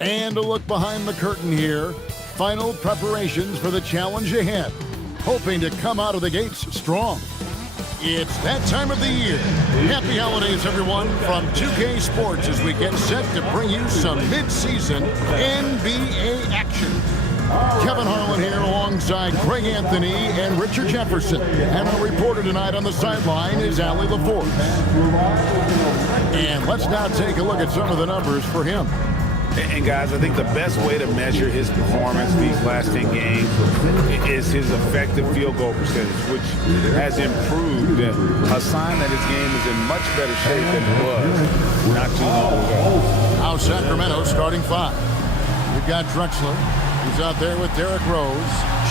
And a look behind the curtain here. Final preparations for the challenge ahead. Hoping to come out of the gates strong. It's that time of the year. Happy holidays, everyone, from 2K Sports as we get set to bring you some mid-season NBA action. Kevin Harlan here alongside Craig Anthony and Richard Jefferson. And our reporter tonight on the sideline is Allie LaForce. And let's now take a look at some of the numbers for him. And guys, I think the best way to measure his performance these last 10 games is his effective field goal percentage, which has improved. A sign that his game is in much better shape than it was not too long ago. Now Sacramento starting five. We've got Drexler, who's out there with Derrick Rose.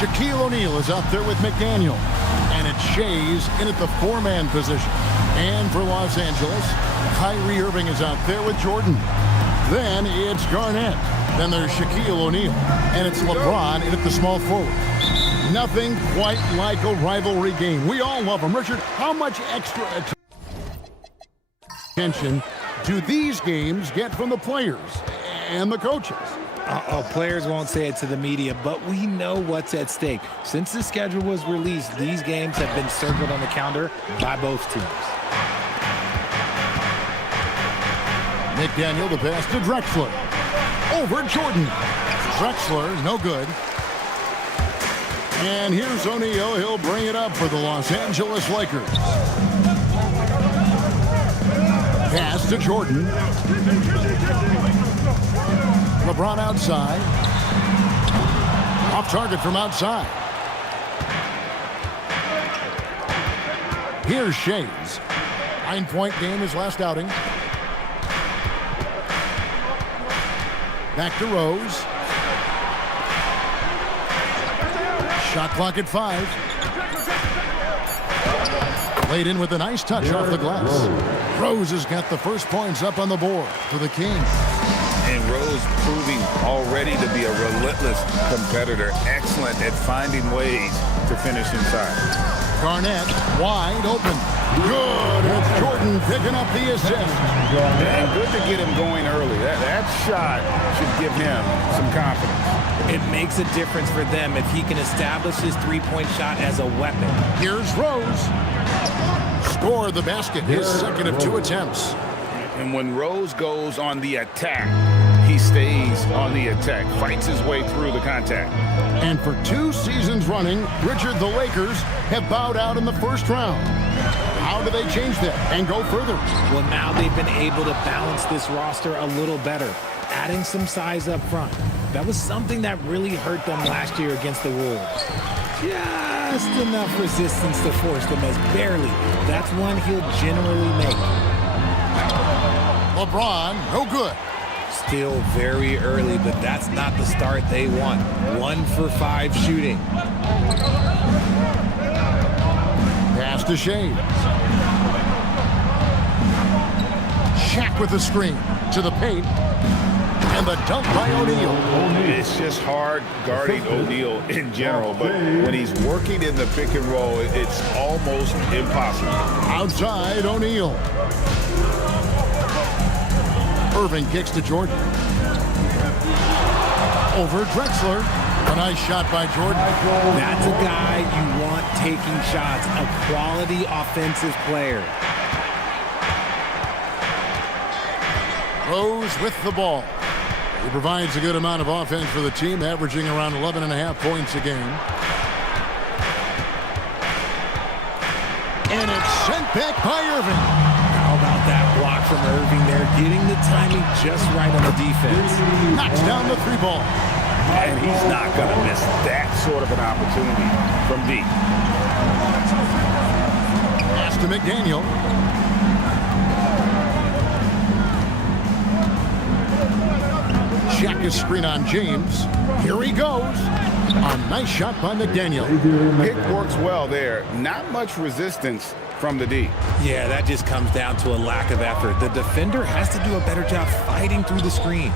Shaquille O'Neal is out there with McDaniel. And it's Shays in at the four-man position. And for Los Angeles, Kyrie Irving is out there with Jordan. Then it's Garnett. Then there's Shaquille O'Neal. And it's LeBron in at the small forward. Nothing quite like a rivalry game. We all love them. Richard, how much extra attention do these games get from the players and the coaches? Players won't say it to the media, but we know what's at stake. Since the schedule was released, these games have been circled on the calendar by both teams. McDaniel, the pass to Drexler. Over Jordan. Drexler, no good. And here's O'Neal. He'll bring it up for the Los Angeles Lakers. Pass to Jordan. LeBron outside. Off target from outside. Here's Shays. 9-point game his last outing. Back to Rose. Shot clock at 5. Laid in with a nice touch off the glass. Rose has got the first points up on the board for the Kings. And Rose proving already to be a relentless competitor. Excellent at finding ways to finish inside. Garnett wide open. Good. It's Jordan picking up the assist. And good to get him going early. That shot should give him some confidence. It makes a difference for them if he can establish his three-point shot as a weapon. Here's Rose. Score the basket. His second of 2 attempts. And when Rose goes on the attack, he stays on the attack, fights his way through the contact. And for 2 seasons running, Richard, the Lakers have bowed out in the first round. How do they change that and go further? Well, now they've been able to balance this roster a little better, adding some size up front. That was something that really hurt them last year against the Wolves. Just enough resistance to force them as barely. That's one he'll generally make. LeBron, no good. Still very early, but that's not the start they want. 1 for 5 shooting. Pass to Shea. Shaq with the screen to the paint. And the dunk by O'Neal. It's just hard guarding O'Neal in general, but when he's working in the pick and roll, it's almost impossible. Outside, O'Neal. Irving kicks to Jordan. Over Drexler. A nice shot by Jordan. That's a guy you want taking shots, a quality offensive player. Rose with the ball. He provides a good amount of offense for the team, averaging around 11.5 points a game. And it's sent back by Irving. How about that block from Irving there, getting the timing just right on the defense. Knocks down the 3 ball. And he's not going to miss that sort of an opportunity from deep. Pass to McDaniel. Shaq is screen on James. Here he goes. A nice shot by McDaniel. Pick works well there. Not much resistance from the D. Yeah, that just comes down to a lack of effort. The defender has to do a better job fighting through the screen.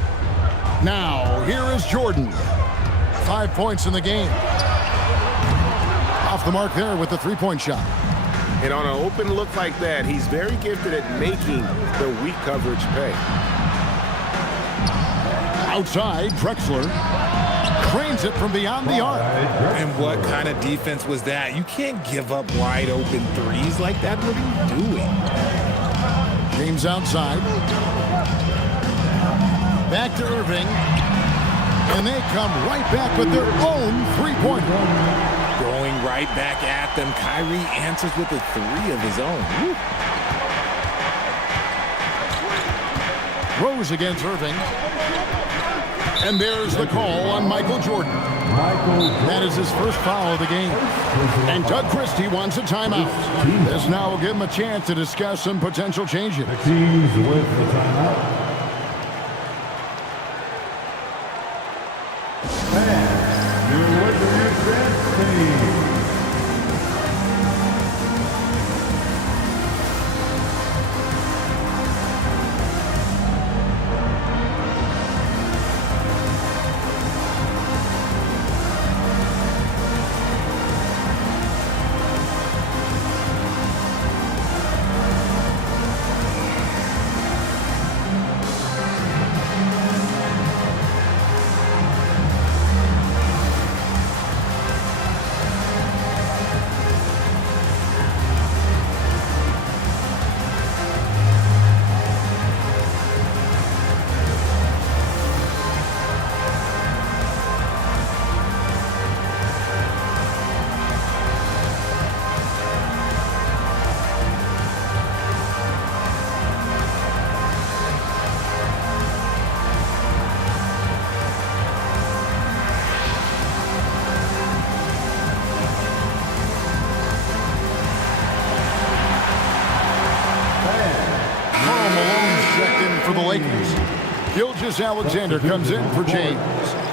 Now, here is Jordan. 5 points in the game. Off the mark there with the 3-point shot. And on an open look like that, he's very gifted at making the weak coverage pay. Outside, Drexler cranes it from beyond the arc. And what kind of defense was that? You can't give up wide open threes like that. What are you doing? James outside. Back to Irving. And they come right back with their own three-pointer. Going right back at them. Kyrie answers with a three of his own. Woo. Rose against Irving. And there's the call on Michael Jordan. That is his first foul of the game. And Doug Christie wants a timeout. This now will give him a chance to discuss some potential changes. The Kings with the timeout. And you're with the new dance team. For the Lakers. Gilgeous-Alexander comes in for James.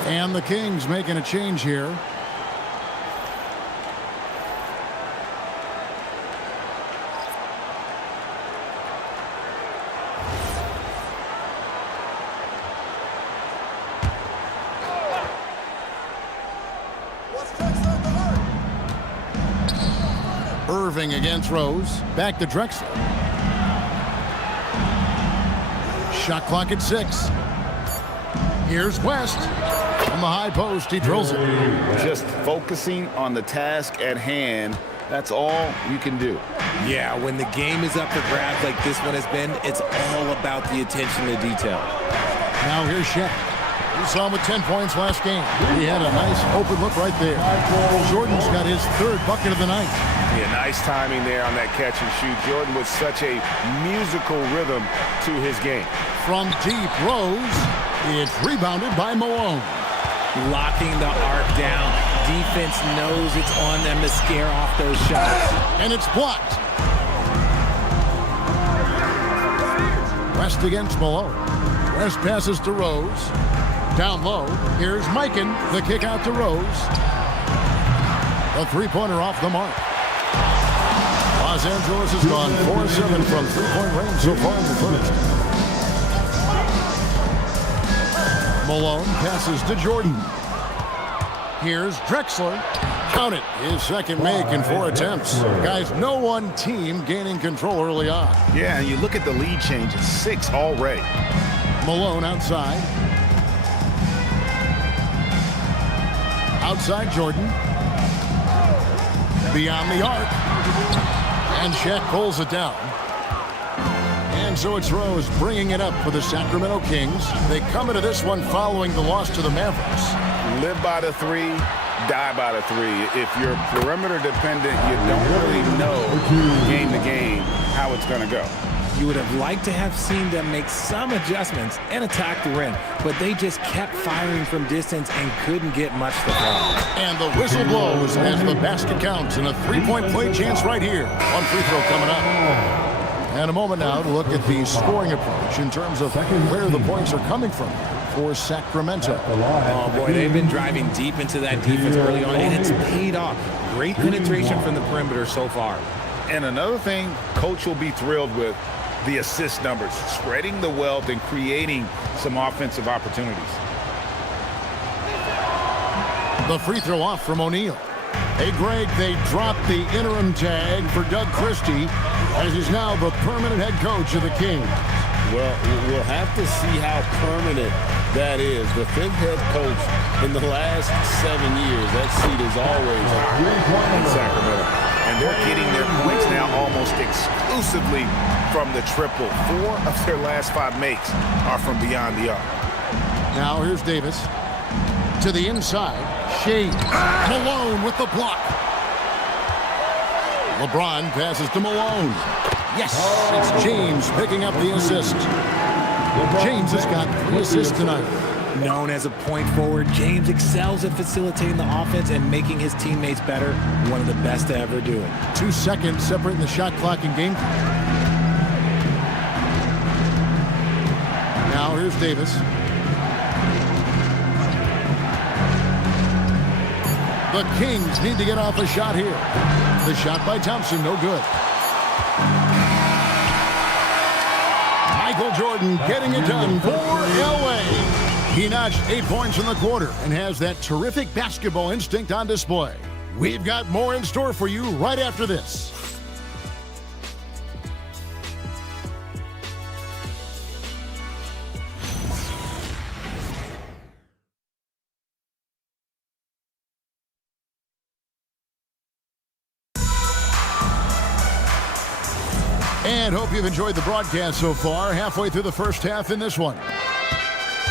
And the Kings making a change here. Irving against Rose. Back to Drexler. Shot clock at 6. Here's West. From the high post, he drills it. Just focusing on the task at hand, that's all you can do. Yeah, when the game is up for grabs like this one has been, it's all about the attention to detail. Now here's Shaq. We saw him with 10 points last game. He had a nice open look right there. Jordan's got his third bucket of the night. Yeah, nice timing there on that catch and shoot. Jordan with such a musical rhythm to his game. From deep, Rose. It's rebounded by Malone. Locking the arc down. Defense knows it's on them to scare off those shots. And it's blocked. West against Malone. West passes to Rose. Down low. Here's Mikan. The kick out to Rose. A three-pointer off the mark. Los Angeles has gone 4-7 from three-point range so far in the first. Malone passes to Jordan. Here's Drexler. Count it. His second make in 4 attempts. Guys, no one team gaining control early on. Yeah, and you look at the lead changes. 6 already. Malone outside. Outside Jordan. Beyond the arc. And Shaq pulls it down. And so it's Rose bringing it up for the Sacramento Kings. They come into this one following the loss to the Mavericks. Live by the 3, die by the 3. If you're perimeter dependent, you don't really know game to game how it's going to go. You would have liked to have seen them make some adjustments and attack the rim, but they just kept firing from distance and couldn't get much to fall. And the whistle blows as the basket counts, and a three-point play chance right here. One free throw coming up. And a moment now to look at the scoring approach in terms of where the points are coming from for Sacramento. Oh, boy, they've been driving deep into that defense early on, and it's paid off. Great penetration from the perimeter so far. And another thing Coach will be thrilled with, the assist numbers, spreading the wealth and creating some offensive opportunities. The free throw off from O'Neal. Hey, Greg, they dropped the interim tag for Doug Christie as he's now the permanent head coach of the Kings. Well, we'll have to see how permanent that is. The fifth head coach in the last 7 years, that seat is always in Sacramento. And they're getting their points now almost exclusively from the triple. 4 of their last 5 makes are from beyond the arc. Now here's Davis. To the inside. Shea. Malone with the block. LeBron passes to Malone. Yes, it's James picking up the assist. James has got 3 assists tonight. Known as a point forward, James excels at facilitating the offense and making his teammates better. One of the best to ever do it. 2 seconds separating the shot clock and game clock. Now here's Davis. The Kings need to get off a shot here. The shot by Thompson, no good. Michael Jordan getting it done for LA. He notched 8 points in the quarter and has that terrific basketball instinct on display. We've got more in store for you right after this. And hope you've enjoyed the broadcast so far. Halfway through the first half in this one.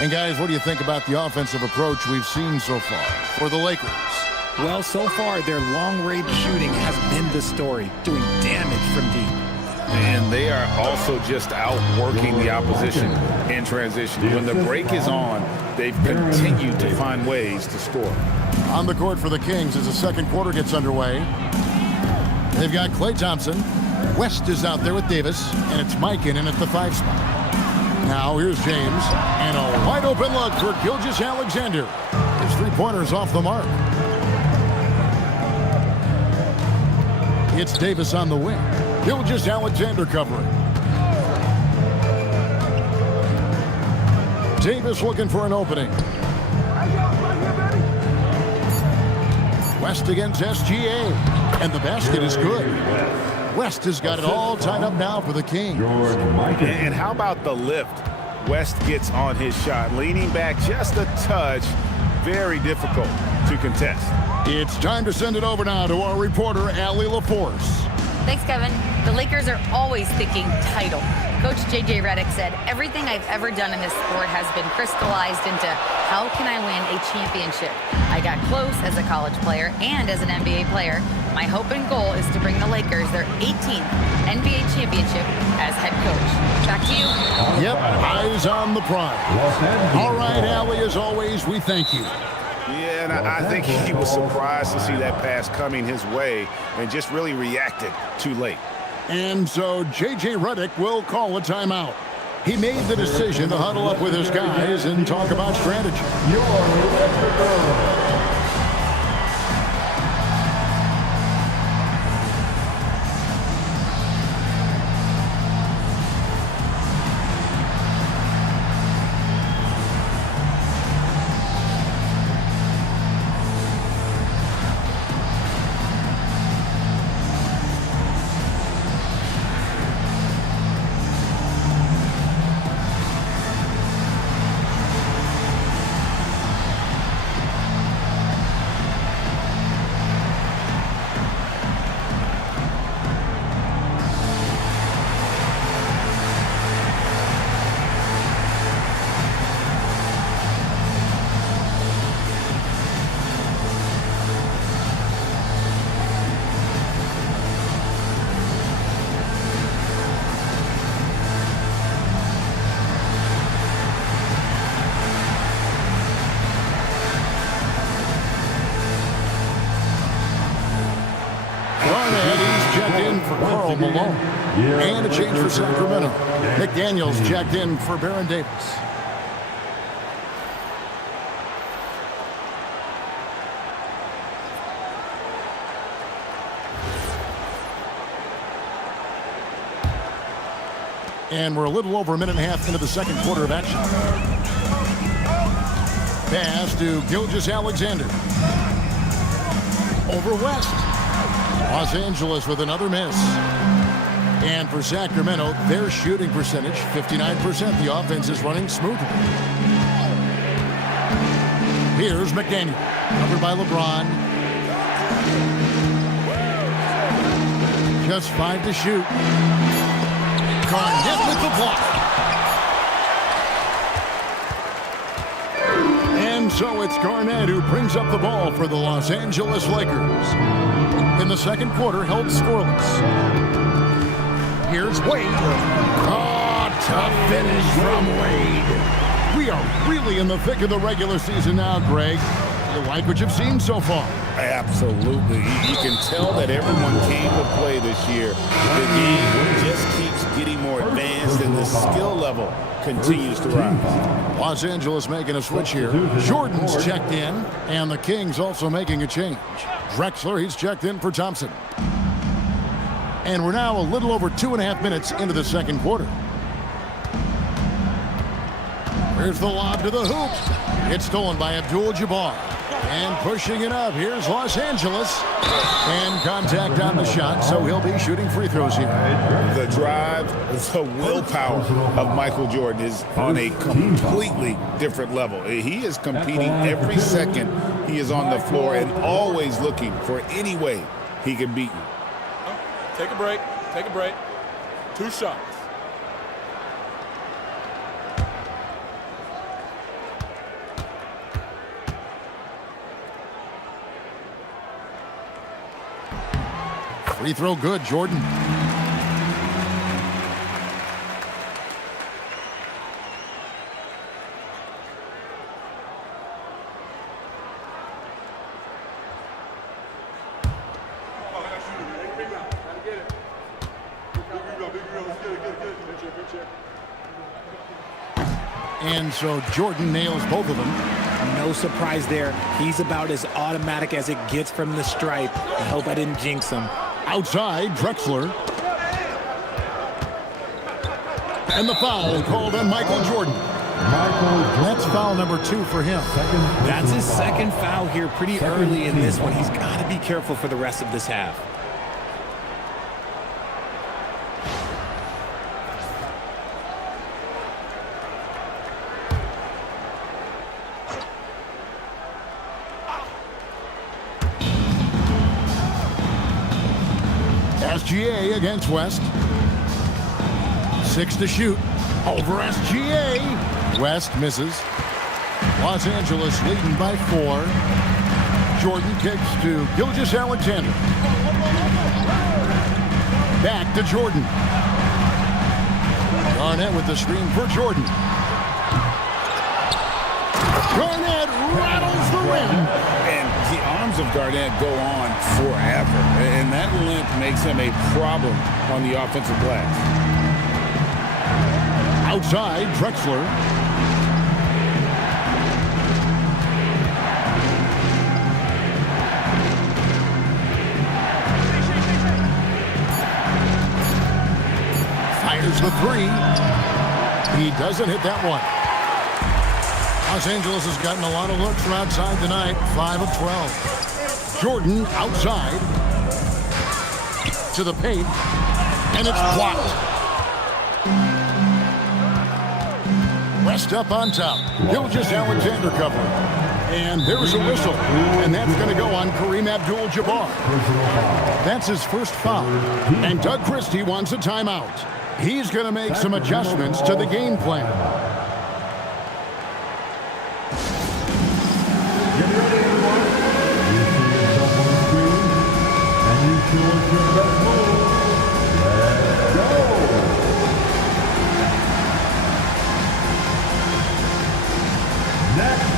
And guys, what do you think about the offensive approach we've seen so far for the Lakers? Well, so far, their long-range shooting has been the story, doing damage from deep. And they are also just outworking the opposition in transition. When the break is on, they've continued to find ways to score. On the court for the Kings as the second quarter gets underway. They've got Klay Thompson. West is out there with Davis, and it's Mikan in at the 5 spot. Now here's James, and a wide-open look for Gilgeous-Alexander. His 3-pointer's off the mark. It's Davis on the wing. Gilgeous-Alexander covering. Davis looking for an opening. West against SGA, and the basket is good. West has got it all tied up now for the Kings. And how about the lift West gets on his shot? Leaning back just a touch. Very difficult to contest. It's time to send it over now to our reporter, Allie LaForce. Thanks, Kevin. The Lakers are always thinking title. Coach J.J. Redick said, everything I've ever done in this sport has been crystallized into how can I win a championship? I got close as a college player and as an NBA player. My hope and goal is to bring the Lakers their 18th NBA championship as head coach. Back to you. Yep, eyes on the prize. All right, Allie, as always, we thank you. Yeah, and I think he was surprised to see that pass coming his way and just really reacted too late. And so J.J. Redick will call a timeout. He made the decision to huddle up with his guys and talk about strategy. Malone. And a change for Sacramento. McDaniels checked in for Baron Davis. And we're a little over a minute and a half into the second quarter of action. Pass to Gilgeous-Alexander. Over West. Los Angeles with another miss. And for Sacramento, their shooting percentage, 59%. The offense is running smoothly. Here's McDaniel, covered by LeBron. Just 5 to shoot. Garnett with the block. And so it's Garnett who brings up the ball for the Los Angeles Lakers. In the second quarter, held scoreless. Here's Wade. Oh, tough finish from Wade. We are really in the thick of the regular season now, Greg. You like what you've seen so far? Absolutely. You can tell that everyone came to play this year. The game just keeps getting more advanced, and the skill level continues to rise. Los Angeles making a switch here. Jordan's checked in, and the Kings also making a change. Drexler, he's checked in for Thompson. And we're now a little over 2.5 minutes into the second quarter. Here's the lob to the hoop. It's stolen by Abdul-Jabbar. And pushing it up, here's Los Angeles. And contact on the shot, so he'll be shooting free throws here. The drive, the willpower of Michael Jordan is on a completely different level. He is competing every second he is on the floor and always looking for any way he can beat you. Take a break. Take a break. 2 shots. Free throw good, Jordan. And so Jordan nails both of them. No surprise there. He's about as automatic as it gets from the stripe. I hope I didn't jinx him. Outside, Drexler. And the foul called on Michael Jordan. That's foul number 2 for him. That's his second foul here pretty early in this one. He's got to be careful for the rest of this half. SGA against West. 6 to shoot. Over SGA. West misses. Los Angeles leading by 4. Jordan kicks to Gilgeous-Alexander. Back to Jordan. Garnett with the screen for Jordan. Garnett rattles the rim. And the arms of Garnett go on forever, and that limp makes him a problem on the offensive glass. Outside, Drexler. Fires the 3. He doesn't hit that one. Los Angeles has gotten a lot of looks from outside tonight, 5 of 12. Jordan outside to the paint, and it's blocked. West up on top. Gilgeous-Alexander cover. And there's a whistle, and that's going to go on Kareem Abdul-Jabbar. That's his first foul, and Doug Christie wants a timeout. He's going to make some adjustments to the game plan. Get ready, everyone. You see yourself on the screen, and you show us your best move. Let's go. Next.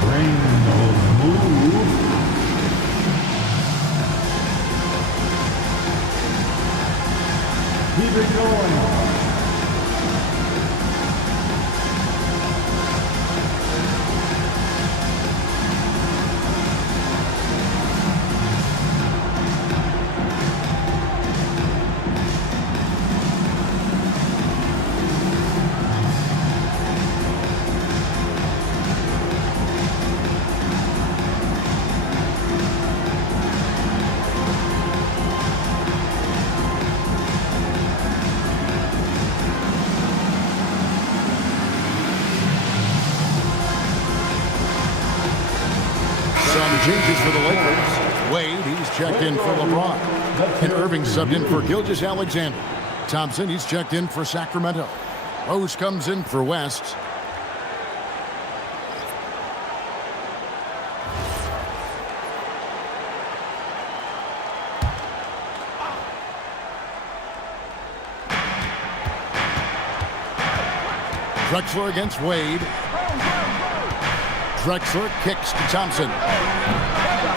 Bring those moves. Keep it going. Some changes for the Lakers. Wade, he's checked in for LeBron. And Irving subbed in for Gilgeous-Alexander. Thompson, he's checked in for Sacramento. Rose comes in for West. Drexler against Wade. Drexler kicks to Thompson.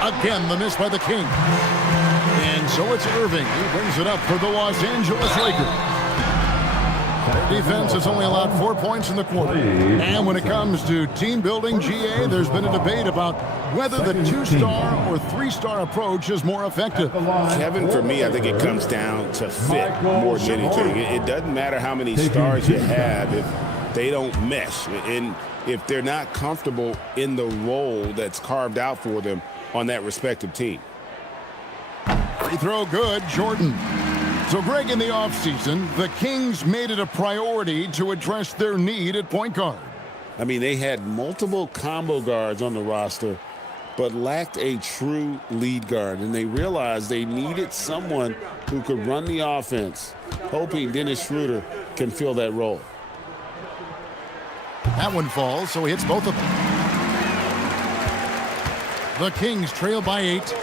Again, the miss by the King. And so it's Irving who brings it up for the Los Angeles Lakers. Their defense has only allowed 4 points in the quarter. And when it comes to team building, GA, there's been a debate about whether the 2-star or 3-star approach is more effective. Kevin, for me, I think it comes down to fit more than anything. It doesn't matter how many stars you have if they don't mesh, and if they're not comfortable in the role that's carved out for them on that respective team. Free throw good, Jordan. So, Greg, in the offseason, the Kings made it a priority to address their need at point guard. I mean, they had multiple combo guards on the roster, but lacked a true lead guard, and they realized they needed someone who could run the offense, hoping Dennis Schroeder can fill that role. That one falls, so he hits both of them. The Kings trail by 8.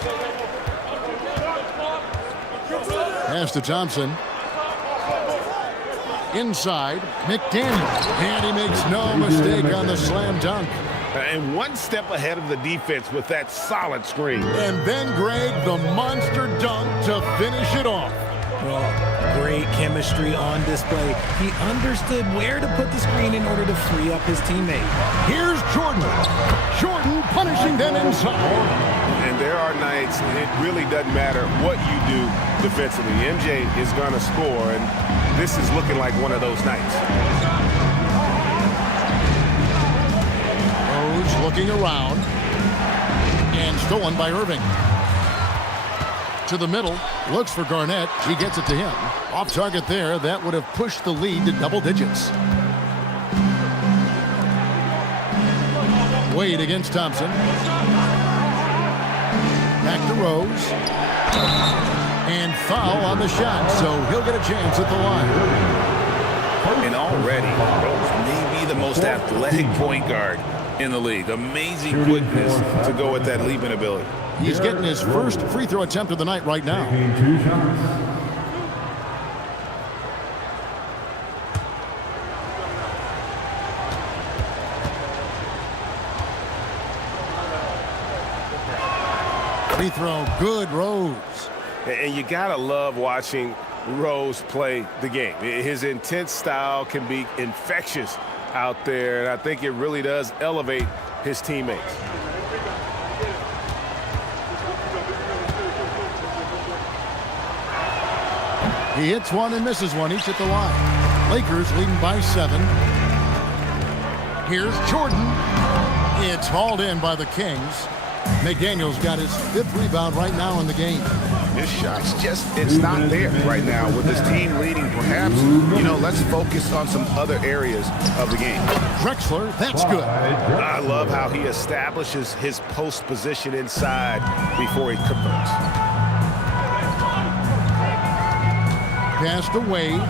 Pass to Thompson. Inside, McDaniel. And he makes no mistake on the slam dunk. And one step ahead of the defense with that solid screen. And then, Greg, the monster dunk to finish it off. Well, great chemistry on display. He understood where to put the screen in order to free up his teammate. Here's Jordan. Jordan punishing them inside. And there are nights it really doesn't matter what you do defensively. MJ is going to score, and this is looking like one of those nights. Rose looking around. And stolen by Irving. To the middle, looks for Garnett. He gets it to him. Off target there. That would have pushed the lead to double digits. Wade against Thompson. Back to Rose. And foul on the shot, so he'll get a chance at the line. And already, Rose may be the most athletic point guard in the league. Amazing quickness to go with that leaping ability. He's getting his first free throw attempt of the night right now. Free throw, good, Rose. And you gotta love watching Rose play the game. His intense style can be infectious out there, and I think it really does elevate his teammates. He hits one and misses one, each at the line. Lakers leading by 7. Here's Jordan. It's hauled in by the Kings. McDaniel's got his 5th rebound right now in the game. His shot's it's not there right now with his team leading. Perhaps, let's focus on some other areas of the game. Drexler, that's good. I love how he establishes his post position inside before he converts. Pass to Wade.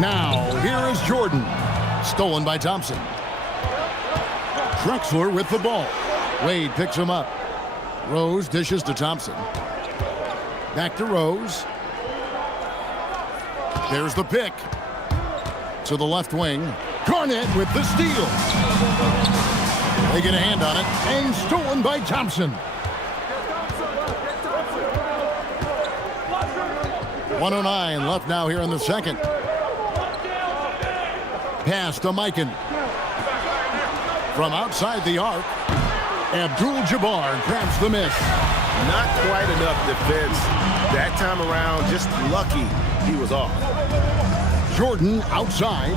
Now, here is Jordan. Stolen by Thompson. Drexler with the ball. Wade picks him up. Rose dishes to Thompson. Back to Rose. There's the pick. To the left wing. Garnett with the steal. They get a hand on it. And stolen by Thompson. 1:09 left now here in the second. Pass to Mikan. From outside the arc, Abdul-Jabbar grabs the miss. Not quite enough defense that time around. Just lucky he was off. Jordan outside.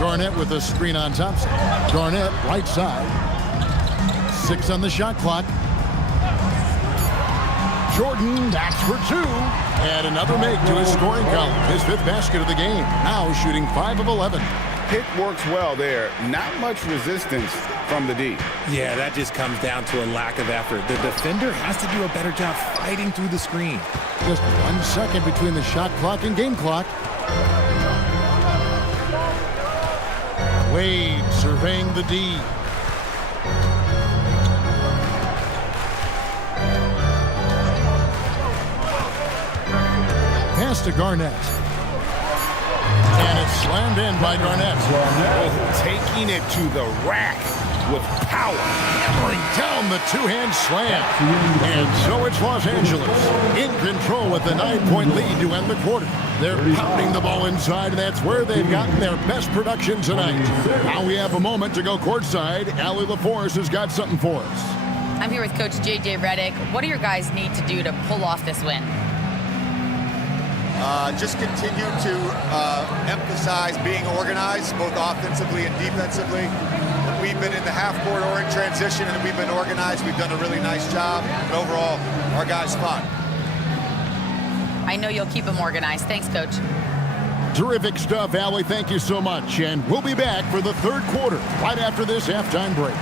Garnett with a screen on Thompson. Garnett right side. 6 on the shot clock. Jordan backs for 2. And another make to his scoring column. His 5th basket of the game. Now shooting 5 of 11. pick works well there. Not much resistance from the D. Yeah, that just comes down to a lack of effort. The defender has to do a better job fighting through the screen. Just 1 second between the shot clock and game clock. Wade surveying the D. Pass to Garnett. And it's slammed in by Garnett. Oh, taking it to the rack with power. Hammering down the two-hand slam. And so it's Los Angeles in control with the 9-point lead to end the quarter. They're pounding the ball inside, and that's where they've gotten their best production tonight. Now we have a moment to go courtside. Allie LaForce has got something for us. I'm here with Coach J.J. Redick. What do your guys need to do to pull off this win? Just continue to emphasize being organized, both offensively and defensively. We've been in the half-court or in transition, and we've been organized. We've done a really nice job. But overall, our guys fought. I know you'll keep them organized. Thanks, Coach. Terrific stuff, Allie. Thank you so much. And we'll be back for the third quarter right after this halftime break.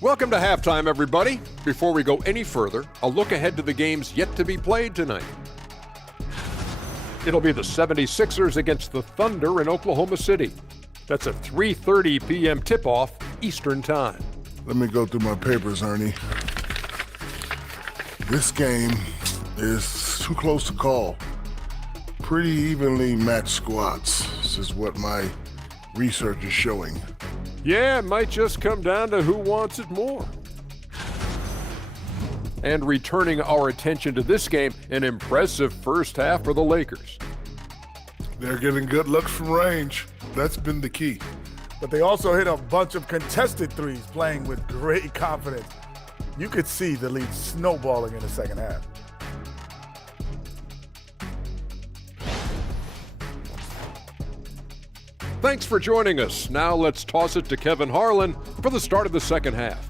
Welcome to halftime, everybody. Before we go any further, a look ahead to the games yet to be played tonight. It'll be the 76ers against the Thunder in Oklahoma City. That's a 3:30 p.m. tip-off Eastern Time. Let me go through my papers, Ernie. This game is too close to call. Pretty evenly matched squads. This is what my research is showing. Yeah, it might just come down to who wants it more. And returning our attention to this game, an impressive first half for the Lakers. They're getting good looks from range. That's been the key. But they also hit a bunch of contested threes, playing with great confidence. You could see the lead snowballing in the second half. Thanks for joining us. Now let's toss it to Kevin Harlan for the start of the second half.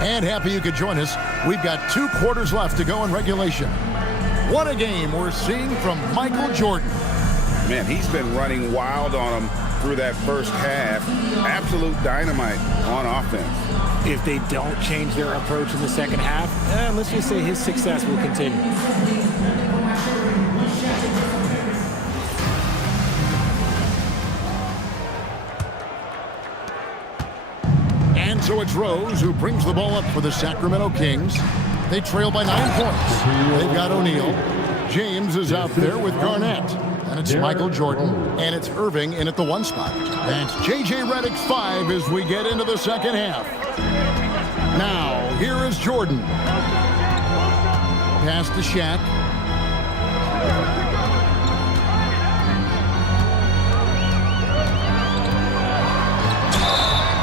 And happy you could join us. We've got 2 quarters left to go in regulation. What a game we're seeing from Michael Jordan. Man, he's been running wild on him through that first half. Absolute dynamite on offense. If they don't change their approach in the second half, let's just say his success will continue. And so it's Rose who brings the ball up for the Sacramento Kings. They trail by 9 points. They've got O'Neal. James is out there with Garnett. And it's Michael Jordan, and it's Irving in at the 1 spot. That's J.J. Redick's 5 as we get into the second half. Now, here is Jordan. Pass to Shaq.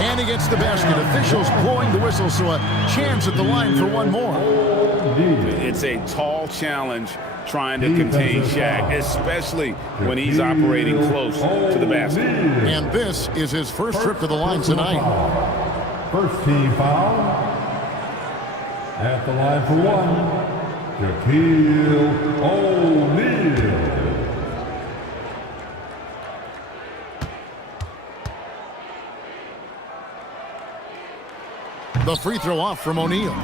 And he gets the basket. Officials blowing the whistle, so a chance at the line for one more. It's a tall challenge trying to contain Shaq, especially when he's operating close to the basket. And this is his first trip to the line tonight. First team foul. At the line for 1, Shaquille O'Neal. The free throw off from O'Neal.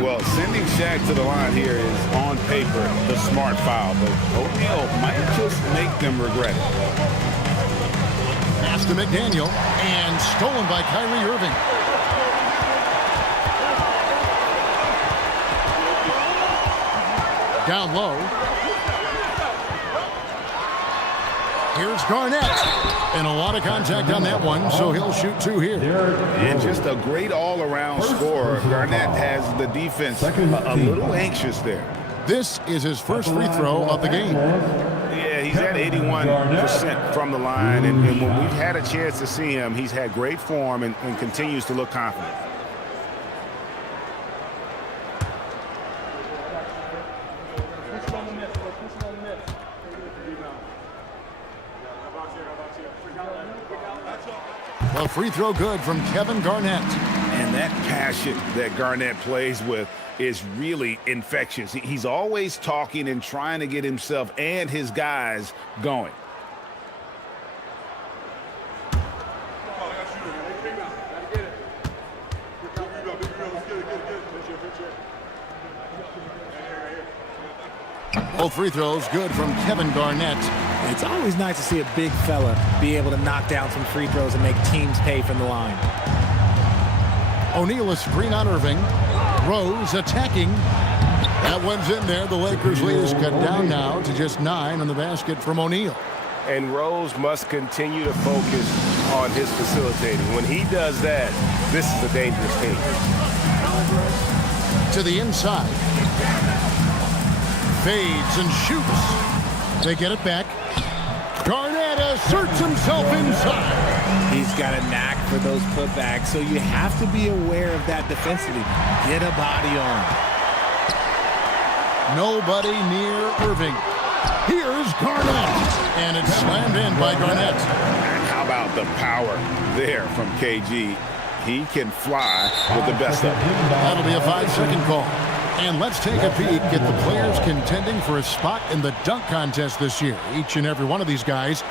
Well, sending Shaq to the line here is, on paper, the smart foul, but O'Neal might just make them regret it. Pass to McDaniel, and stolen by Kyrie Irving. Down low. Here's Garnett. And a lot of contact on that one, so he'll shoot 2 here. And just a great all-around scorer. Garnett has the defense a little anxious there. This is his first free throw of the game. Yeah, he's at 81% from the line, and when we've had a chance to see him, he's had great form and continues to look confident. A free throw good from Kevin Garnett. And that passion that Garnett plays with is really infectious. He's always talking and trying to get himself and his guys going. Both free throws good from Kevin Garnett. It's always nice to see a big fella be able to knock down some free throws and make teams pay from the line. O'Neal a screen on Irving. Rose attacking. That one's in there. The Lakers lead is cut down now to just 9 on the basket from O'Neal. And Rose must continue to focus on his facilitating. When he does that, this is a dangerous team. To the inside. Fades and shoots. They get it back. Garnett asserts himself inside. He's got a knack for those putbacks, so you have to be aware of that defensively. Get a body on. Nobody near Irving. Here's Garnett. And it's slammed in by Garnett. How about the power there from KG? He can fly with the best of them. That'll be a 5-second call. And let's take a peek at the players contending for a spot in the dunk contest this year. Each and every one of these guys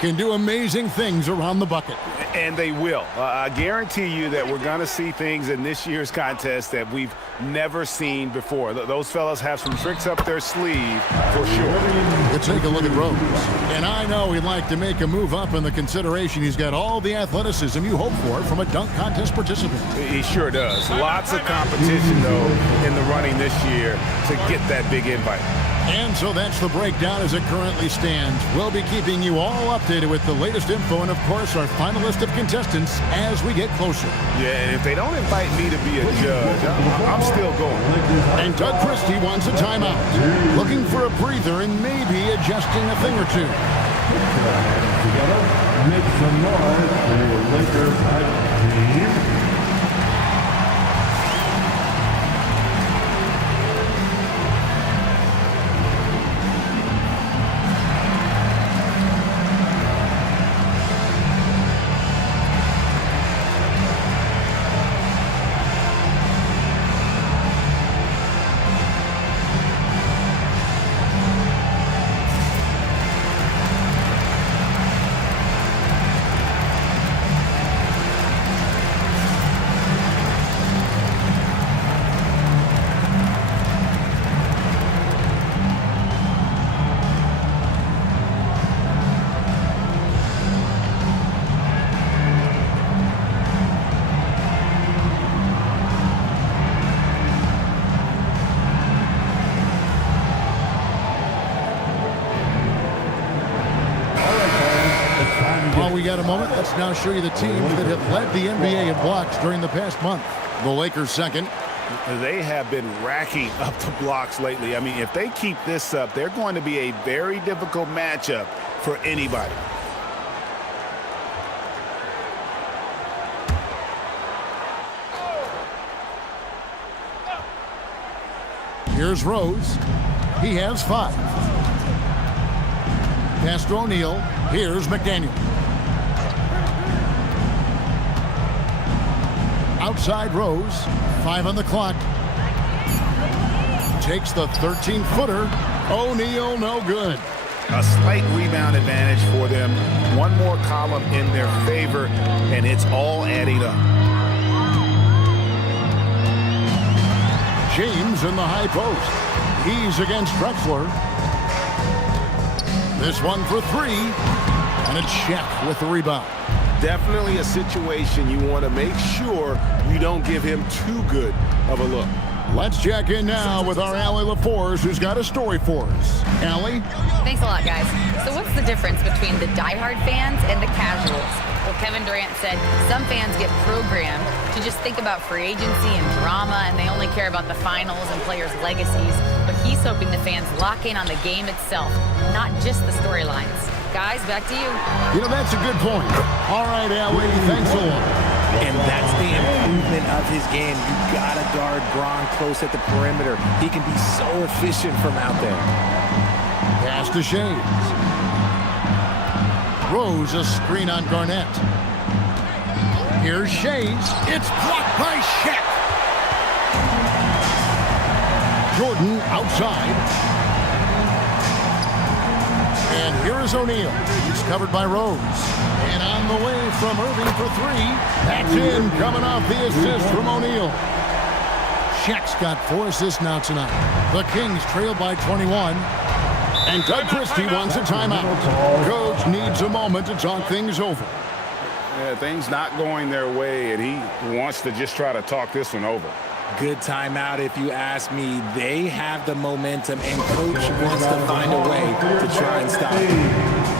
can do amazing things around the bucket. And they will. I guarantee you that we're going to see things in this year's contest that we've never seen before. Those fellas have some tricks up their sleeve for sure. Let's take a look at Rose. And I know he'd like to make a move up in the consideration. He's got all the athleticism you hope for from a dunk contest participant. He sure does. Lots of competition, though, in the running this year to get that big invite. And so that's the breakdown as it currently stands. We'll be keeping you all updated with the latest info and, of course, our final list of contestants as we get closer. Yeah, and if they don't invite me to be a judge, I'm still going. And Doug Christie wants a timeout. Looking for a breather and maybe adjusting a thing or two. Together, make some noise for your Lakers team. While we got a moment, let's now show you the teams that have led the NBA in blocks during the past month. The Lakers second. They have been racking up the blocks lately. I mean, if they keep this up, they're going to be a very difficult matchup for anybody. Here's Rose. He has 5. Pass to O'Neal. Here's McDaniel. Outside Rose. 5 on the clock. Takes the 13-footer. O'Neal no good. A slight rebound advantage for them. One more column in their favor, and it's all adding up. James in the high post. He's against Drexler. This one for 3. And a check with the rebound. Definitely a situation you want to make sure you don't give him too good of a look. Let's check in now with our Allie LaForce, who's got a story for us. Allie? Thanks a lot, guys. So what's the difference between the diehard fans and the casuals? Well, Kevin Durant said some fans get programmed to just think about free agency and drama, and they only care about the finals and players' legacies. But He's hoping the fans lock in on the game itself, not just the storylines. Guys, back to you. You know, that's a good point. All right, Ellie, thanks a lot. And that's the improvement of his game. You got to guard Bron close at the perimeter. He can be so efficient from out there. Pass to Shays. Rose a screen on Garnett. Here's Shays. It's blocked by Shaq. Jordan outside. And here is O'Neal. He's covered by Rose. And on the way from Irving for three. That's in, coming off the assist from O'Neal. Shaq's got 4 assists now tonight. The Kings trail by 21. And Doug Christie wants a timeout. Coach needs a moment to talk things over. Yeah, things not going their way, and he wants to just try to talk this one over. Good timeout if you ask me. They have the momentum, and Coach wants to find a way to try and stop it.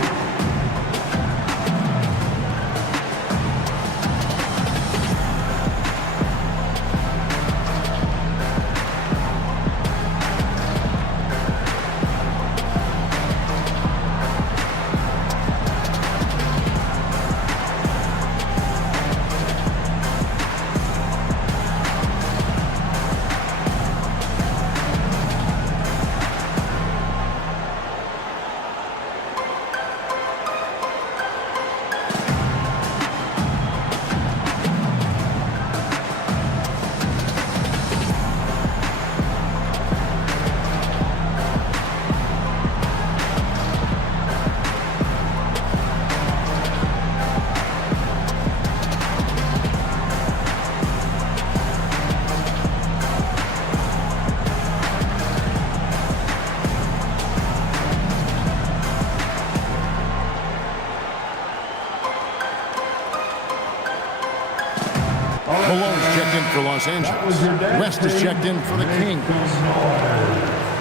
Malone's checked in for Los Angeles. West is checked in for the Kings.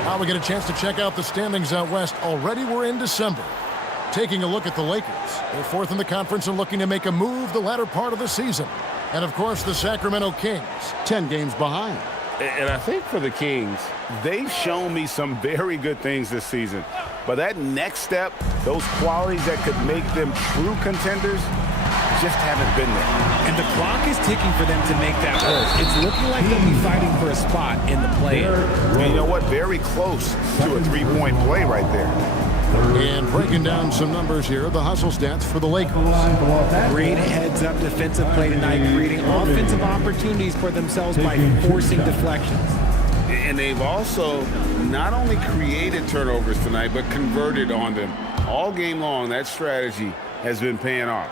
Now we get a chance to check out the standings out west. Already we're in December. Taking a look at the Lakers. They're 4th in the conference and looking to make a move the latter part of the season. And of course the Sacramento Kings, 10 games behind. And I think for the Kings, they've shown me some very good things this season. But that next step, those qualities that could make them true contenders, just haven't been there. And the clock is ticking for them to make that work. It's looking like they'll be fighting for a spot in the play-in. And you know what? Very close to a three-point play right there. And breaking down some numbers here, the hustle stats for the Lakers. Great heads-up defensive play tonight, creating offensive opportunities for themselves by forcing deflections. And they've also not only created turnovers tonight, but converted on them. All game long, that strategy has been paying off.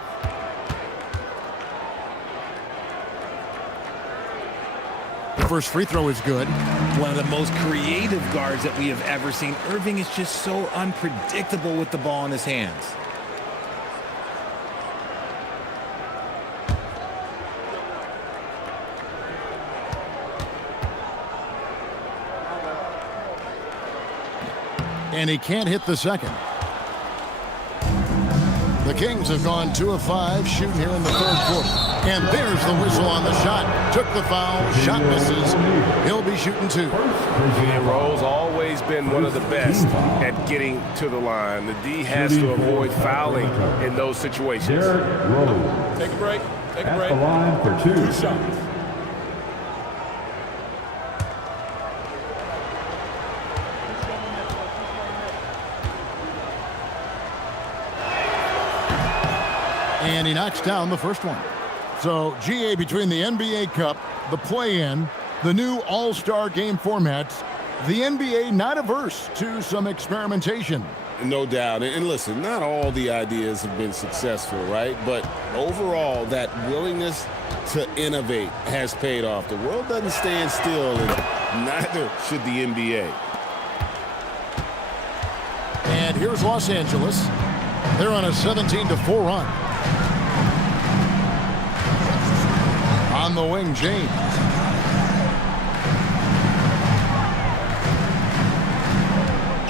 The first free throw is good. One of the most creative guards that we have ever seen. Irving is just so unpredictable with the ball in his hands. And he can't hit the second. The Kings have gone 2 of 5 shooting here in the third quarter. And there's the whistle on the shot. Took the foul. Shot misses. He'll be shooting 2. And Rose always been one of the best at getting to the line. The D has to avoid fouling in those situations. Take a break. Take a break. At the line for 2. 2 shots. And he knocks down the first one. So, GA, between the NBA Cup, the play-in, the new All-Star game formats, the NBA not averse to some experimentation. No doubt. And listen, not all the ideas have been successful, right? But overall, that willingness to innovate has paid off. The world doesn't stand still, and neither should the NBA. And here's Los Angeles. They're on a 17-4 run. On the wing, James.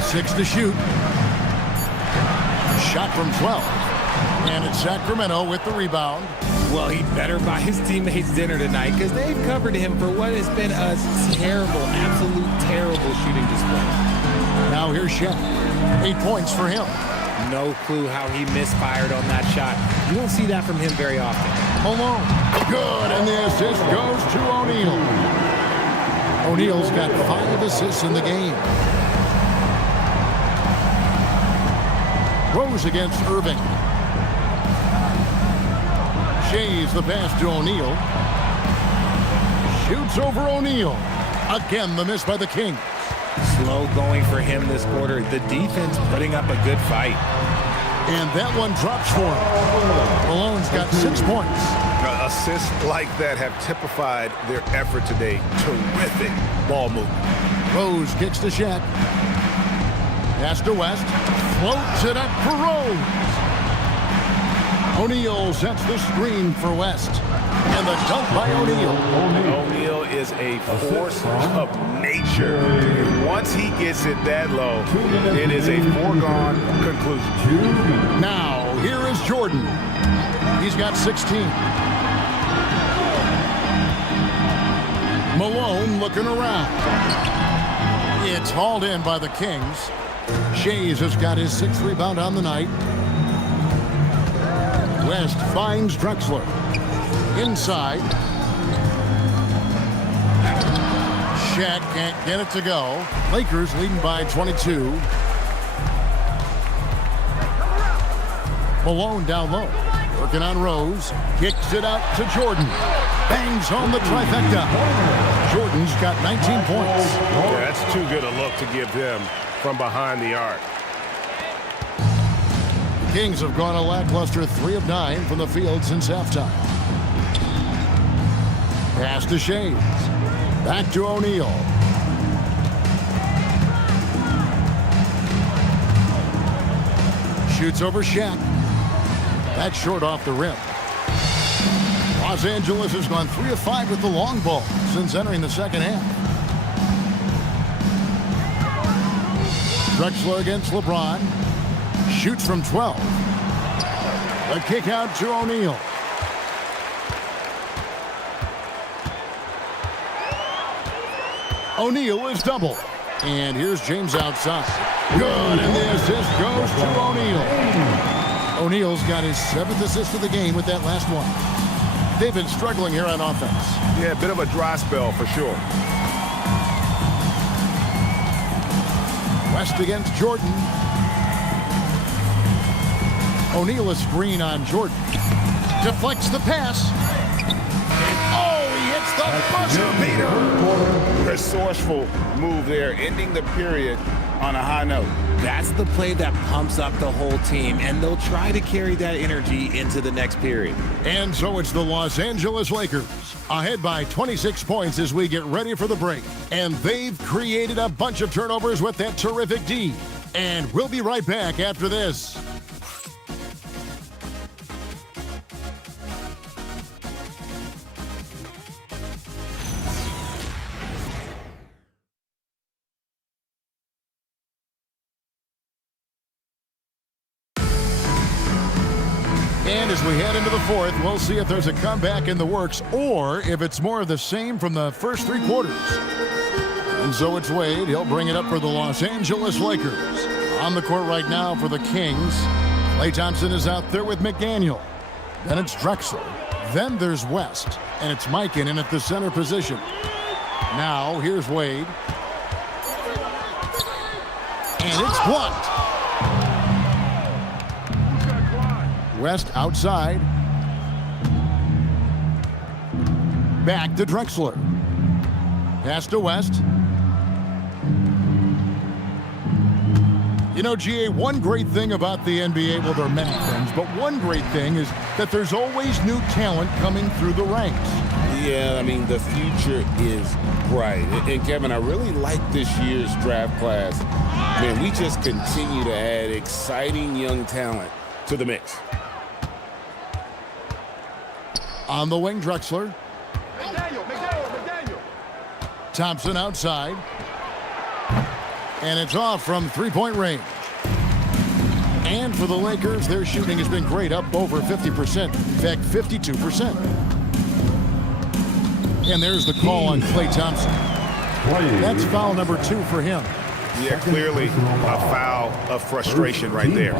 Six to shoot. Shot from 12. And it's Sacramento with the rebound. Well, he better buy his teammates dinner tonight because they've covered him for what has been a terrible, absolute terrible shooting display. Now here's Shaq. 8 points for him. No clue how he misfired on that shot. You don't see that from him very often. Malone. Good, and the assist goes to O'Neal. O'Neal's got 5 assists in the game. Rose against Irving. Shays the pass to O'Neal. Shoots over O'Neal. Again, the miss by the Kings. Slow going for him this quarter. The defense putting up a good fight. And that one drops for him. Malone's got 6 points. Assists like that have typified their effort today. Terrific ball movement. Rose kicks to Shaq. Pass to West. Floats it up for Rose. O'Neal sets the screen for West. And the dunk by O'Neal. O'Neal is a force of nature. And once he gets it that low, it is a foregone conclusion. Now, here is Jordan. He's got 16. Malone looking around. It's hauled in by the Kings. Shays has got his 6th rebound on the night. West finds Drexler. Inside. Shaq can't get it to go. Lakers leading by 22. Malone down low. Working on Rose. Kicks it out to Jordan. Bangs home the trifecta. Jordan's got 19 points. Yeah, that's too good a look to give him from behind the arc. The Kings have gone a lackluster 3 of 9 from the field since halftime. Pass to Shays. Back to O'Neal. Shoots over Shaq. That's short off the rim. Los Angeles has gone 3 of 5 with the long ball since entering the second half. Drexler against LeBron. Shoots from 12. A kick out to O'Neal. O'Neal is double. And here's James outside. Good, and the assist goes to O'Neal. O'Neal's got his 7th assist of the game with that last one. They've been struggling here on offense. Yeah, a bit of a dry spell for sure. West against Jordan. O'Neal a screen on Jordan. Deflects the pass. Oh, he hits the buzzer beater. Resourceful move there, ending the period on a high note. That's the play that pumps up the whole team, and they'll try to carry that energy into the next period. And so it's the Los Angeles Lakers ahead by 26 points as we get ready for the break. And they've created a bunch of turnovers with that terrific D. And we'll be right back after this. And as we head into the 4th, we'll see if there's a comeback in the works or if it's more of the same from the first 3 quarters. And so it's Wade. He'll bring it up for the Los Angeles Lakers. On the court right now for the Kings. Klay Thompson is out there with McDaniel. Then it's Drexler. Then there's West. And it's Mikan in at the center position. Now here's Wade. And it's blocked. West outside. Back to Drexler. Pass to West. You know, GA, one great thing about the NBA, well, there are many things, but one great thing is that there's always new talent coming through the ranks. Yeah, I mean, the future is bright. And Kevin, I really like this year's draft class. Man, we just continue to add exciting young talent to the mix. On the wing, Drexler. Thompson outside. And it's off from 3-point range. And for the Lakers, their shooting has been great, up over 50%. In fact, 52%. And there's the call on Klay Thompson. That's foul number 2 for him. Yeah, clearly a foul of frustration right there.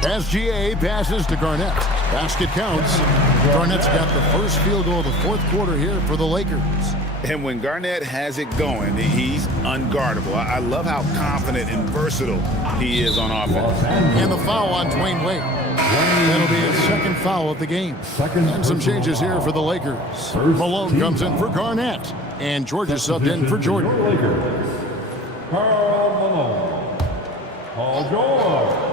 SGA passes to Garnett. Basket counts. Garnett's got the first field goal of the fourth quarter here for the Lakers. And when Garnett has it going, he's unguardable. I love how confident and versatile he is on offense. And the foul on Dwayne Wade. That'll be his second foul of the game. And some changes here for the Lakers. Malone comes in for Garnett. And George is subbed in for Jordan. Karl Malone. Paul George.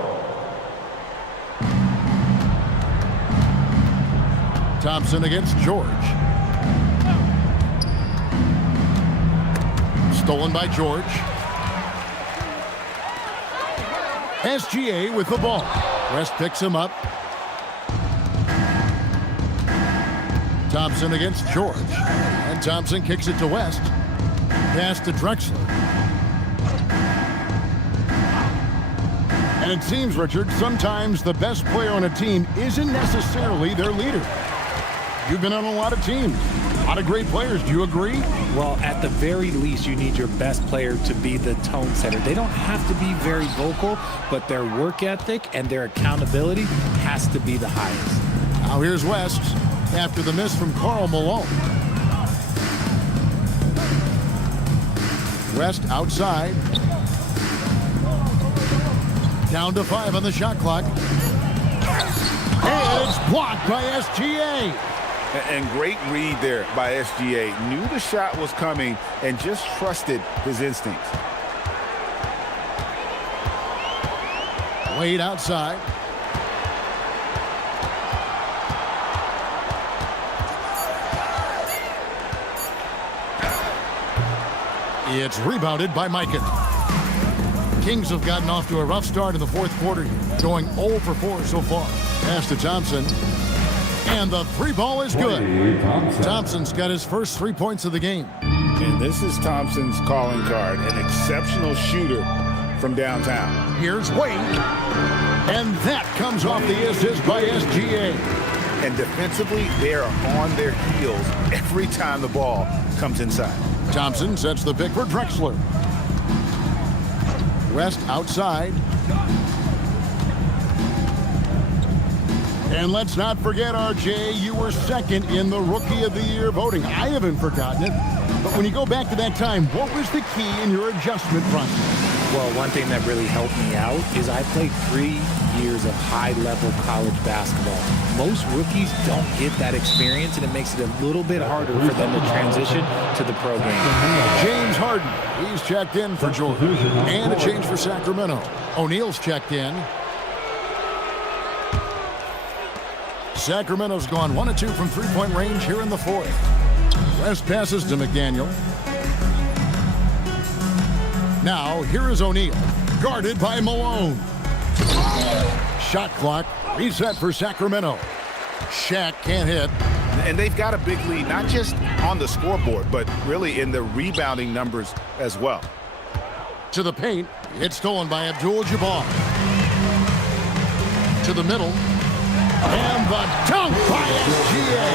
Thompson against George. Stolen by George. SGA with the ball. West picks him up. Thompson against George. And Thompson kicks it to West. Pass to Drexler. And it seems, Richard, sometimes the best player on a team isn't necessarily their leader. You've been on a lot of teams, a lot of great players. Do you agree? Well, at the very least, you need your best player to be the tone setter. They don't have to be very vocal, but their work ethic and their accountability has to be the highest. Now here's West after the miss from Karl Malone. West outside. Down to 5 on the shot clock. And it's blocked by SGA. And great read there by SGA. Knew the shot was coming and just trusted his instincts. Wade outside. It's rebounded by Mikan. Kings have gotten off to a rough start in the fourth quarter, going 0 for 4 so far. Pass to Thompson. And the 3 ball is good. Thompson's got his first 3 points of the game. And this is Thompson's calling card, an exceptional shooter from downtown. Here's Wade. And that comes off the assist by SGA. And defensively, they are on their heels every time the ball comes inside. Thompson sets the pick for Drexler. West outside. And let's not forget, RJ, you were second in the Rookie of the Year voting. I haven't forgotten it. But when you go back to that time, what was the key in your adjustment process? Well, one thing that really helped me out is I played 3 years of high-level college basketball. Most rookies don't get that experience, and it makes it a little bit harder for them to transition to the pro game. James Harden, he's checked in for Jordan. And a change for Sacramento. O'Neal's checked in. Sacramento's gone 1 of 2 from 3-point range here in the fourth. West passes to McDaniel. Now, here is O'Neal, guarded by Malone. Shot clock reset for Sacramento. Shaq can't hit. And they've got a big lead, not just on the scoreboard, but really in the rebounding numbers as well. To the paint, it's stolen by Abdul-Jabbar. To the middle. And the dunk by SGA.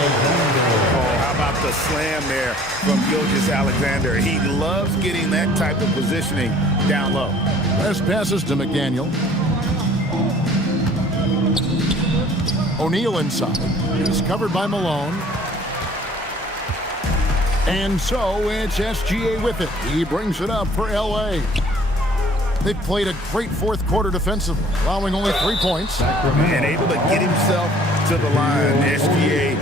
Oh, how about the slam there from Gilgeous-Alexander? He loves getting that type of positioning down low. West passes to McDaniel. O'Neal inside. He's covered by Malone. And so it's SGA with it. He brings it up for LA. They played a great fourth quarter defensively, allowing only 3 points. And able to get himself to the line. SGA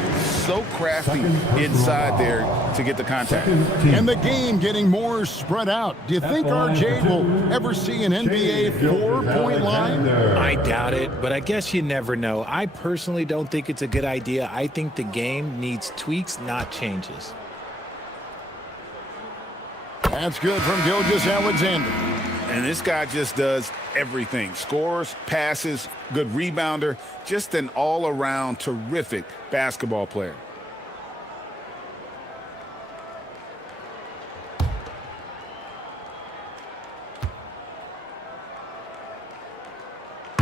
so crafty inside there to get the contact. And the game getting more spread out. Do you think RJ will ever see an NBA 4-point line? I doubt it, but I guess you never know. I personally don't think it's a good idea. I think the game needs tweaks, not changes. That's good from Gilgeous-Alexander. And this guy just does everything. Scores, passes, good rebounder, just an all-around terrific basketball player.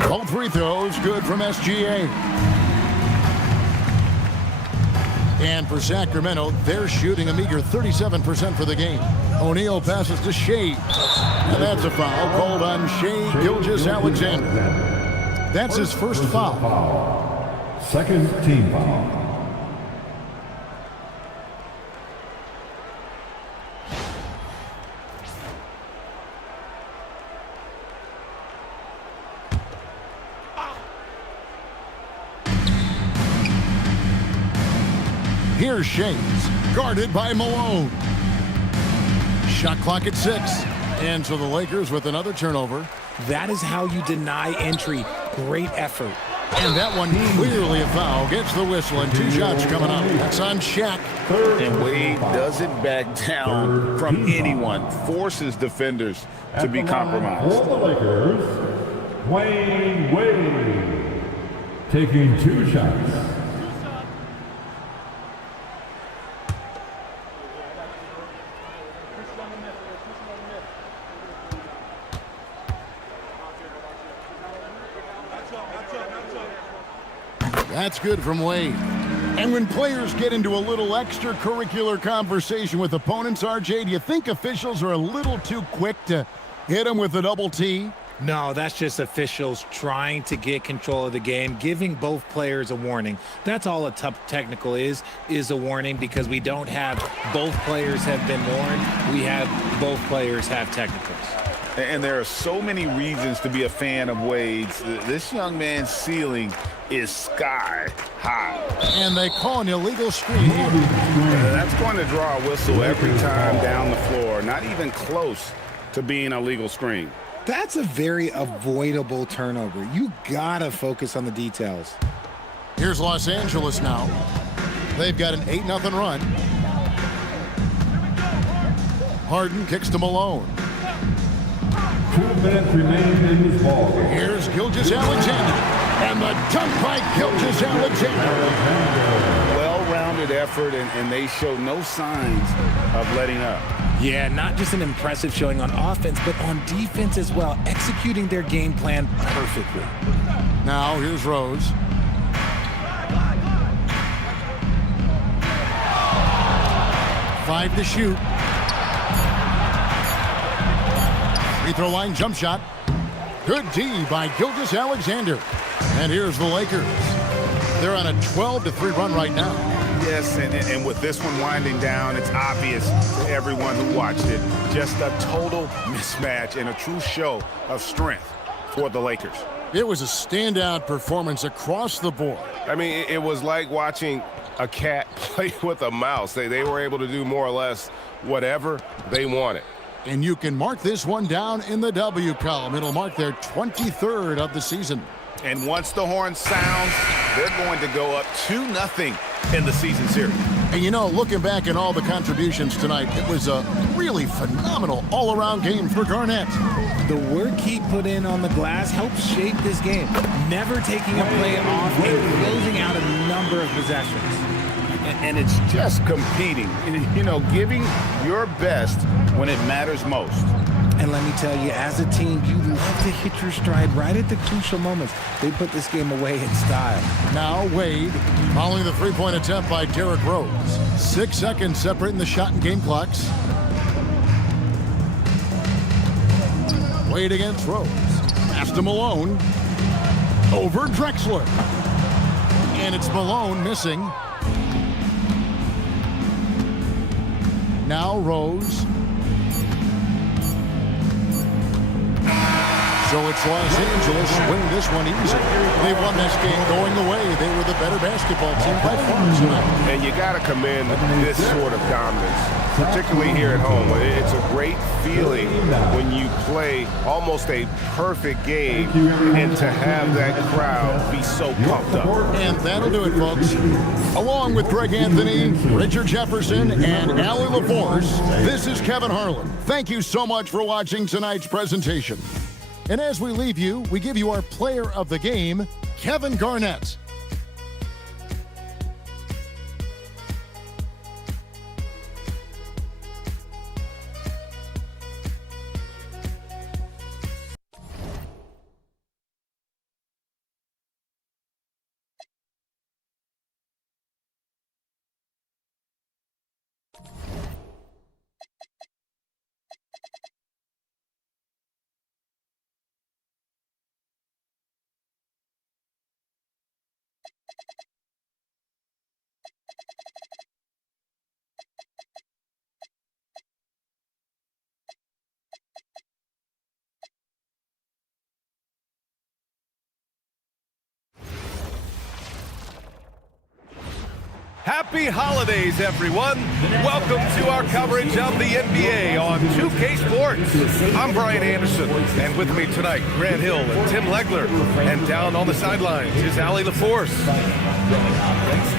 Both free throws good from SGA. And for Sacramento, they're shooting a meager 37% for the game. O'Neal passes to Shea. And that's a foul called on Shea Gilgeous-Alexander. That's his first foul. Second team foul. Here's Shays, guarded by Malone. Shot clock at 6. And so the Lakers with another turnover. That is how you deny entry. Great effort. And that one clearly a foul. Gets the whistle and 2 shots coming up. That's on Shaq. And Wade doesn't back down from anyone. Forces defenders to be compromised. For the Lakers, Dwayne Wade taking 2 shots. That's good from Wade. And when players get into a little extracurricular conversation with opponents, RJ, do you think officials are a little too quick to hit them with a double T? No, that's just officials trying to get control of the game, giving both players a warning. That's all a tough technical is a warning, because we don't have both players have been warned. We have both players have technicals. And there are so many reasons to be a fan of Wade's. This young man's ceiling is sky high. And they call an illegal screen here. That's going to draw a whistle every time down the floor. Not even close to being a legal screen. That's a very avoidable turnover. You gotta focus on the details. Here's Los Angeles now. They've got an 8-0 run. Harden kicks to Malone. 2 minutes remain in this ball game. Here's Gilgeous-Alexander. And the dunk by Gilgeous-Alexander. Well-rounded effort, and they show no signs of letting up. Yeah, not just an impressive showing on offense, but on defense as well, executing their game plan perfectly. Now, here's Rose. Five to shoot. Free throw line jump shot. Good D by Gilgeous-Alexander. And here's the Lakers. They're on a 12-3 run right now. Yes, and with this one winding down, it's obvious to everyone who watched it. Just a total mismatch and a true show of strength for the Lakers. It was a standout performance across the board. I mean, it was like watching a cat play with a mouse. They were able to do more or less whatever they wanted. And you can mark this one down in the W column. It'll mark their 23rd of the season. And once the horn sounds, they're going to go up 2-0 in the season series. And you know, looking back at all the contributions tonight, it was a really phenomenal all-around game for Garnett. The work he put in on the glass helped shape this game, never taking a play off and closing out a number of possessions. And it's just competing, you know, giving your best when it matters most. And let me tell you, as a team, you love to hit your stride right at the crucial moments. They put this game away in style. Now Wade, following the three-point attempt by Derrick Rose. 6 seconds separating the shot and game clocks. Wade against Rose. Pass to Malone. Over Drexler. And it's Malone missing. Now Rose. So it's Los Angeles winning this one easily. They won this game going away. They were the better basketball team by far tonight. And you got to commend this sort of dominance, particularly here at home. It's a great feeling when you play almost a perfect game and to have that crowd be so pumped up. And that'll do it, folks. Along with Greg Anthony, Richard Jefferson, and Allie LaForce, this is Kevin Harlan. Thank you so much for watching tonight's presentation. And as we leave you, we give you our player of the game, Kevin Garnett. Happy holidays, everyone. Welcome to our coverage of the NBA on 2K Sports. I'm Brian Anderson, and with me tonight, Grant Hill and Tim Legler. And down on the sidelines is Allie LaForce.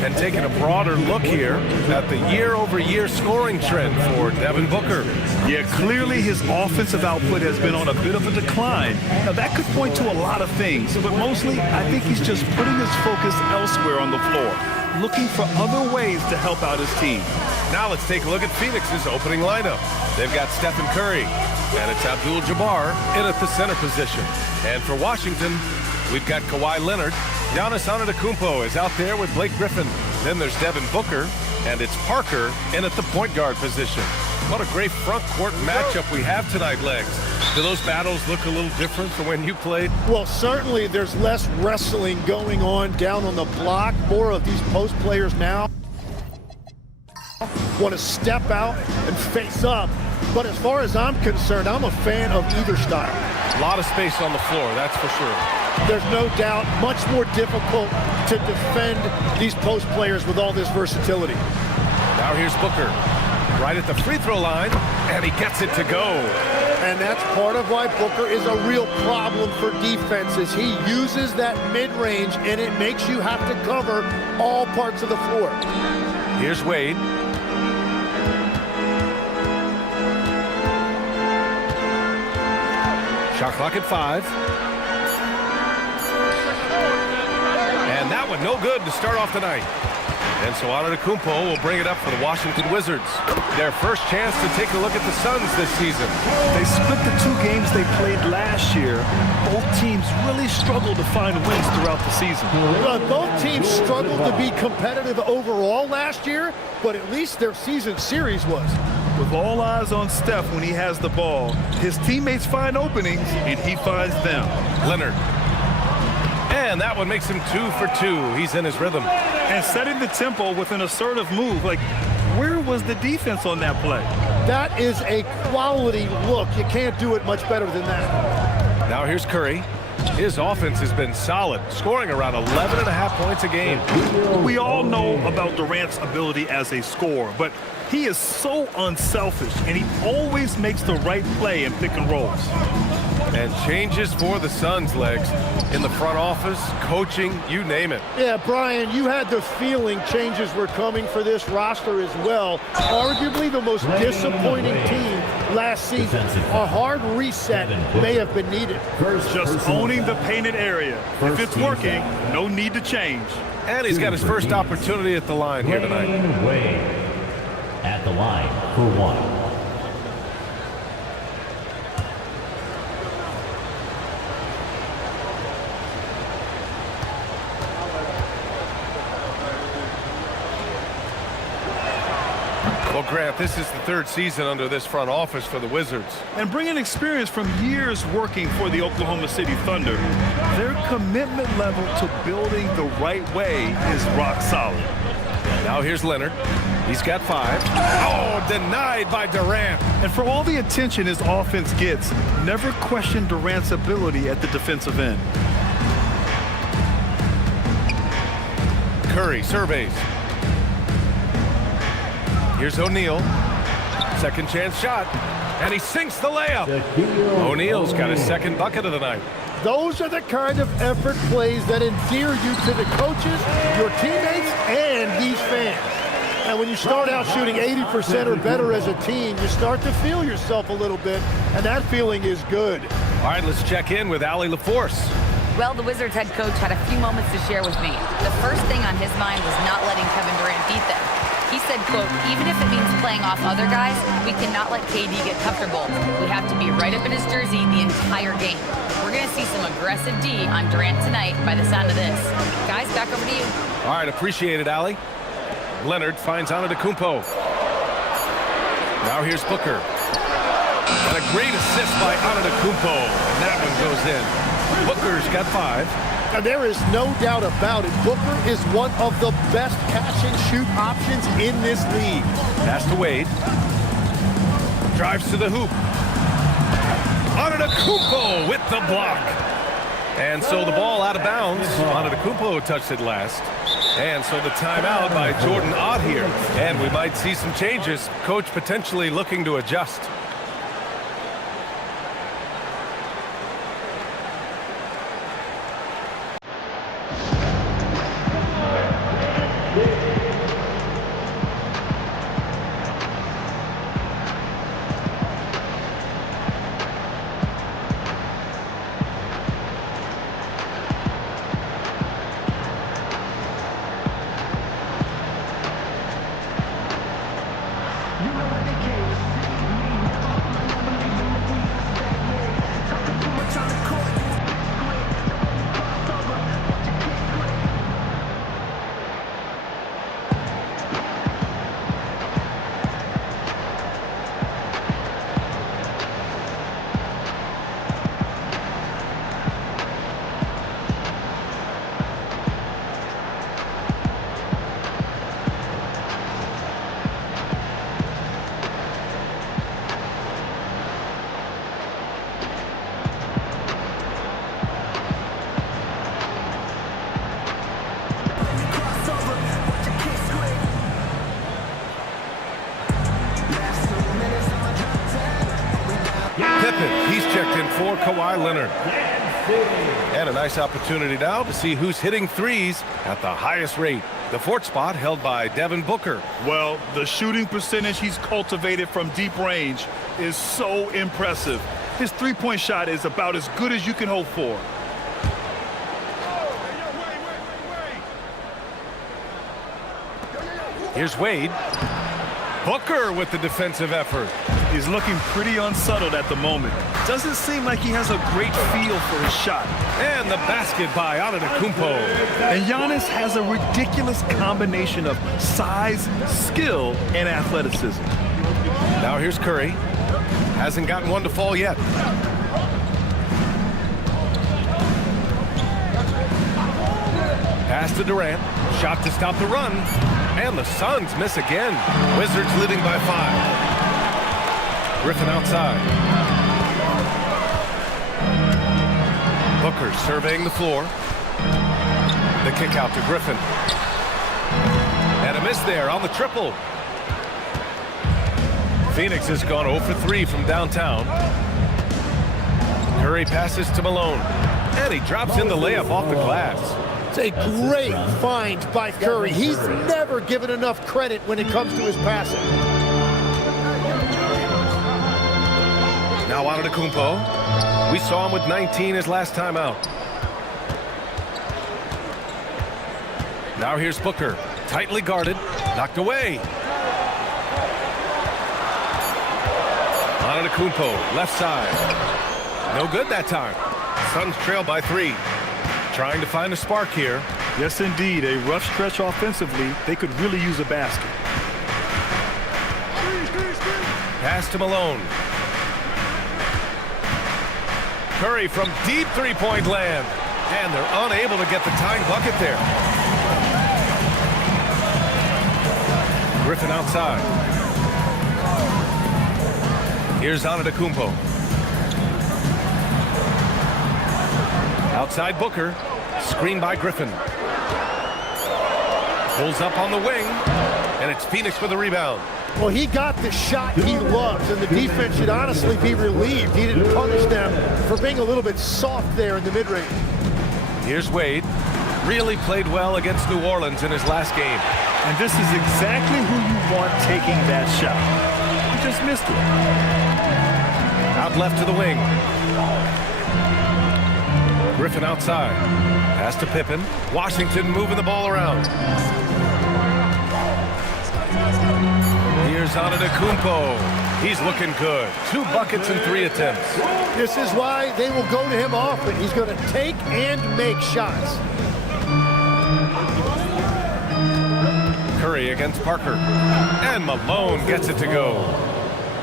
And taking a broader look here at the year-over-year scoring trend for Devin Booker. Yeah, clearly his offensive output has been on a bit of a decline. Now, that could point to a lot of things, but mostly, I think he's just putting his focus elsewhere on the floor, looking for other ways to help out his team. Now let's take a look at Phoenix's opening lineup. They've got Stephen Curry, and it's Abdul-Jabbar in at the center position. And for Washington, we've got Kawhi Leonard. Giannis Antetokounmpo is out there with Blake Griffin. Then there's Devin Booker, and it's Parker in at the point guard position. What a great front court matchup we have tonight, Legs. Do those battles look a little different from when you played? Well, certainly there's less wrestling going on down on the block. More of these post players now want to step out and face up. But as far as I'm concerned, I'm a fan of either style. A lot of space on the floor, that's for sure. There's no doubt much more difficult to defend these post players with all this versatility. Now here's Booker, right at the free throw line, and he gets it to go. And that's part of why Booker is a real problem for defenses. He uses that mid-range, and it makes you have to cover all parts of the floor. Here's Wade. Shot clock at 5. And that one no good to start off the night. And so Antetokounmpo will bring it up for the Washington Wizards. Their first chance to take a look at the Suns this season. They split the 2 games they played last year. Both teams really struggled to find wins throughout the season. Both teams struggled to be competitive overall last year, but at least their season series was. With all eyes on Steph when he has the ball, his teammates find openings, and he finds them. Leonard. And that one makes him 2 for 2. He's in his rhythm. And setting the tempo with an assertive move. Like, where was the defense on that play? That is a quality look. You can't do it much better than that. Now here's Curry. His offense has been solid, scoring around 11.5 points a game. We all know about Durant's ability as a scorer, but he is so unselfish, and he always makes the right play in pick and rolls. And changes for the Suns, Legs. In the front office, coaching, you name it. Yeah, Brian, you had the feeling changes were coming for this roster as well. Arguably the most disappointing team last season. A hard reset may have been needed. Just owning the painted area. If it's working, no need to change. And he's got his first opportunity at the line here tonight. At the line for 1. Well, Grant, this is the 3rd season under this front office for the Wizards. And bringing experience from years working for the Oklahoma City Thunder, their commitment level to building the right way is rock solid. Now here's Leonard. He's got 5. Oh, denied by Durant. And for all the attention his offense gets, never question Durant's ability at the defensive end. Curry surveys. Here's O'Neal. Second chance shot. And he sinks the layup. O'Neal's got his second bucket of the night. Those are the kind of effort plays that endear you to the coaches, your teammates, and these fans. And when you start out shooting 80% or better as a team, you start to feel yourself a little bit, and that feeling is good. All right, let's check in with Allie LaForce. Well, the Wizards head coach had a few moments to share with me. The first thing on his mind was not letting Kevin Durant beat them. He said, quote, even if it means playing off other guys, we cannot let KD get comfortable. We have to be right up in his jersey the entire game. We're going to see some aggressive D on Durant tonight by the sound of this. Guys, back over to you. All right, appreciate it, Allie. Leonard finds Antetokounmpo. Now here's Booker. And a great assist by Antetokounmpo. And that one goes in. Booker's got 5. And there is no doubt about it. Booker is one of the best catch-and-shoot options in this league. Pass to Wade. Drives to the hoop. Antetokounmpo with the block. And so the ball out of bounds. Antetokounmpo touched it last. And so the timeout by Jordan Ott here. And we might see some changes. Coach potentially looking to adjust. He's checked in for Kawhi Leonard. And a nice opportunity now to see who's hitting threes at the highest rate. The fourth spot held by Devin Booker. Well, the shooting percentage he's cultivated from deep range is so impressive. His three-point shot is about as good as you can hope for. Here's Wade. Booker with the defensive effort. He's looking pretty unsettled at the moment. Doesn't seem like he has a great feel for his shot. And the basket by Antetokounmpo. And Giannis has a ridiculous combination of size, skill, and athleticism. Now here's Curry. Hasn't gotten one to fall yet. Pass to Durant. Shot to stop the run. And the Suns miss again. Wizards leading by 5. Griffin outside. Booker surveying the floor. The kick out to Griffin. And a miss there on the triple. Phoenix has gone 0 for 3 from downtown. Curry passes to Malone. And he drops in the layup off the glass. It's a great find by Curry. He's never given enough credit when it comes to his passing. Now Antetokounmpo. We saw him with 19 his last time out. Now here's Booker. Tightly guarded. Knocked away. Antetokounmpo, left side. No good that time. Suns trail by 3. Trying to find a spark here. Yes, indeed. A rough stretch offensively. They could really use a basket. Pass to Malone. Curry from deep three-point land. And they're unable to get the tying bucket there. Griffin outside. Here's Antetokounmpo. Outside Booker. Screen by Griffin. Pulls up on the wing. And it's Phoenix with the rebound. Well, he got the shot he loves, and the defense should honestly be relieved. He didn't punish them for being a little bit soft there in the mid-range. Here's Wade. Really played well against New Orleans in his last game. And this is exactly who you want taking that shot. He just missed it. Out left to the wing. Griffin outside. Pass to Pippen. Washington moving the ball around. Here's Antetokounmpo. He's looking good. 2 buckets in 3 attempts. This is why they will go to him often. He's going to take and make shots. Curry against Parker. And Malone gets it to go.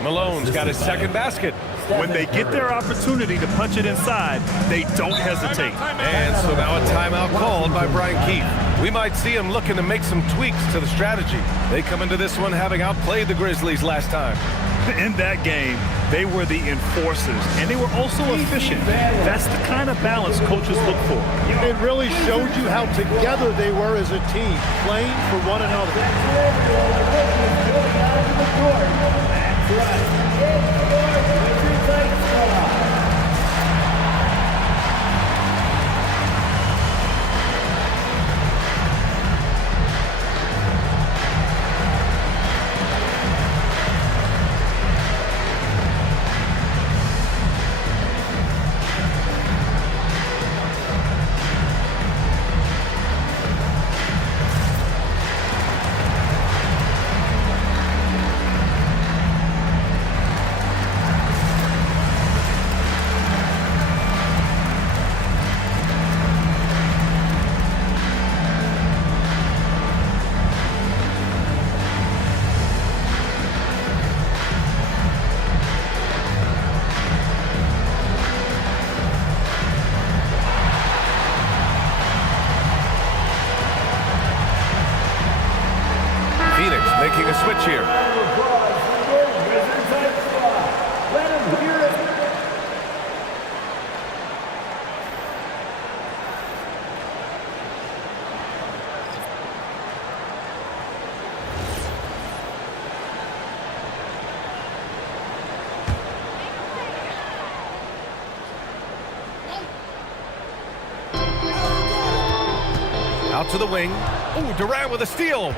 Malone's got his second basket. When they get their opportunity to punch it inside, they don't hesitate. And so now a timeout called by Brian Keefe. We might see him looking to make some tweaks to the strategy. They come into this one having outplayed the Grizzlies last time. In that game, they were the enforcers, and they were also efficient. That's the kind of balance coaches look for. It really showed you how together they were as a team, playing for one another. Making a switch here. Out to the wing. Ooh, Durant with a steal.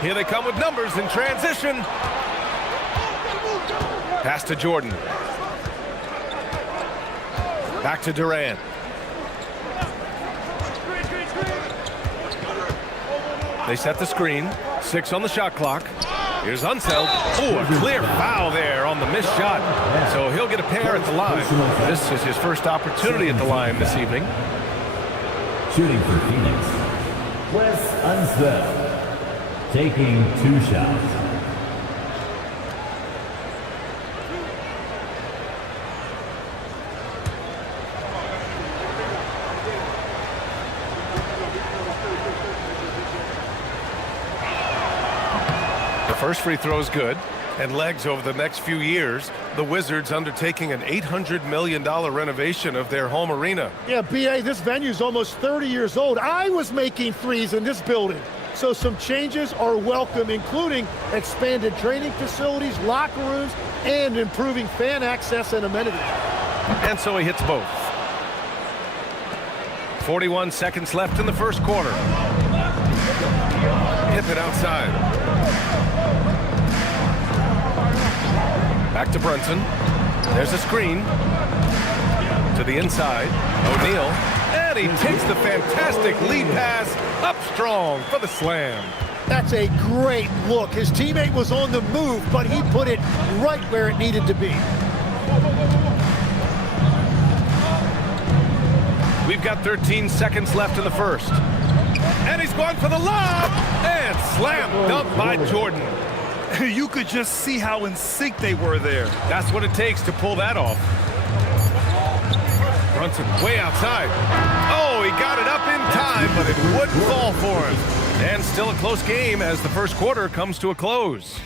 Here they come with numbers in transition. Pass to Jordan. Back to Durant. They set the screen. 6 on the shot clock. Here's Unseld. Ooh, a clear foul there on the missed shot. So he'll get a pair at the line. This is his first opportunity at the line this evening. Shooting for Phoenix, Wes Unseld. Taking 2 shots. The first free throw is good. And legs over the next few years, the Wizards undertaking an $800 million renovation of their home arena. Yeah, B.A., this venue's almost 30 years old. I was making threes in this building. So some changes are welcome, including expanded training facilities, locker rooms, and improving fan access and amenities. And so he hits both. 41 seconds left in the first quarter. Pippen outside. Back to Brunson. There's a screen. To the inside. O'Neal. And he takes the fantastic lead pass up strong for the slam. That's a great look. His teammate was on the move, but he put it right where it needed to be. We've got 13 seconds left in the first. And he's going for the lob. And slam dunk by Jordan. You could just see how in sync they were there. That's what it takes to pull that off. Brunson way outside. Oh, he got it up in time, but it wouldn't fall for him. And still a close game as the first quarter comes to a close.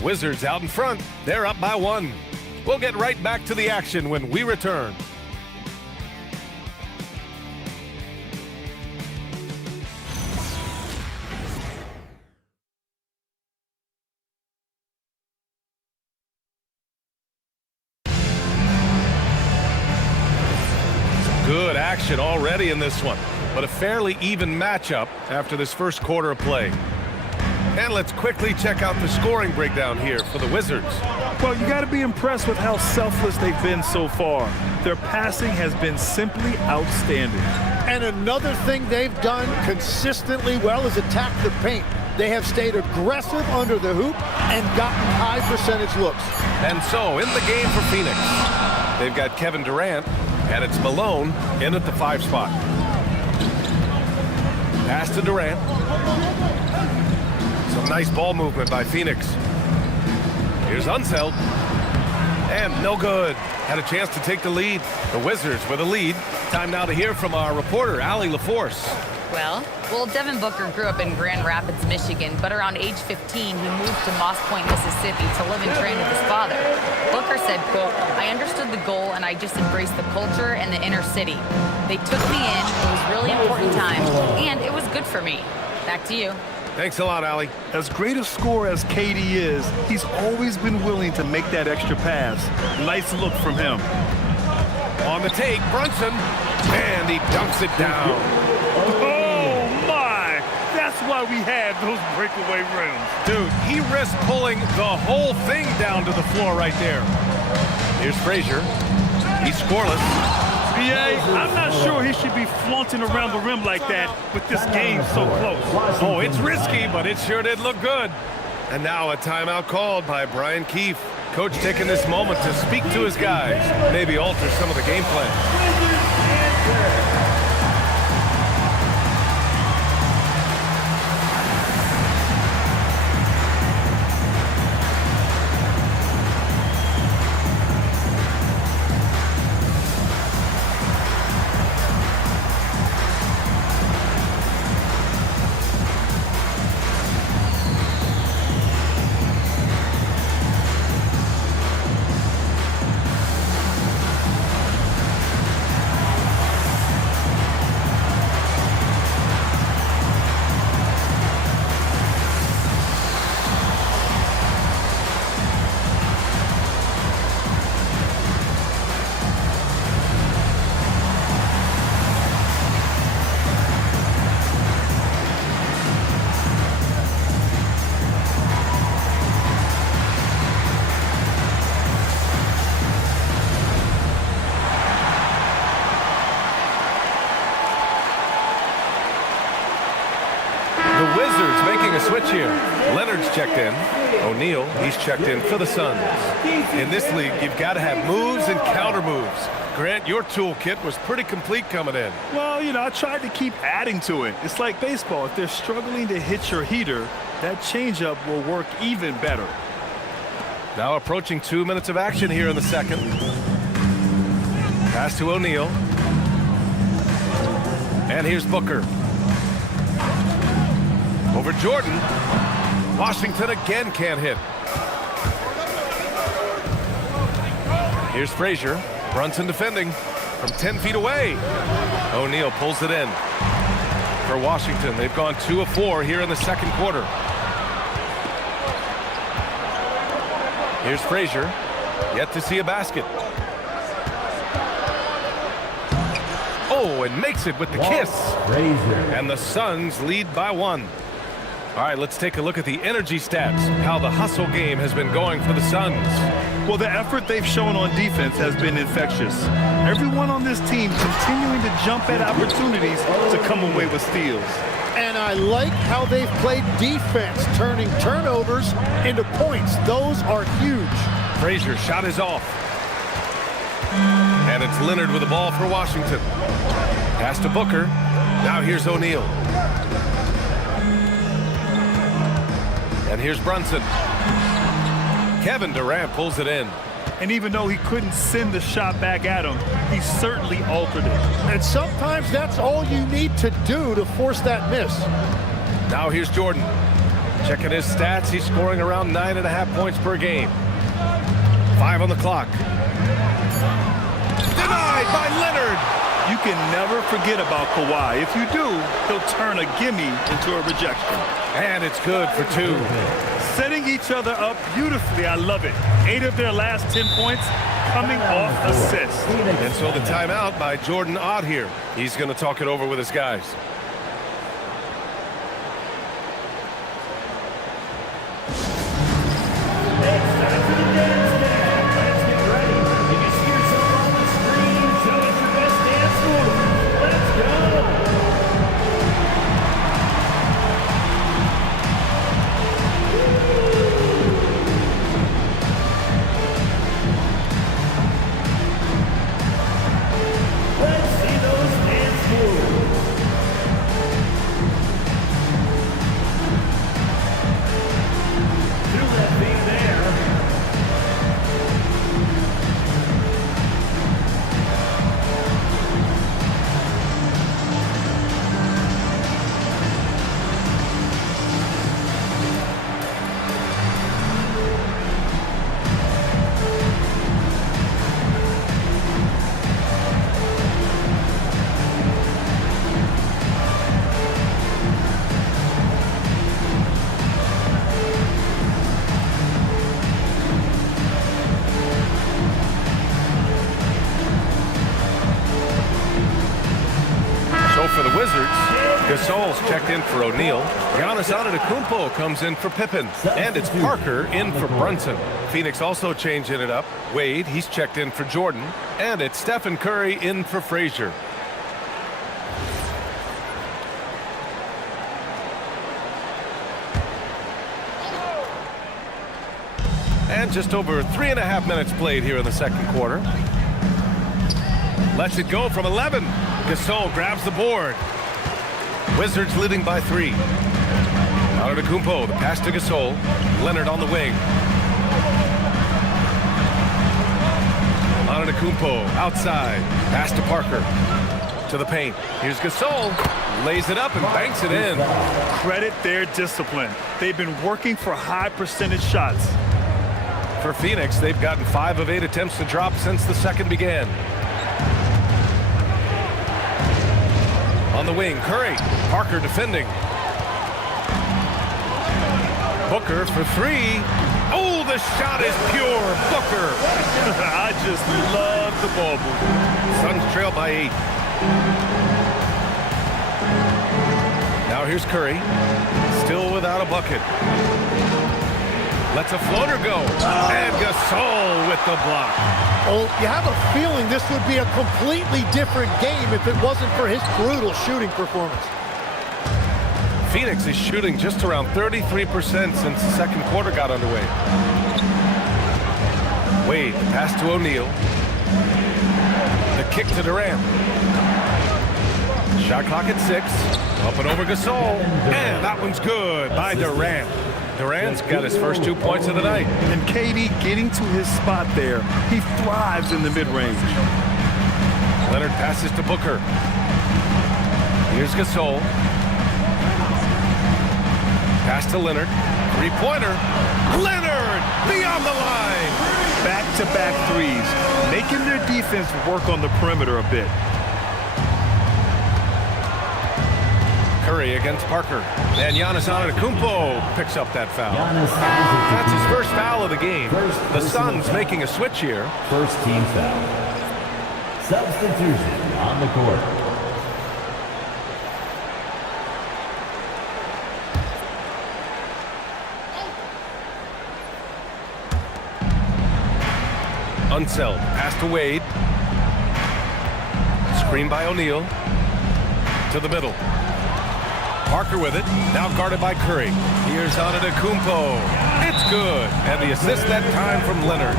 Wizards out in front. They're up by 1. We'll get right back to the action when we return. Good action already in this one, but a fairly even matchup after this first quarter of play. And let's quickly check out the scoring breakdown here for the Wizards. Well, you got to be impressed with how selfless they've been so far. Their passing has been simply outstanding. And another thing they've done consistently well is attack the paint. They have stayed aggressive under the hoop and gotten high percentage looks. And so in the game for Phoenix, they've got Kevin Durant, and it's Malone in at the 5 spot. Pass to Durant. Some nice ball movement by Phoenix. Here's Unseld. And no good. Had a chance to take the lead. The Wizards with a lead. Time now to hear from our reporter, Allie LaForce. Well, Devin Booker grew up in Grand Rapids, Michigan, but around age 15, he moved to Moss Point, Mississippi to live and train with his father. Booker said, quote, "I understood the goal and I just embraced the culture and the inner city. They took me in, it was really important time, and it was good for me." Back to you. Thanks a lot, Allie. As great a scorer as KD is, he's always been willing to make that extra pass. Nice look from him. On the take, Brunson, and he dumps it down. Oh, my! That's why we had those breakaway rims. Dude, he risked pulling the whole thing down to the floor right there. Here's Frazier. He's scoreless. BA, I'm not sure he should be flaunting around the rim like that with this game so close. Oh, it's risky, but it sure did look good. And now a timeout called by Brian Keefe. Coach taking this moment to speak to his guys, maybe alter some of the game plan. Switch here. Leonard's checked in. O'Neal, he's checked in for the Suns. In this league, you've got to have moves and counter moves. Grant, your toolkit was pretty complete coming in. Well, you know, I tried to keep adding to it. It's like baseball. If they're struggling to hit your heater, that changeup will work even better. Now approaching 2 minutes of action here in the second. Pass to O'Neal. And here's Booker. Over Jordan. Washington again can't hit. Here's Frazier. Brunson defending from 10 feet away. O'Neal pulls it in. For Washington, they've gone 2 of 4 here in the second quarter. Here's Frazier. Yet to see a basket. Oh, and makes it with the kiss. And the Suns lead by 1. All right, let's take a look at the energy stats, how the hustle game has been going for the Suns. Well, the effort they've shown on defense has been infectious. Everyone on this team continuing to jump at opportunities to come away with steals. And I like how they've played defense, turning turnovers into points. Those are huge. Frazier shot is off. And it's Leonard with the ball for Washington. Pass to Booker. Now here's O'Neal. And here's Brunson. Kevin Durant pulls it in. And even though he couldn't send the shot back at him, he certainly altered it. And sometimes that's all you need to do to force that miss. Now here's Jordan. Checking his stats, he's scoring around 9.5 points per game. 5 on the clock. Denied by Leonard. You can never forget about Kawhi. If you do, he'll turn a gimme into a rejection. And it's good for 2. Setting each other up beautifully. I love it. 8 of their last 10 points coming off assists. And so the timeout by Jordan Ott here. He's going to talk it over with his guys. For the Wizards, Gasol's checked in for O'Neal. Giannis Antetokounmpo comes in for Pippen. And it's Parker in for Brunson. Phoenix also changing it up. Wade, he's checked in for Jordan. And it's Stephen Curry in for Frazier. And just over 3.5 minutes played here in the second quarter. Lets it go from 11. Gasol grabs the board. Wizards leading by 3. Antetokounmpo, the pass to Gasol. Leonard on the wing. Antetokounmpo outside. Pass to Parker. To the paint. Here's Gasol. Lays it up and banks it in. Credit their discipline. They've been working for high percentage shots. For Phoenix, they've gotten 5 of 8 attempts to drop since the second began. On the wing, Curry. Parker defending. Booker for 3. Oh, the shot is pure. Booker. I just love the ball movement. Suns trail by 8. Now here's Curry. Still without a bucket. Lets a floater go. And Gasol with the block. Well, you have a feeling this would be a completely different game if it wasn't for his brutal shooting performance. Phoenix is shooting just around 33% since the second quarter got underway. Wade, pass to O'Neal. The kick to Durant. Shot clock at 6. Up and over Gasol. And that one's good by Durant. Durant's got his first 2 points of the night. And KD getting to his spot there. He thrives in the mid-range. Leonard passes to Booker. Here's Gasol. Pass to Leonard. 3-pointer. Leonard beyond the line. Back-to-back threes. Making their defense work on the perimeter a bit. Curry against Parker. And Giannis Antetokounmpo picks up that foul. That's his first foul of the game. The Suns making a switch here. First team foul. Substitution on the court. Unseld. Pass to Wade. Screen by O'Neal. To the middle. Parker with it. Now guarded by Curry. Here's Antetokounmpo. It's good. And the assist that time from Leonard.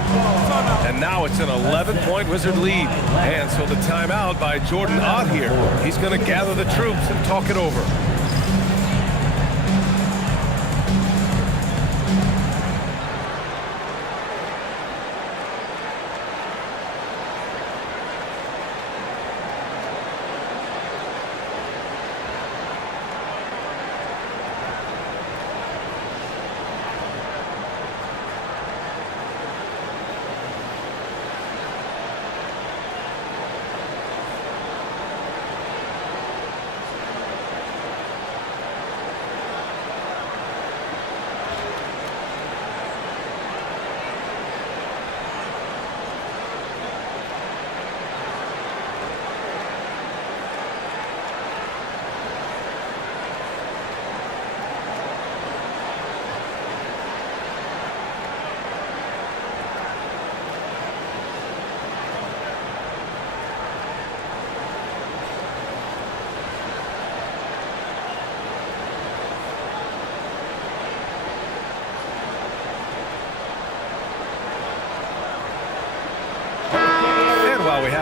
And now it's an 11-point Wizard lead. And so the timeout by Jordan Ott here. He's going to gather the troops and talk it over.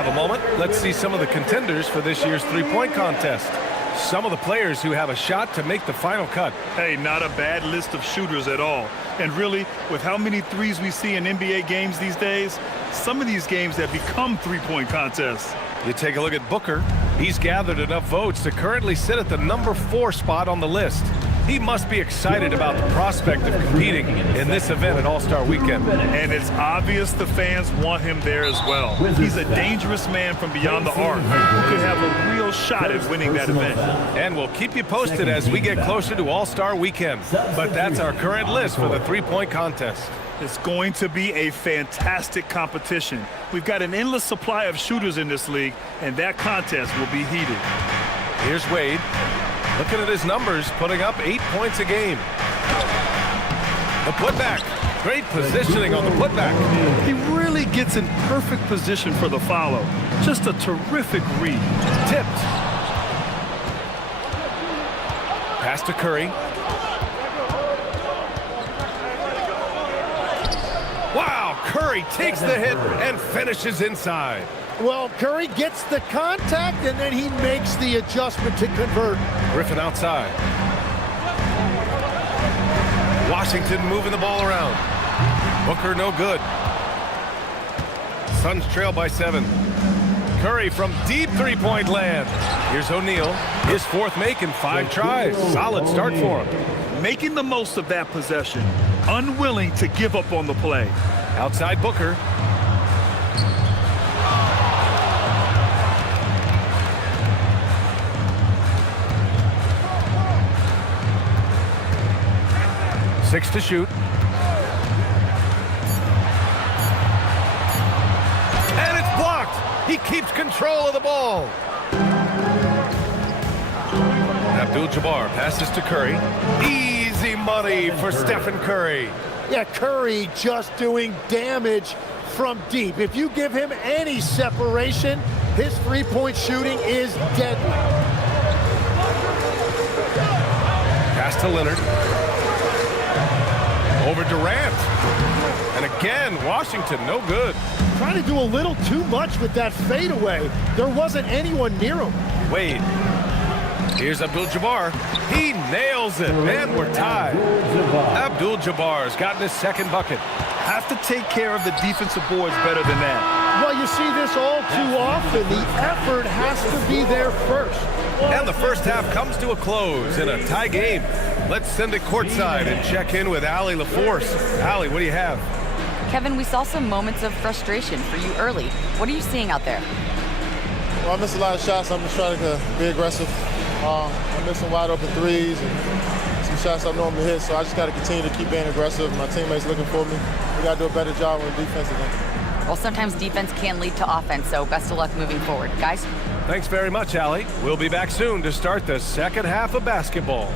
have a moment, let's see some of the contenders for this year's three-point contest. Some of the players who have a shot to make the final cut. Hey, not a bad list of shooters at all. And really, with how many threes we see in NBA games these days, some of these games have become three-point contests. You take a look at Booker. He's gathered enough votes to currently sit at the number 4 spot on the list. He must be excited about the prospect of competing in this event at All-Star Weekend. And it's obvious the fans want him there as well. He's a dangerous man from beyond the arc who could have a real shot at winning that event. And we'll keep you posted as we get closer to All-Star Weekend. But that's our current list for the three-point contest. It's going to be a fantastic competition. We've got an endless supply of shooters in this league, and that contest will be heated. Here's Wade. Looking at his numbers, putting up 8 points a game. The putback. Great positioning on the putback. He really gets in perfect position for the follow. Just a terrific read. Tipped. Pass to Curry. Wow, Curry takes the hit and finishes inside. Well, Curry gets the contact, and then he makes the adjustment to convert. Griffin outside. Washington moving the ball around. Booker no good. Suns trail by 7. Curry from deep three-point land. Here's O'Neal. His 4th make in 5 tries. Solid start for him. Making the most of that possession. Unwilling to give up on the play. Outside Booker. Six to shoot. And it's blocked. He keeps control of the ball. Abdul-Jabbar passes to Curry. Easy money for Stephen Curry. Yeah, Curry just doing damage from deep. If you give him any separation, his three-point shooting is deadly. Pass to Leonard. Over Durant. And again, Washington, no good. Trying to do a little too much with that fadeaway. There wasn't anyone near him. Wade. Here's Abdul-Jabbar. He nails it, and we're tied. Abdul-Jabbar's gotten his 2nd bucket. Have to take care of the defensive boards better than that. Well, you see this all too often. The effort has to be there first. And the first half comes to a close in a tie game. Let's send it courtside and check in with Allie LaForce. Allie, what do you have? Kevin, we saw some moments of frustration for you early. What are you seeing out there? Well, I missed a lot of shots. I'm just trying to be aggressive. I missed some wide open threes and some shots I normally hit, so I just got to continue to keep being aggressive. My teammates looking for me. We got to do a better job on the defensive end. Well, sometimes defense can lead to offense, so best of luck moving forward. Guys? Thanks very much, Allie. We'll be back soon to start the second half of basketball.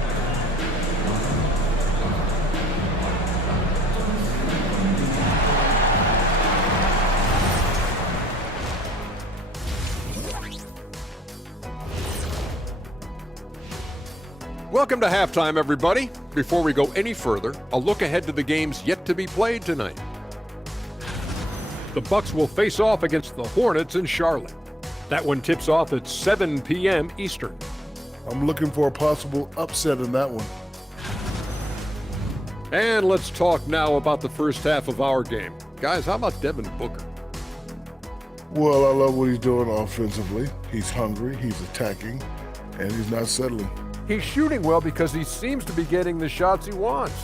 Welcome to halftime, everybody. Before we go any further, a look ahead to the games yet to be played tonight. The Bucks will face off against the Hornets in Charlotte. That one tips off at 7 p.m. Eastern. I'm looking for a possible upset in that one. And let's talk now about the first half of our game. Guys, how about Devin Booker? Well, I love what he's doing offensively. He's hungry, he's attacking, and he's not settling. He's shooting well because he seems to be getting the shots he wants.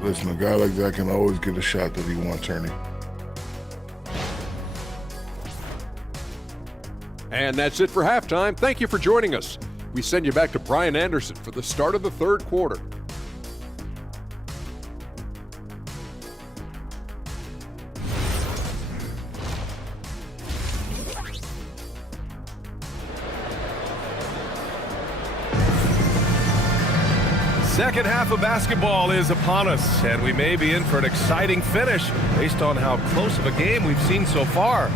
Listen, a guy like that can always get a shot that he wants, Ernie. And that's it for halftime. Thank you for joining us. We send you back to Brian Anderson for the start of the third quarter. Second half of basketball is upon us, and we may be in for an exciting finish based on how close of a game we've seen so far.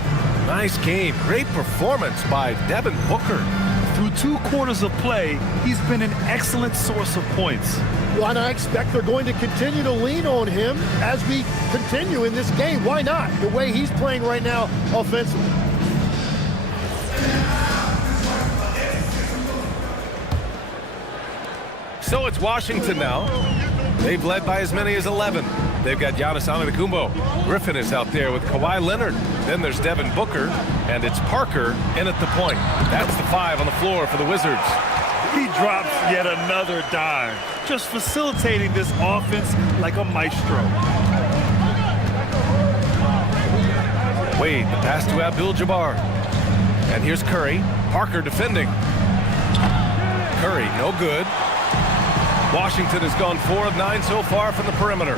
Nice game. Great performance by Devin Booker. Through 2 quarters of play, he's been an excellent source of points. Well, and I expect they're going to continue to lean on him as we continue in this game. Why not? The way he's playing right now offensively. So it's Washington now. They've led by as many as 11. They've got Giannis Antetokounmpo. Griffin is out there with Kawhi Leonard. Then there's Devin Booker, and it's Parker in at the point. That's the 5 on the floor for the Wizards. He drops yet another dime, just facilitating this offense like a maestro. Wade, the pass to Abdul-Jabbar. And here's Curry. Parker defending. Curry, no good. Washington has gone 4 of 9 so far from the perimeter.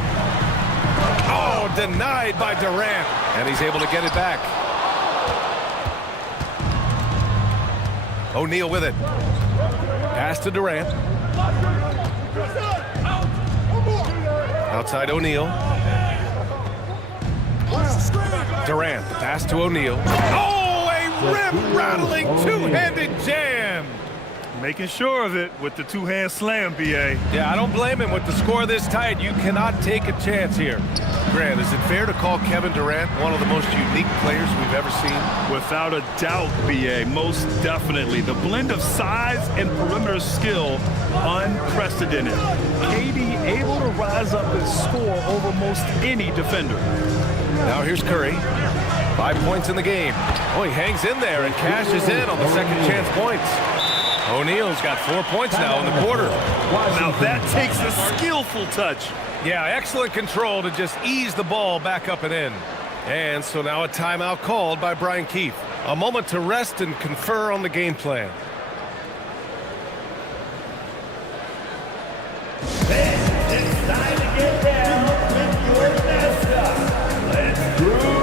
Oh, denied by Durant. And he's able to get it back. O'Neal with it. Pass to Durant. Outside O'Neal. Durant, the pass to O'Neal. Oh, a rim-rattling two-handed jam. Making sure of it with the two-hand slam, B.A. Yeah, I don't blame him. With the score this tight, you cannot take a chance here. Grant, is it fair to call Kevin Durant one of the most unique players we've ever seen? Without a doubt, B.A., most definitely. The blend of size and perimeter skill, unprecedented. KD able to rise up and score over most any defender. Now here's Curry. 5 points in the game. Oh, he hangs in there and cashes in on the second chance points. O'Neal's got 4 points now in the quarter. Now that takes a skillful touch. Yeah, excellent control to just ease the ball back up and in. And so now a timeout called by Brian Keefe. A moment to rest and confer on the game plan. It's time to get down with your mascot. Let's groove.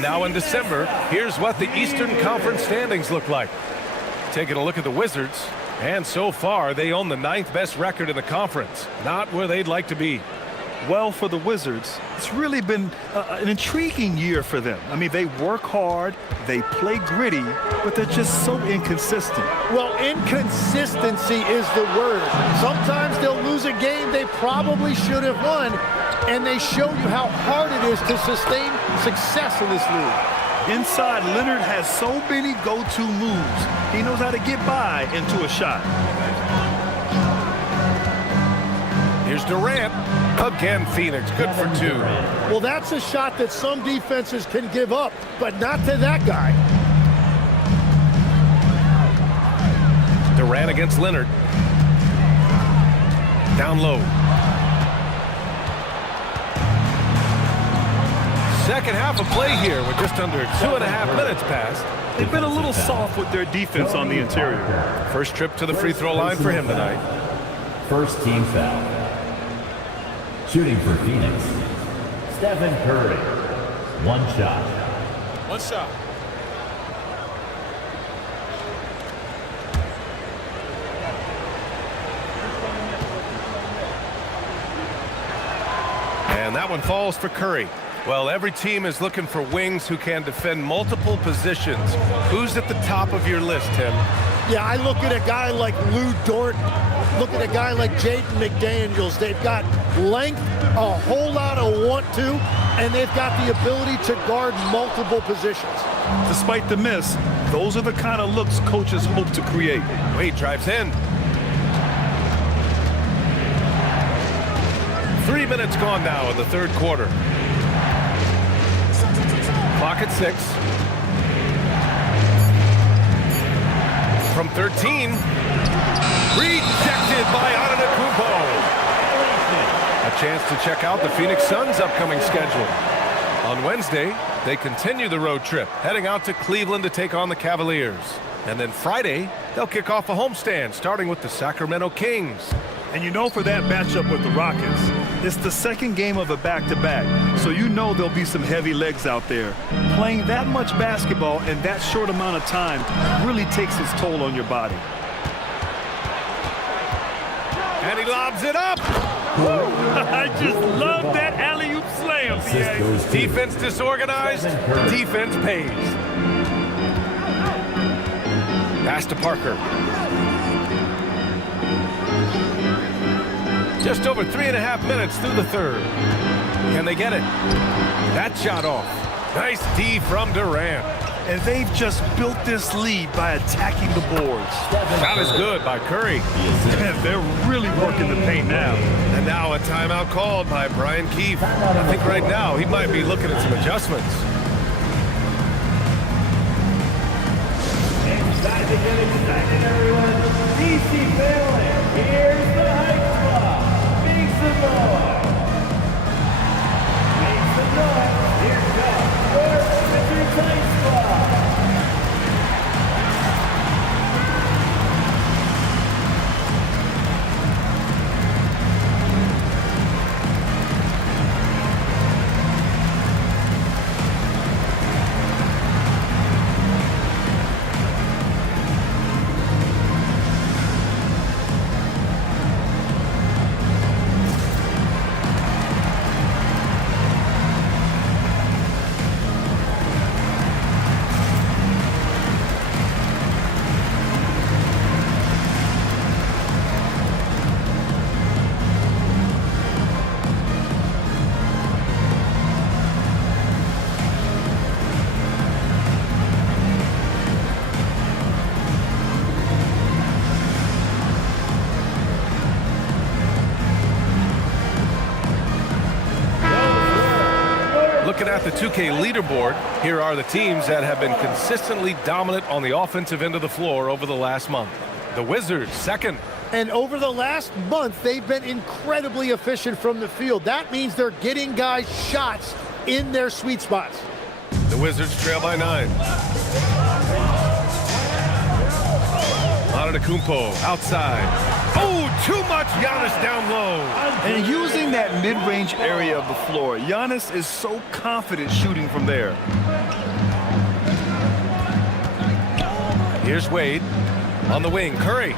Now in December, here's what the Eastern Conference standings look like. Taking a look at the Wizards, and so far they own the 9th best record in the conference. Not where they'd like to be. Well, for the Wizards, it's really been an intriguing year for them. I mean, they work hard, they play gritty, but they're just so inconsistent. Well, inconsistency is the word. Sometimes they'll lose a game they probably should have won, and they show you how hard it is to sustain success in this league. Inside, Leonard has so many go-to moves. He knows how to get by into a shot. Here's Durant. Again, Phoenix, good for 2. Well, that's a shot that some defenses can give up, but not to that guy. Durant against Leonard. Down low. Second half of play here with just under 2.5 minutes passed. They've been a little soft with their defense on the interior. First trip to the free throw line for him tonight. First team foul. Shooting for Phoenix, Stephen Curry. One shot. One shot. And that one falls for Curry. Well, every team is looking for wings who can defend multiple positions. Who's at the top of your list, Tim? Yeah, I look at a guy like Lou Dort. Look at a guy like Jaden McDaniels. They've got length, a whole lot of want to, and they've got the ability to guard multiple positions. Despite the miss, those are the kind of looks coaches hope to create. Wade drives in. 3 minutes gone now in the third quarter. Clock at 6. 13. Rejected by Antetokounmpo. A chance to check out the Phoenix Suns' upcoming schedule. On Wednesday, they continue the road trip, heading out to Cleveland to take on the Cavaliers. And then Friday, they'll kick off a homestand, starting with the Sacramento Kings. And you know, for that matchup with the Rockets, it's the second game of a back-to-back, so you know there'll be some heavy legs out there. Playing that much basketball in that short amount of time really takes its toll on your body. And he lobs it up. I just love that alley-oop slam. Defense disorganized, defense pays. Pass to Parker. Just over 3.5 minutes through the third. Can they get it? That shot off. Nice D from Durant. And they've just built this lead by attacking the boards. Shot is good by Curry. And they're really working the paint now. And now a timeout called by Brian Keefe. I think right now he might be looking at some adjustments. Excited, everyone. DC family, here's the hype squad. Make some noise. Make some noise. Here comes your Wizards hype squad. Looking at the 2K leaderboard, here are the teams that have been consistently dominant on the offensive end of the floor over the last month. The Wizards, second. And over the last month, they've been incredibly efficient from the field. That means they're getting guys shots in their sweet spots. The Wizards trail by 9. Antetokounmpo outside. Oh, too much Giannis down low. And using that mid-range area of the floor, Giannis is so confident shooting from there. Here's Wade on the wing. Curry.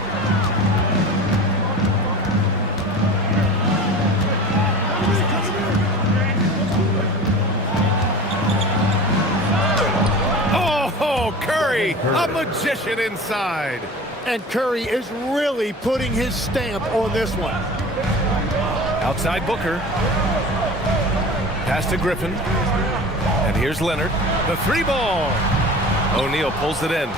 Oh, Curry, a magician inside. And Curry is really putting his stamp on this one. Outside Booker. Pass to Griffin. And here's Leonard. The three ball. O'Neal pulls it in.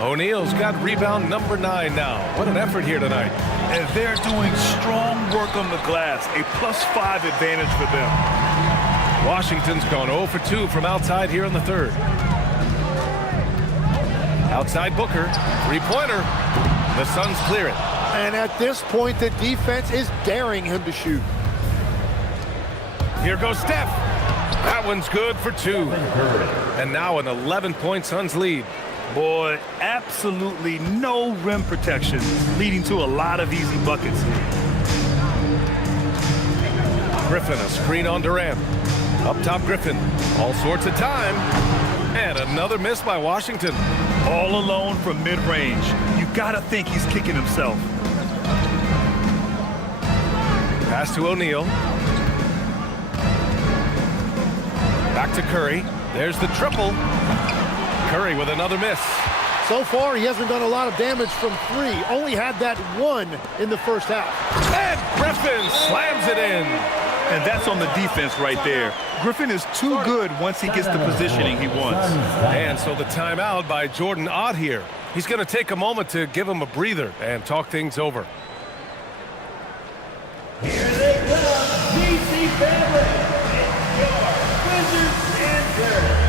O'Neal's got rebound number 9 now. What an effort here tonight. And they're doing strong work on the glass. A +5 advantage for them. Washington's gone 0 for 2 from outside here in the third. Outside Booker, three-pointer. The Suns clear it. And at this point, the defense is daring him to shoot. Here goes Steph. That one's good for 2. And now an 11-point Suns lead. Boy, absolutely no rim protection, leading to a lot of easy buckets. Griffin, a screen on Durant. Up top, Griffin. All sorts of time. And another miss by Washington. All alone from mid-range. You gotta think he's kicking himself. Pass to O'Neal. Back to Curry. There's the triple. Curry with another miss. So far, he hasn't done a lot of damage from 3. Only had that 1 in the first half. And Griffin slams it in. And that's on the defense right there. Griffin is too good once he gets the positioning he wants. And so the timeout by Jordan Ott here. He's going to take a moment to give him a breather and talk things over. Here they come, DC family. It's your Wizards answer.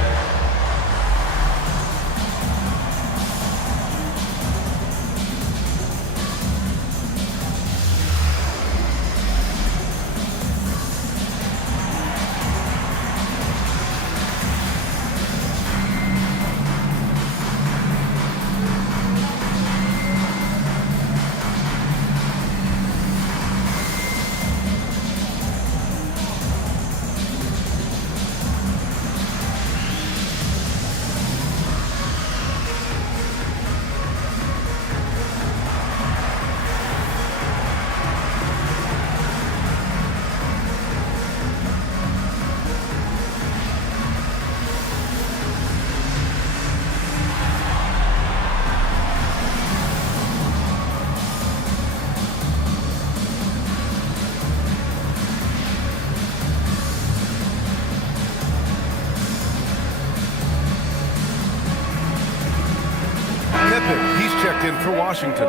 Pippen, he's checked in for Washington.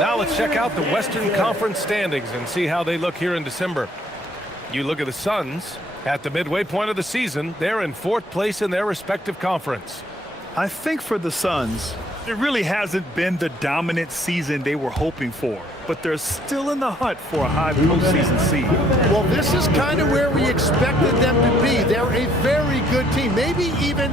Now let's check out the Western Conference standings and see how they look here in December. You look at the Suns. At the midway point of the season, they're in 4th place in their respective conference. I think for the Suns, it really hasn't been the dominant season they were hoping for, but they're still in the hunt for a high postseason seed. Well, this is kind of where we expected them to be. They're a very good team, maybe even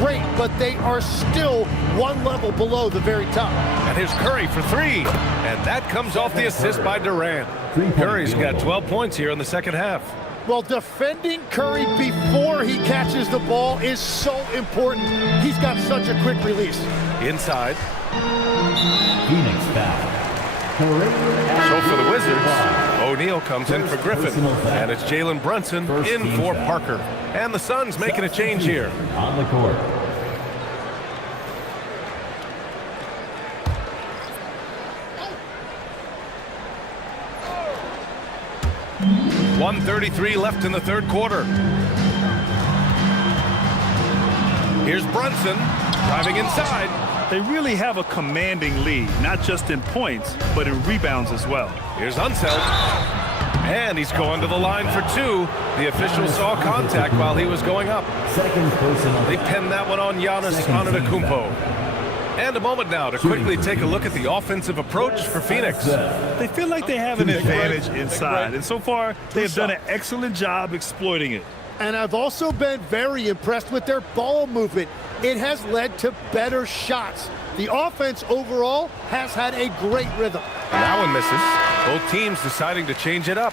great, but they are still one level below the very top. And here's Curry for 3, and that comes off the assist by Durant. Curry's got 12 points here in the second half. Well, defending Curry before he catches the ball is so important. He's got such a quick release. Inside. Phoenix foul. So for the Wizards, O'Neal comes in for Griffin, and it's Jalen Brunson in for Parker. And the Suns making a change here. On the court. 1:33 left in the third quarter. Here's Brunson driving inside. They really have a commanding lead, not just in points, but in rebounds as well. Here's Unseld. And he's going to the line for 2. The official saw contact while he was going up. They pinned that one on Giannis Antetokounmpo. And a moment now to quickly take a look at the offensive approach for Phoenix. They feel like they have an advantage inside, and so far they have done an excellent job exploiting it. And I've also been very impressed with their ball movement. It has led to better shots. The offense overall has had a great rhythm. That one misses. Both teams deciding to change it up.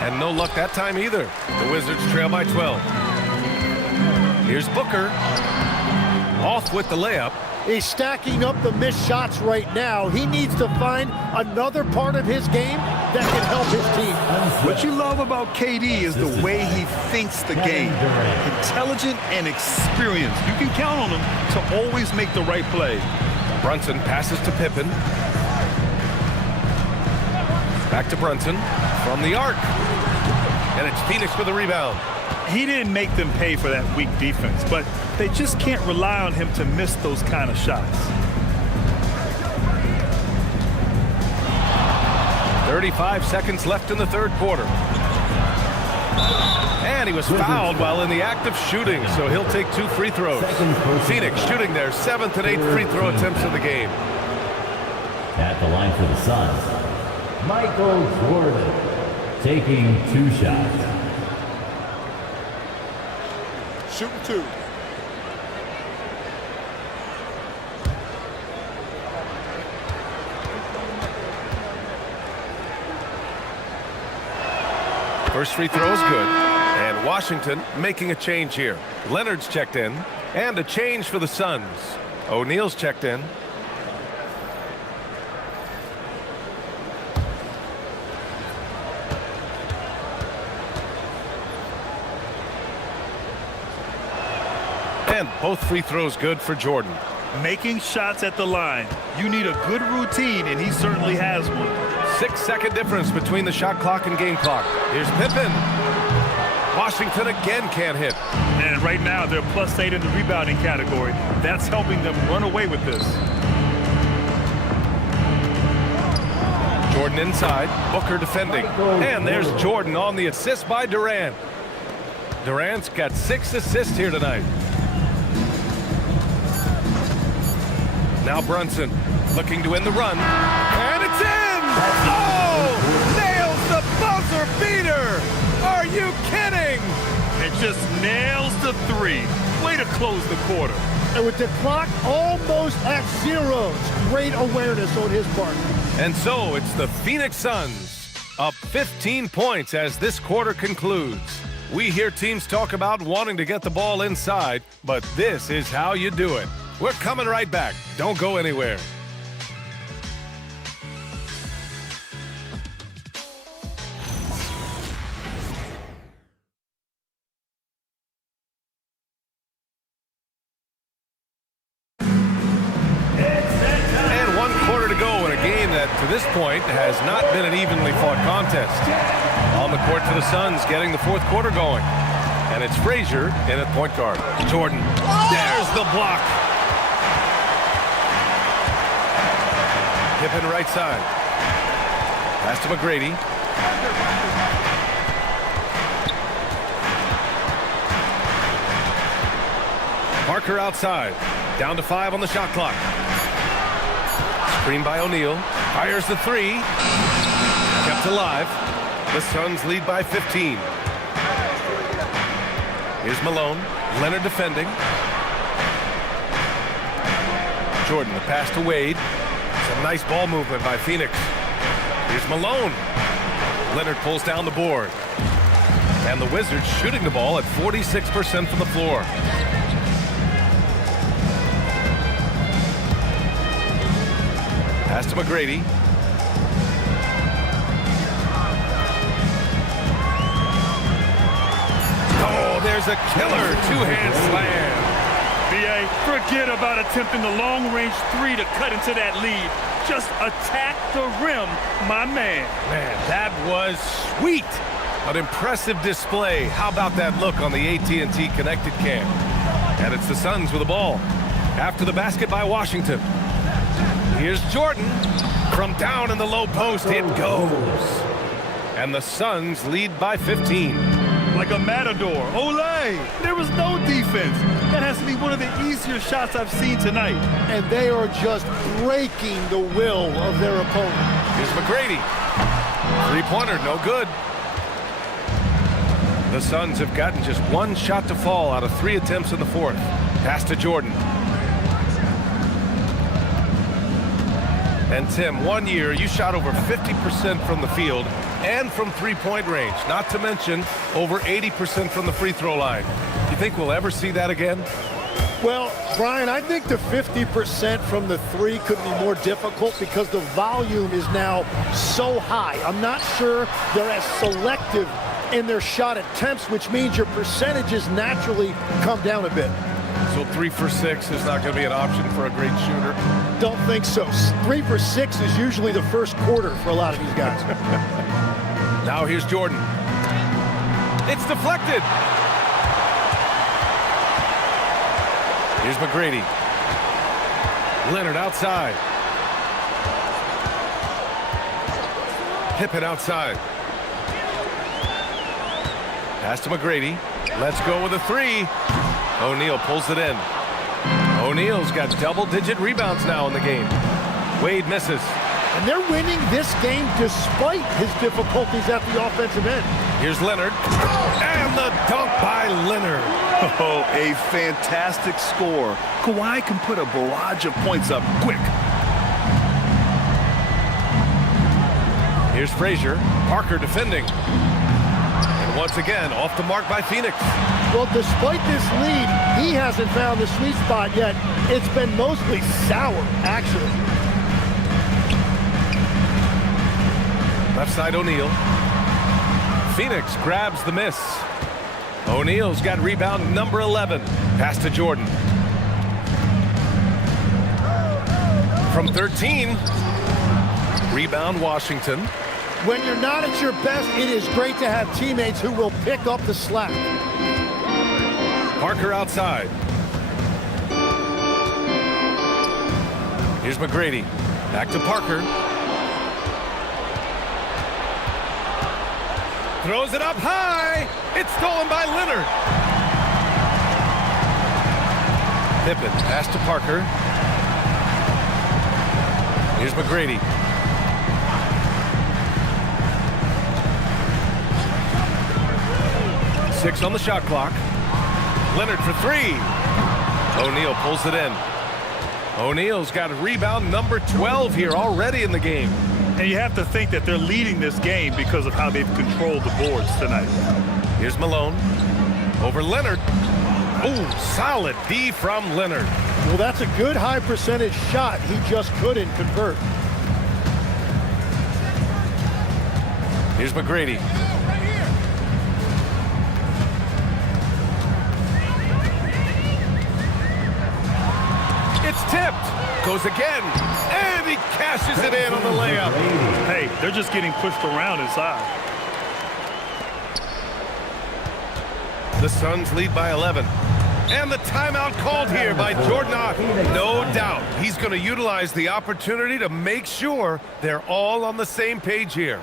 And no luck that time either. The Wizards trail by 12. Here's Booker. Off with the layup. He's stacking up the missed shots right now. He needs to find another part of his game that can help his team. What you love about KD is the way he thinks the game. Intelligent and experienced. You can count on him to always make the right play. Brunson passes to Pippen. Back to Brunson from the arc. And it's Phoenix with a rebound. He didn't make them pay for that weak defense, but they just can't rely on him to miss those kind of shots. 35 seconds left in the third quarter. And he was fouled while in the act of shooting, so he'll take 2 free throws. Phoenix shooting their 7th and 8th free throw attempts of the game. At the line for the Suns, Michael Jordan taking 2 shots. Shooting 2. First free throw is good. And Washington making a change here. Leonard's checked in. And a change for the Suns. O'Neal's checked in. And both free throws good for Jordan. Making shots at the line. You need a good routine, and he certainly has one. 6-second difference between the shot clock and game clock. Here's Pippen. Washington again can't hit. And right now, they're +8 in the rebounding category. That's helping them run away with this. Jordan inside. Booker defending. And there's Jordan on the assist by Durant. Durant's got 6 assists here tonight. Now Brunson looking to win the run. And it's in! Oh! Nails the buzzer beater! Are you kidding? It just nails the 3. Way to close the quarter. And with the clock almost at 0, great awareness on his part. And so it's the Phoenix Suns up 15 points as this quarter concludes. We hear teams talk about wanting to get the ball inside, but this is how you do it. We're coming right back. Don't go anywhere. this point has not been an evenly fought contest. On the court for the Suns, getting the fourth quarter going. And it's Frazier in at point guard. Jordan, there's the block. Pippen right side. Pass to McGrady. Parker outside. Down to 5 on the shot clock. Screen by O'Neal. Fires the 3. Kept alive. The Suns lead by 15. Here's Malone. Leonard defending. Jordan, the pass to Wade. Some nice ball movement by Phoenix. Here's Malone. Leonard pulls down the board. And the Wizards shooting the ball at 46% from the floor. Pass to McGrady. Oh, there's a killer two-hand slam. B.A., forget about attempting the long-range 3 to cut into that lead. Just attack the rim, my man. Man, that was sweet. An impressive display. How about that look on the AT&T Connected Cam? And it's the Suns with the ball. After the basket by Washington. Here's Jordan. From down in the low post, it goes. And the Suns lead by 15. Like a matador. Olay! There was no defense. That has to be one of the easier shots I've seen tonight. And they are just breaking the will of their opponent. Here's McGrady. Three-pointer, no good. The Suns have gotten just one shot to fall out of 3 attempts in the fourth. Pass to Jordan. And Tim, 1 year, you shot over 50% from the field and from three-point range, not to mention over 80% from the free throw line. You think we'll ever see that again? Well, Brian, I think the 50% from the 3 could be more difficult because the volume is now so high. I'm not sure they're as selective in their shot attempts, which means your percentages naturally come down a bit. So 3 for 6 is not going to be an option for a great shooter? Don't think so. 3 for 6 is usually the first quarter for a lot of these guys. Now here's Jordan. It's deflected. Here's McGrady. Leonard outside. Pippen outside. Pass to McGrady. Let's go with a 3. O'Neal pulls it in. O'Neal's got double-digit rebounds now in the game. Wade misses. And they're winning this game despite his difficulties at the offensive end. Here's Leonard. And the dunk by Leonard. Oh, a fantastic score. Kawhi can put a barrage of points up quick. Here's Frazier. Parker defending. And once again, off the mark by Phoenix. Well, despite this lead, he hasn't found the sweet spot yet. It's been mostly sour, actually. Left side O'Neal. Phoenix grabs the miss. O'Neal's got rebound number 11. Pass to Jordan. From 13. Rebound Washington. When you're not at your best, it is great to have teammates who will pick up the slack. Parker outside. Here's McGrady. Back to Parker. Throws it up high. It's stolen by Leonard. Pippen. Pass to Parker. Here's McGrady. Six on the shot clock. Leonard for 3. O'Neal pulls it in. O'Neal's got a rebound number 12 here already in the game. And you have to think that they're leading this game because of how they've controlled the boards tonight. Here's Malone. Over Leonard. Oh, solid D from Leonard. Well, that's a good high percentage shot. He just couldn't convert. Here's McGrady. It's tipped. Goes again, and he cashes it in on the layup. Hey, they're just getting pushed around inside. The Suns lead by 11. And the timeout called here by Jordan Ott. No doubt he's going to utilize the opportunity to make sure they're all on the same page here.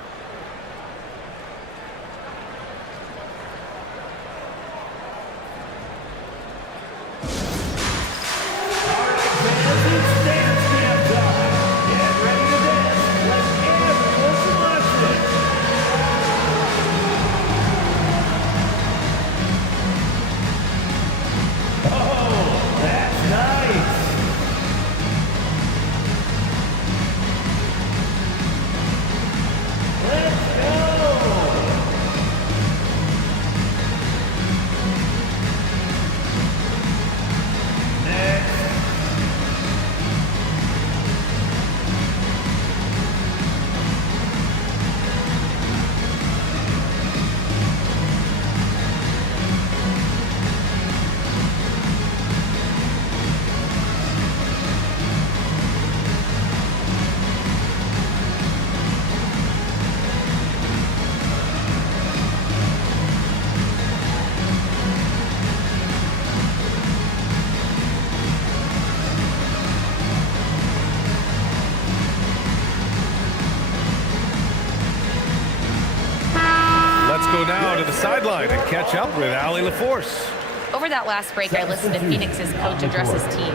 Go now to the sideline and catch up with Allie LaForce. Over that last break, I listened to Phoenix's coach address his team.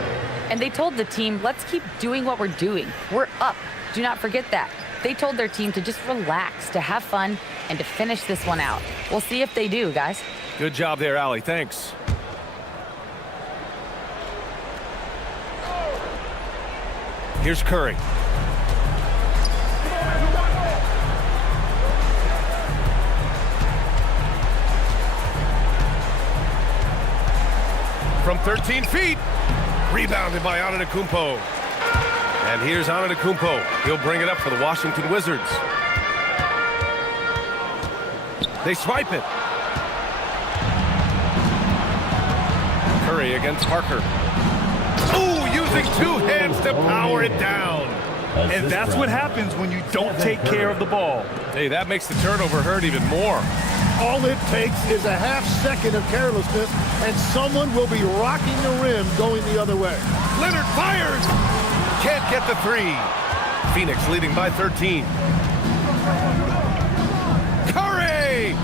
And they told the team, let's keep doing what we're doing. We're up. Do not forget that. They told their team to just relax, to have fun, and to finish this one out. We'll see if they do, guys. Good job there, Allie. Thanks. Here's Curry. From 13 feet, rebounded by Antetokounmpo. And here's Antetokounmpo. He'll bring it up for the Washington Wizards. They swipe it. Curry against Parker. Ooh, using two hands to power it down. And that's what happens when you don't take care of the ball. Hey, that makes the turnover hurt even more. All it takes is a half second of carelessness, and someone will be rocking the rim going the other way. Leonard fires! Can't get the three. Phoenix leading by 13. Curry!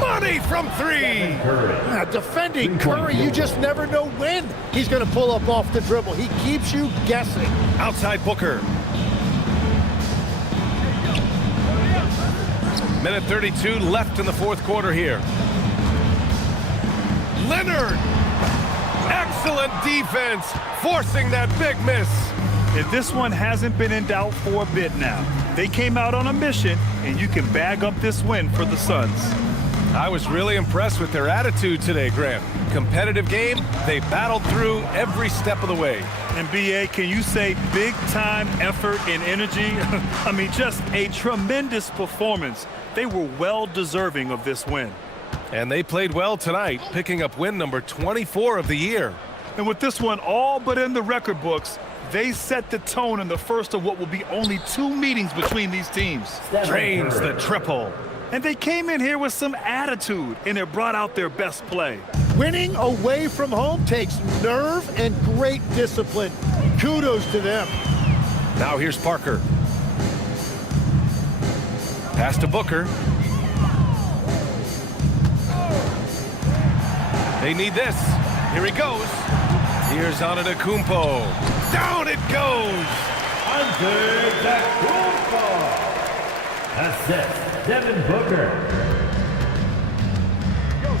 Money from three! Now, defending Curry, you just never know when he's going to pull up off the dribble. He keeps you guessing. Outside Booker. Minute 32 left in the fourth quarter here. Leonard! Excellent defense, forcing that big miss. And this one hasn't been in doubt for a bit now. They came out on a mission, and you can bag up this win for the Suns. I was really impressed with their attitude today, Grant. Competitive game, they battled through every step of the way. And B.A., can you say big-time effort and energy? I mean, just a tremendous performance. They were well deserving of this win. And they played well tonight, picking up win number 24 of the year. And with this one all but in the record books, they set the tone in the first of what will be only 2 meetings between these teams. Drains the triple. And they came in here with some attitude, and it brought out their best play. Winning away from home takes nerve and great discipline. Kudos to them. Now here's Parker. Pass to Booker. They need this. Here he goes. Here's Antetokounmpo. Down it goes. Antetokounmpo. Assist, Devin Booker.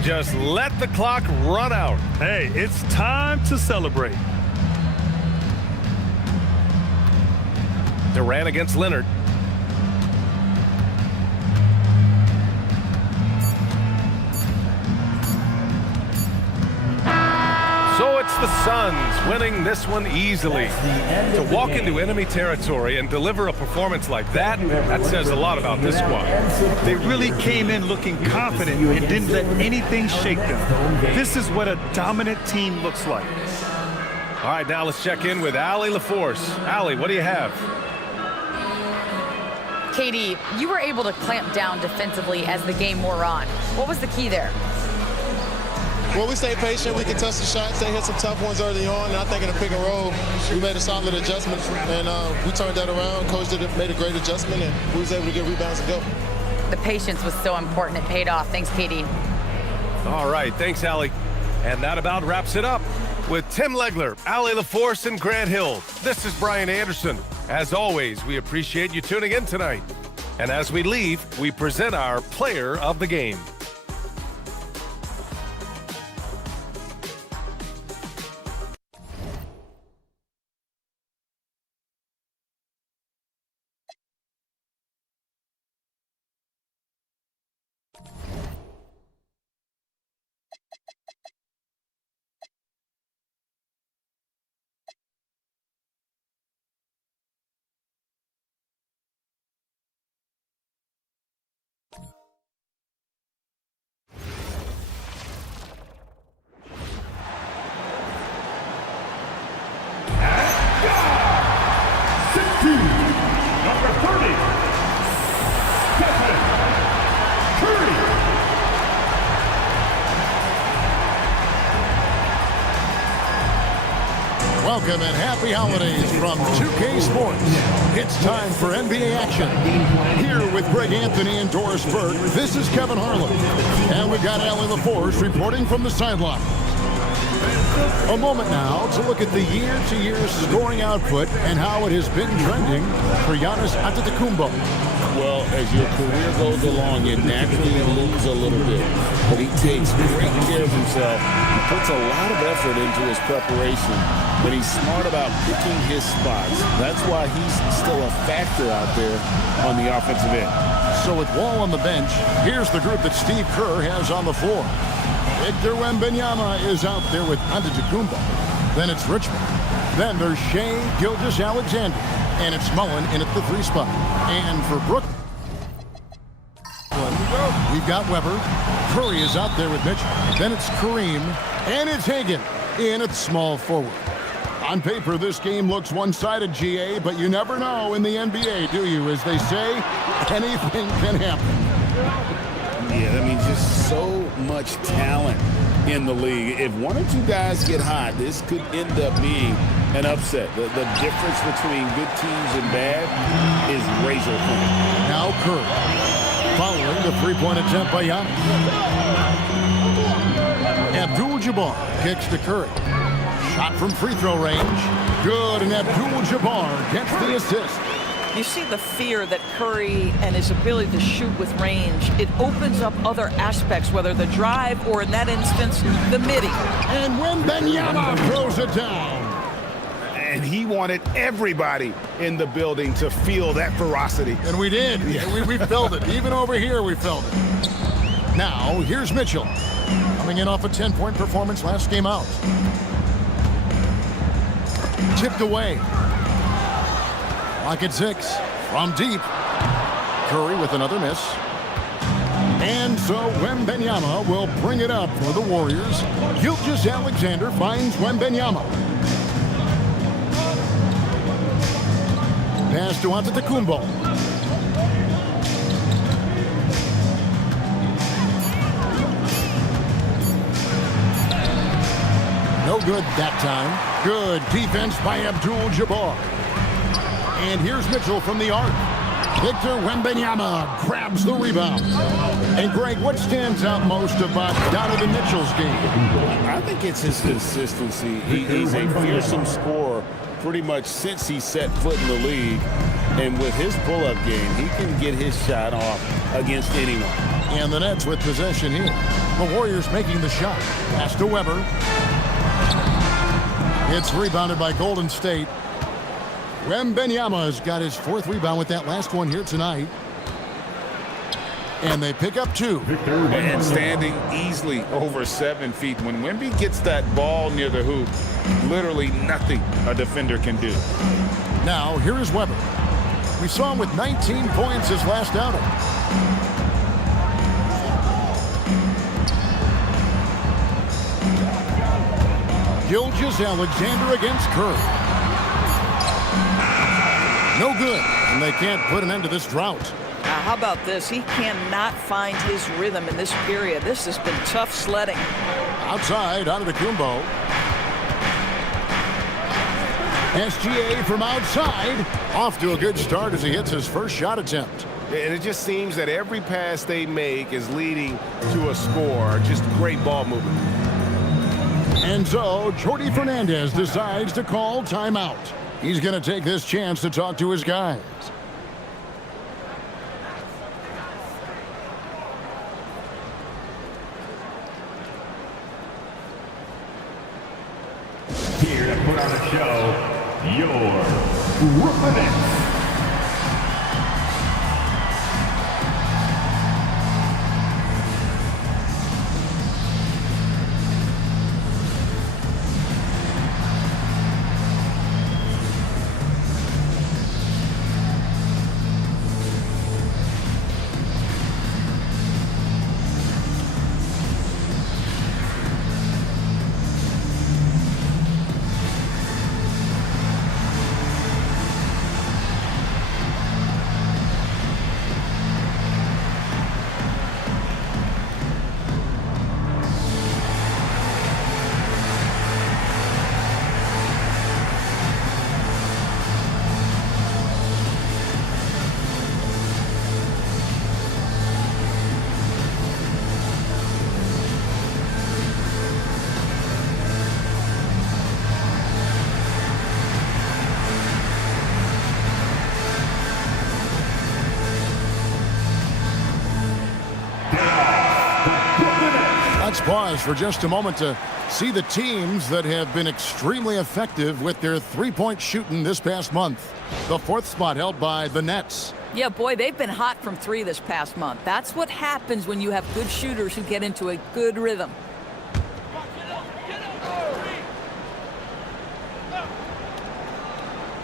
Just let the clock run out. Hey, it's time to celebrate. Durant against Leonard. So it's the Suns winning this one easily. To walk into enemy territory and deliver a performance like that, that says a lot about this squad. They really came in looking confident and didn't let anything shake them. This is what a dominant team looks like. All right, now let's check in with Allie LaForce. Allie, what do you have? KD, you were able to clamp down defensively as the game wore on. What was the key there? Well, we stayed patient. We contested shots. They hit some tough ones early on. And I think in the pick and roll, we made a solid adjustment. And we turned that around. Coach made a great adjustment, and we was able to get rebounds and go. The patience was so important. It paid off. Thanks, KD. All right, thanks, Allie. And that about wraps it up. With Tim Legler, Allie LaForce, and Grant Hill, this is Brian Anderson. As always, we appreciate you tuning in tonight. And as we leave, we present our player of the game. Number 30, Stephen Curry. Welcome and happy holidays from 2K Sports. It's time for NBA action. Here with Greg Anthony and Doris Burke, this is Kevin Harlan. And we've got Allie LaForce reporting from the sideline. A moment now to look at the year-to-year scoring output and how it has been trending for Giannis Antetokounmpo. Well, as your career goes along, you naturally lose a little bit. But he takes great care of himself. He puts a lot of effort into his preparation. But he's smart about picking his spots. That's why he's still a factor out there on the offensive end. So with Wall on the bench, here's the group that Steve Kerr has on the floor. Victor Wembanyama is out there with Antetokounmpo. Then it's Richmond. Then there's Shai Gilgeous-Alexander. And it's Mullen in at the 3 spot. And for Brooklyn, we've got Weber. Curry is out there with Mitchell. Then it's Kareem. And it's Hagan in at small forward. On paper, this game looks one-sided, GA, but you never know in the NBA, do you? As they say, anything can happen. Yeah, I mean, just so much talent in the league. If one or two guys get hot, this could end up being an upset. The difference between good teams and bad is razor thin. Now Curry, following the three-point attempt by Giannis. Abdul-Jabbar kicks to Curry. Shot from free throw range. Good, and Abdul-Jabbar gets the assist. You see the fear that Curry and his ability to shoot with range. It opens up other aspects, whether the drive or, in that instance, the midi. And Wembanyama throws it down. And he wanted everybody in the building to feel that ferocity. And we did. Yeah. We felt it. Even over here, we felt it. Now, here's Mitchell. Coming in off a 10-point performance last game out. Tipped away. Lock at 6. From deep. Curry with another miss. And so Wembanyama will bring it up for the Warriors. Gilgeous-Alexander finds Wembanyama. Pass to Antetokounmpo. No good that time. Good defense by Abdul-Jabbar. And here's Mitchell from the arc. Victor Wembanyama grabs the rebound. And Greg, what stands out most about Donovan Mitchell's game? I think it's his consistency. He's a fearsome scorer pretty much since he set foot in the league. And with his pull-up game, he can get his shot off against anyone. And the Nets with possession here. The Warriors making the shot. Pass to Weber. It's rebounded by Golden State. Wembanyama's got his 4th rebound with that last one here tonight. And they pick up 2. And standing easily over 7 feet. When Wemby gets that ball near the hoop, literally nothing a defender can do. Now, here is Weber. We saw him with 19 points his last outing. Gilgeous-Alexander against Curry. No good, and they can't put an end to this drought. How about this? He cannot find his rhythm in this period. This has been tough sledding. Outside, Antetokounmpo. SGA from outside. Off to a good start as he hits his first shot attempt. And it just seems that every pass they make is leading to a score. Just great ball movement. And so, Jordi Fernandez decides to call timeout. He's going to take this chance to talk to his guys. Here to put on a show, your Brooklyn Nets. Let's pause for just a moment to see the teams that have been extremely effective with their three-point shooting this past month. The fourth spot held by the Nets. Yeah, boy, they've been hot from three this past month. That's what happens when you have good shooters who get into a good rhythm.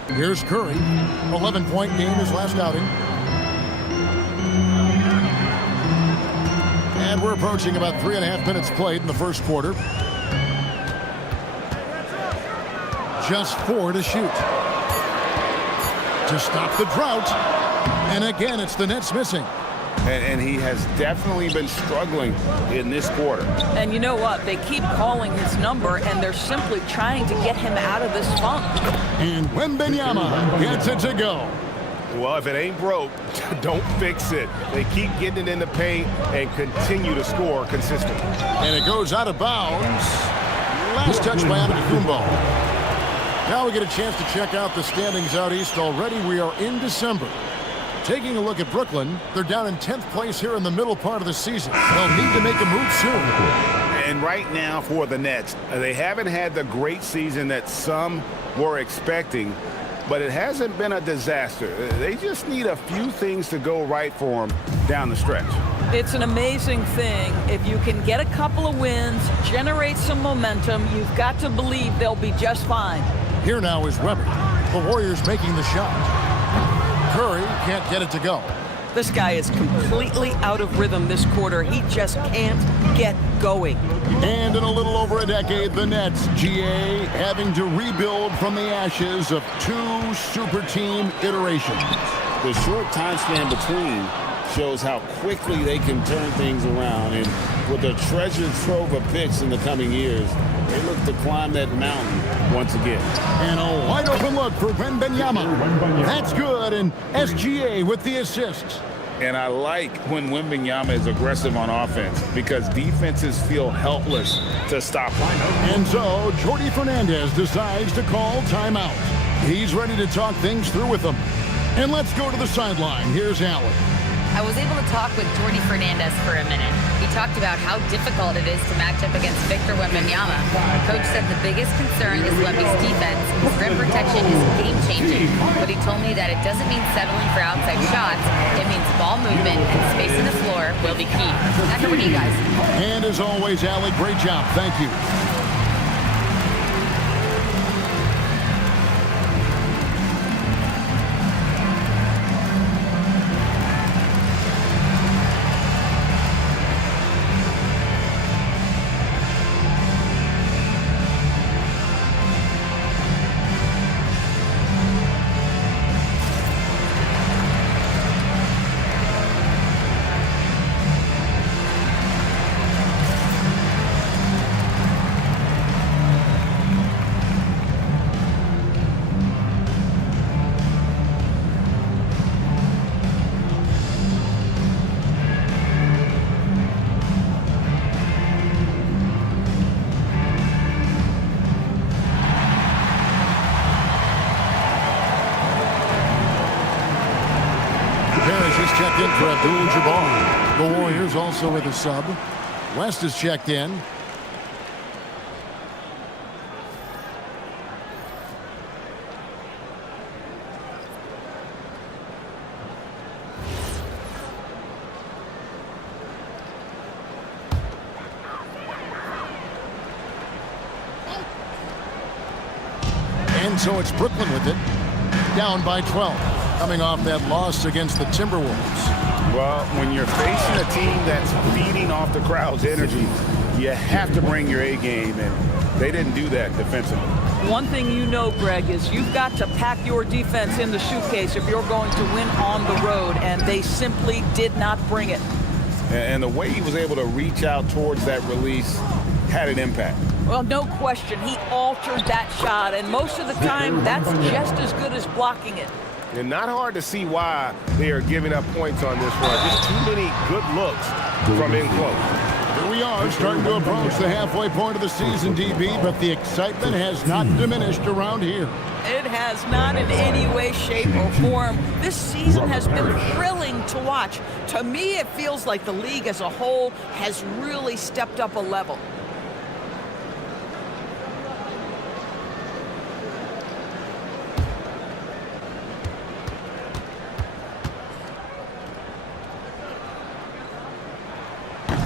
Here's Curry. 11-point game his last outing. And we're approaching about 3.5 minutes played in the first quarter. Just 4 to shoot. To stop the drought. And again, it's the Nets missing. And he has definitely been struggling in this quarter. And you know what? They keep calling his number, and they're simply trying to get him out of this funk. And Wembanyama gets it to go. Well, if it ain't broke, don't fix it. They keep getting it in the paint and continue to score consistently. And it goes out of bounds. Last touch by Antetokounmpo. Now we get a chance to check out the standings out east already. We are in December. Taking a look at Brooklyn, they're down in 10th place here in the middle part of the season. They'll need to make a move soon. And right now for the Nets, they haven't had the great season that some were expecting, but it hasn't been a disaster. They just need a few things to go right for them down the stretch. It's an amazing thing. If you can get a couple of wins, generate some momentum, you've got to believe they'll be just fine. Here now is Weber. The Warriors making the shot. Curry can't get it to go. This guy is completely out of rhythm this quarter. He just can't get going. And in a little over a decade, the Nets, GA, having to rebuild from the ashes of 2 super team iterations. The short time span between shows how quickly they can turn things around. And with a treasure trove of picks in the coming years, they look to climb that mountain once again. And a wide open look for Wembanyama. That's good, and SGA with the assist. And I like when Wembanyama is aggressive on offense because defenses feel helpless to stop him. And so Jordi Fernandez decides to call timeout. He's ready to talk things through with them. And let's go to the sideline. Here's Allen. I was able to talk with Jordi Fernandez for a minute. He talked about how difficult it is to match up against Victor Wembanyama. Coach said the biggest concern is Wemby's defense. His rim protection is game-changing, but he told me that it doesn't mean settling for outside shots. It means ball movement and space in the floor will be key. Back over to you guys. And as always, Allie, great job. Thank you. checked in for Abdul-Jabbar. The Warriors also with a sub. West is checked in. And so it's Brooklyn with it. Down by 12. Coming off that loss against the Timberwolves. Well, when you're facing a team that's feeding off the crowd's energy, you have to bring your A game, and they didn't do that defensively. One thing you know, Greg, is you've got to pack your defense in the suitcase if you're going to win on the road, and they simply did not bring it. And the way he was able to reach out towards that release had an impact. Well, no question. He altered that shot, and most of the time, that's just as good as blocking it. And not hard to see why they are giving up points on this run. Just too many good looks from in close. Here we are, starting to approach the halfway point of the season, DB, but the excitement has not diminished around here. It has not in any way, shape, or form. This season has been thrilling to watch. To me, it feels like the league as a whole has really stepped up a level.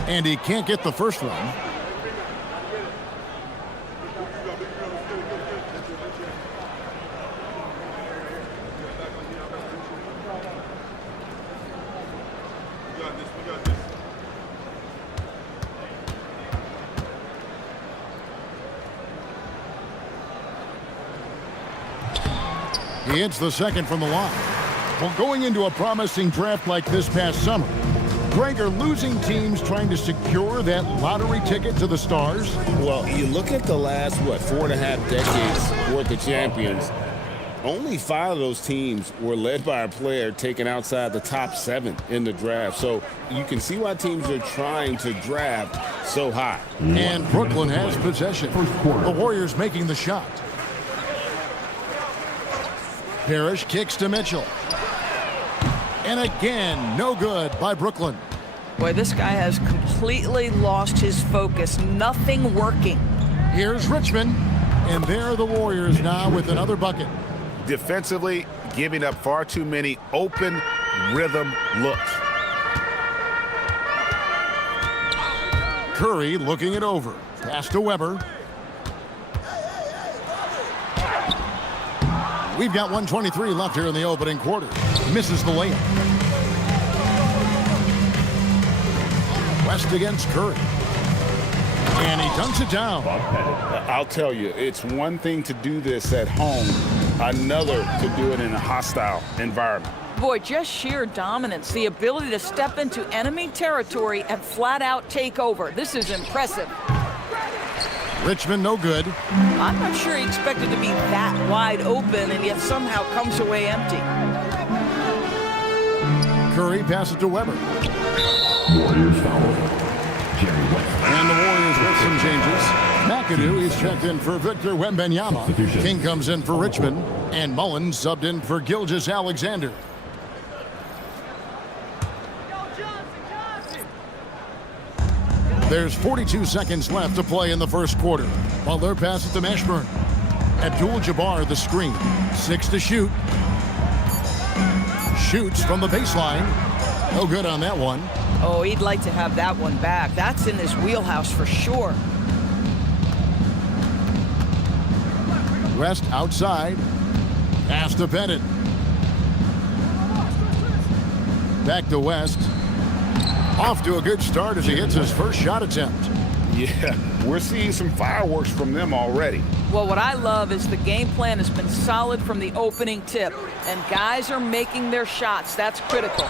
And he can't get the first one. He hits the second from the line. Well, going into a promising draft like this past summer, Greg, are losing teams trying to secure that lottery ticket to the stars? Well, you look at the last, 4.5 decades worth of champions. Only 5 of those teams were led by a player taken outside the top 7 in the draft. So you can see why teams are trying to draft so high. And Brooklyn has possession. The Warriors making the shot. Parrish kicks to Mitchell. And again, no good by Brooklyn. Boy, this guy has completely lost his focus. Nothing working. Here's Richmond. And there are the Warriors now with another bucket. Defensively, giving up far too many open rhythm looks. Curry looking it over. Pass to Weber. We've got 1:23 left here in the opening quarter. Misses the layup. West against Curry. And he dunks it down. I'll tell you, it's one thing to do this at home, another to do it in a hostile environment. Boy, just sheer dominance, the ability to step into enemy territory and flat out take over. This is impressive. Richmond no good. I'm not sure he expected to be that wide open and yet somehow comes away empty. Curry passes to Weber. Warriors foul. Jerry West. And the Warriors with some changes. McAdoo is checked in for Victor Wembanyama. King comes in for Richmond. And Mullins subbed in for Gilgeous-Alexander. There's 42 seconds left to play in the first quarter. Butler passes to Mashburn. Abdul-Jabbar the screen. 6 to shoot. Shoots from the baseline. No good on that one. Oh, he'd like to have that one back. That's in his wheelhouse for sure. West outside. Pass to Bennett. Back to West. Off to a good start as he hits his first shot attempt. Yeah, we're seeing some fireworks from them already. Well, what I love is the game plan has been solid from the opening tip, and guys are making their shots. That's critical.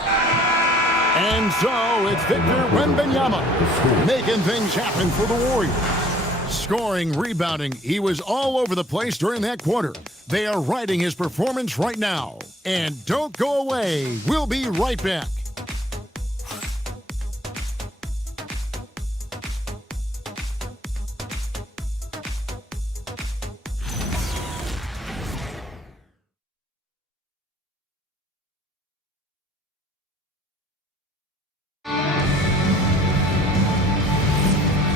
And so it's Victor Wembanyama making things happen for the Warriors. Scoring, rebounding, he was all over the place during that quarter. They are riding his performance right now. And don't go away. We'll be right back.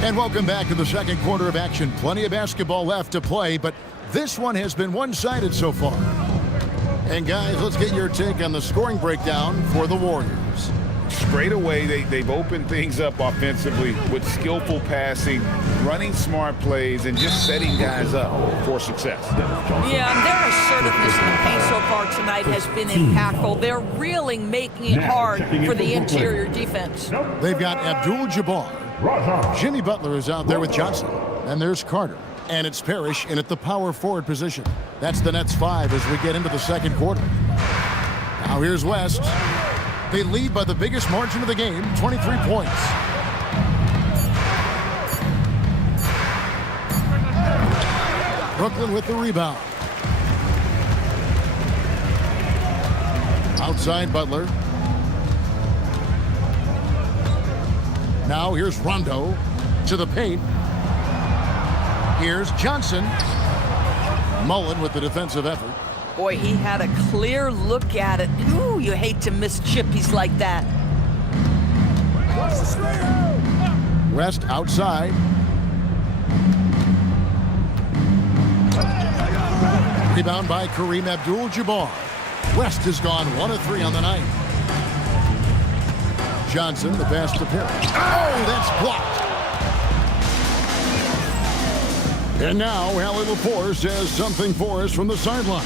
And welcome back to the second quarter of action. Plenty of basketball left to play, but this one has been one-sided so far. And guys, let's get your take on the scoring breakdown for the Warriors. Straight away, they've opened things up offensively with skillful passing, running smart plays, and just setting guys up for success. Yeah, and their assertiveness in the paint so far tonight has been impactful. They're really making it hard for the interior defense. They've got Abdul-Jabbar. Jimmy Butler is out there with Johnson. And there's Carter. And it's Parrish in at the power forward position. That's the Nets 5 as we get into the second quarter. Now here's West. They lead by the biggest margin of the game, 23 points. Brooklyn with the rebound. Outside Butler. Now here's Rondo to the paint. Here's Johnson. Mullen with the defensive effort. Boy, he had a clear look at it. Ooh, you hate to miss chippies like that. West outside. Rebound by Kareem Abdul-Jabbar. West has gone 1 of 3 on the night. Johnson, the pass to Parrish. Oh, that's blocked. And now, Allie Lepore says something for us from the sideline.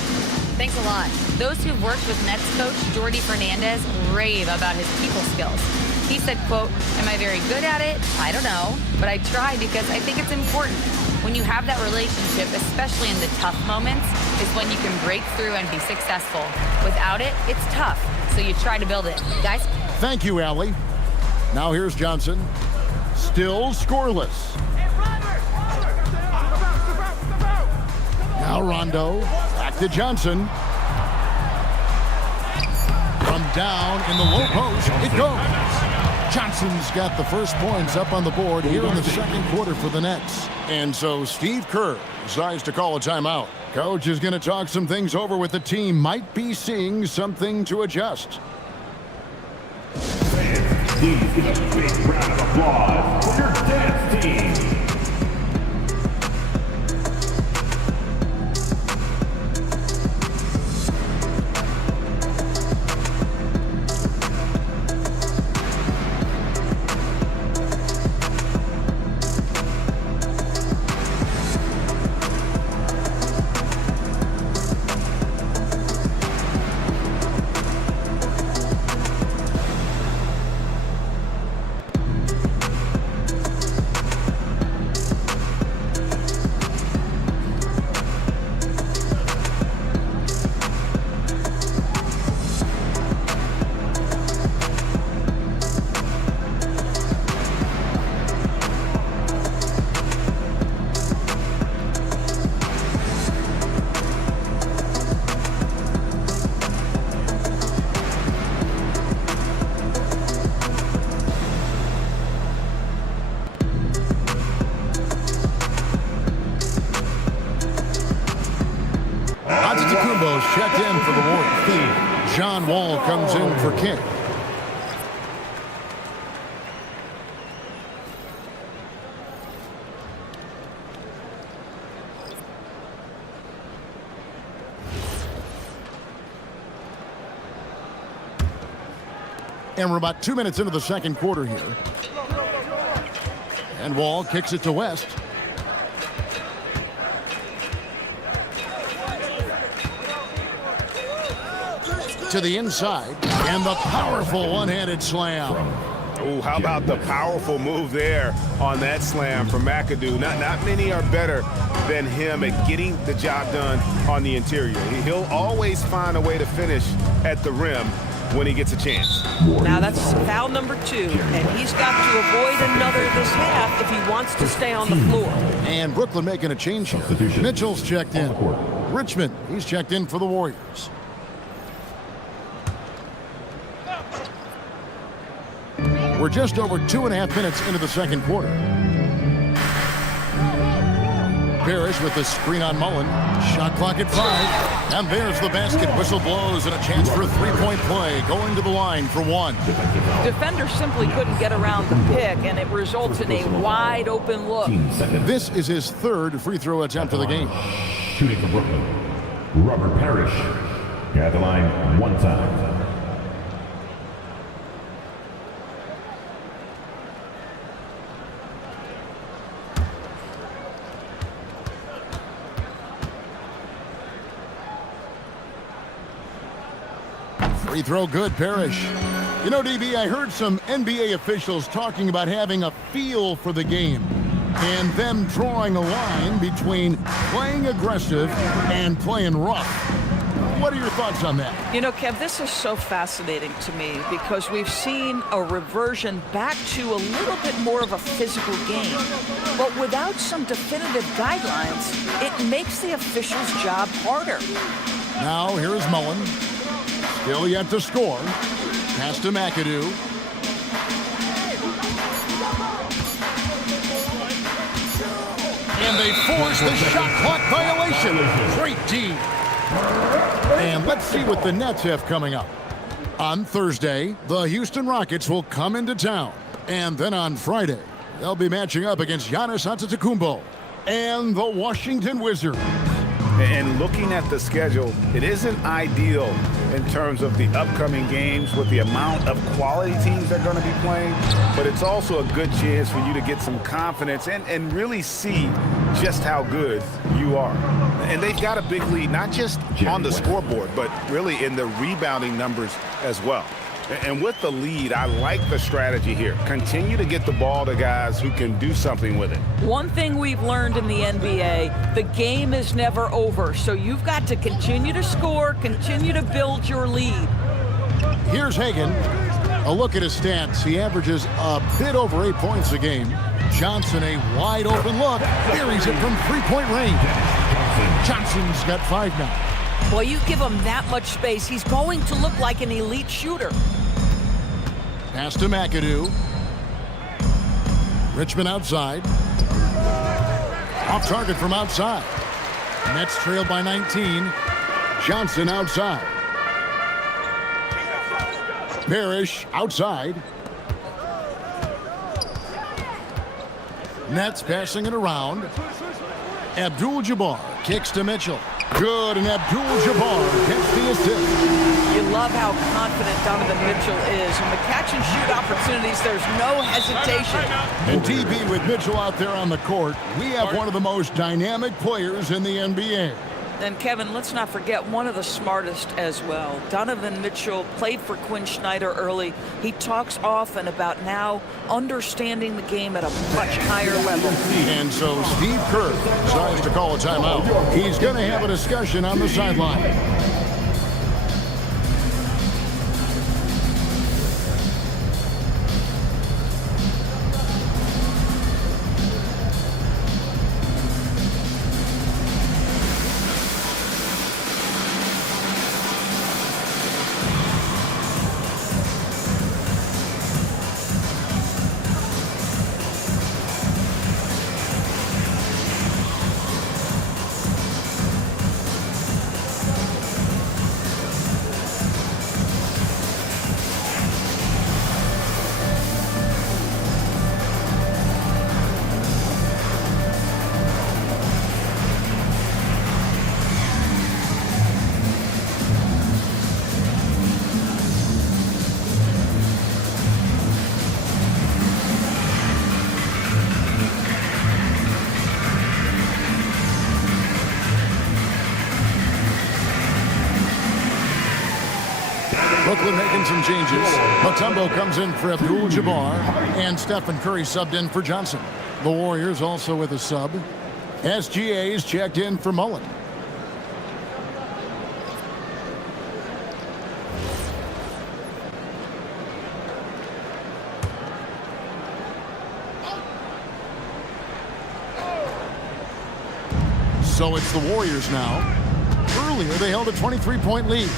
Thanks a lot. Those who've worked with Nets coach Jordi Fernandez rave about his people skills. He said, quote, "Am I very good at it? I don't know, but I try because I think it's important. When you have that relationship, especially in the tough moments, is when you can break through and be successful. Without it, it's tough, so you try to build it." Guys? Thank you, Allie. Now here's Johnson. Still scoreless. Now Rondo. Back to Johnson. From down in the low post, it goes. Johnson's got the first points up on the board here in the second quarter for the Nets. And so Steve Kerr decides to call a timeout. Coach is going to talk some things over with the team. Might be seeing something to adjust. Please give a big round of applause for your dance team. Checked in for the Warriors. John Wall comes in for King. And we're about 2 minutes into the second quarter here. And Wall kicks it to West. To the inside, and the powerful one-handed slam. Oh, how about the powerful move there on that slam from McAdoo? Not many are better than him at getting the job done on the interior. He'll always find a way to finish at the rim when he gets a chance. Now that's foul number 2, and he's got to avoid another this half if he wants to stay on the floor. And Brooklyn making a change here. Mitchell's checked in. Richmond, he's checked in for the Warriors. We're just over 2.5 minutes into the second quarter. Parrish with the screen on Mullen. Shot clock at 5. And there's the basket. Whistle blows and a chance for a three-point play. Going to the line for 1. Defender simply couldn't get around the pick, and it results in a wide open look. This is his 3rd free throw attempt of the game. Shooting for Brooklyn, Robert Parrish. At the line 1 time. Free throw good, Parrish. You know, DB, I heard some NBA officials talking about having a feel for the game and them drawing a line between playing aggressive and playing rough. What are your thoughts on that? You know, Kev, this is so fascinating to me because we've seen a reversion back to a little bit more of a physical game. But without some definitive guidelines, it makes the officials' job harder. Now, here's Mullen. Still yet to score. Pass to McAdoo. And they force the shot clock violation. Great D. And let's see what the Nets have coming up. On Thursday, the Houston Rockets will come into town. And then on Friday, they'll be matching up against Giannis Antetokounmpo and the Washington Wizards. And looking at the schedule, it isn't ideal in terms of the upcoming games with the amount of quality teams they're going to be playing, but it's also a good chance for you to get some confidence and really see just how good you are. And they've got a big lead, not just on the scoreboard, but really in the rebounding numbers as well. And with the lead, I like the strategy here. Continue to get the ball to guys who can do something with it. One thing we've learned in the NBA, the game is never over. So you've got to continue to score, continue to build your lead. Here's Hagan. A look at his stats. He averages a bit over 8 points a game. Johnson, a wide open look. Buries it from three-point range. Johnson's got 5 now. Well, you give him that much space, he's going to look like an elite shooter. Pass to McAdoo. Richmond outside. Off target from outside. Nets trailed by 19. Johnson outside. Parrish outside. Nets passing it around. Abdul-Jabbar kicks to Mitchell. Good, and Abdul-Jabbar gets the assist. You love how confident Donovan Mitchell is. When the catch-and-shoot opportunities, there's no hesitation. And DB with Mitchell out there on the court, we have one of the most dynamic players in the NBA. And Kevin, let's not forget one of the smartest as well. Donovan Mitchell played for Quinn Snyder early. He talks often about now understanding the game at a much higher level. And so Steve Kerr decides to call a timeout. He's going to have a discussion on the sideline. Brooklyn making some changes. Mutombo comes in for Abdul-Jabbar, and Stephen Curry subbed in for Johnson. The Warriors also with a sub. SGA's checked in for Mullen. So it's the Warriors now. Earlier, they held a 23-point lead.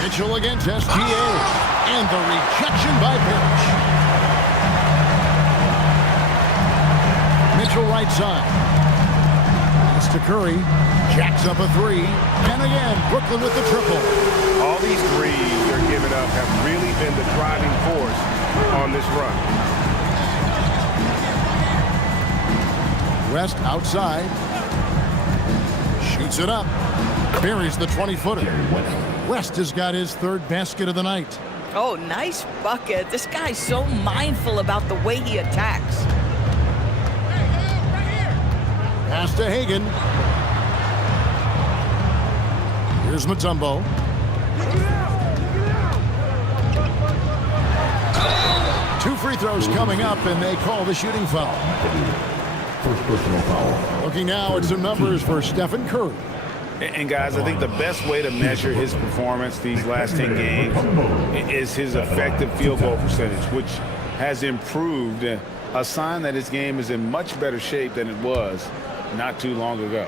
Mitchell against SGA, and the rejection by Parrish. Mitchell right side. Pass to Curry. Jacks up a three. And again, Brooklyn with the triple. All these threes they're giving up have really been the driving force on this run. West outside. Shoots it up. Buries the 20-footer. West has got his third basket of the night. Oh, nice bucket. This guy's so mindful about the way he attacks. Pass to Hagan. Here's Mutombo. Two free throws coming up, and they call the shooting foul. First personal foul. Looking now at some numbers for Stephen Curry. And guys, I think the best way to measure his performance these last 10 games is his effective field goal percentage, which has improved, a sign that his game is in much better shape than it was not too long ago.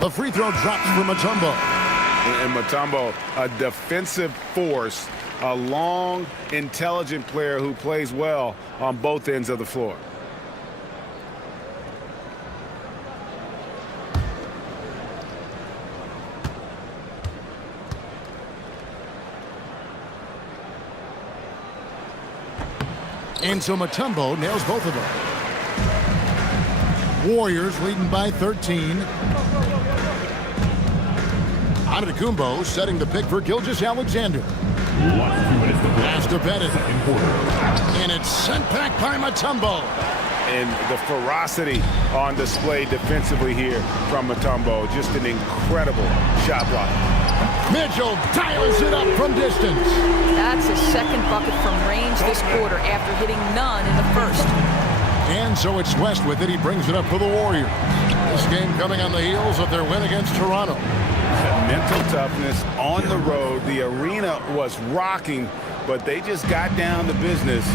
The free throw drops for Mutombo. And Mutombo, a defensive force, a long, intelligent player who plays well on both ends of the floor. And so Mutombo nails both of them. Warriors leading by 13. Antetokounmpo setting the pick for Gilgeous-Alexander. Pass to Bennett. And it's sent back by Mutombo. And the ferocity on display defensively here from Mutombo. Just an incredible shot block. Mitchell dials it up from distance. That's his second bucket from range this quarter after hitting none in the first. And so it's West with it. He brings it up for the Warriors. This game coming on the heels of their win against Toronto. Mental toughness on the road. The arena was rocking, but they just got down to business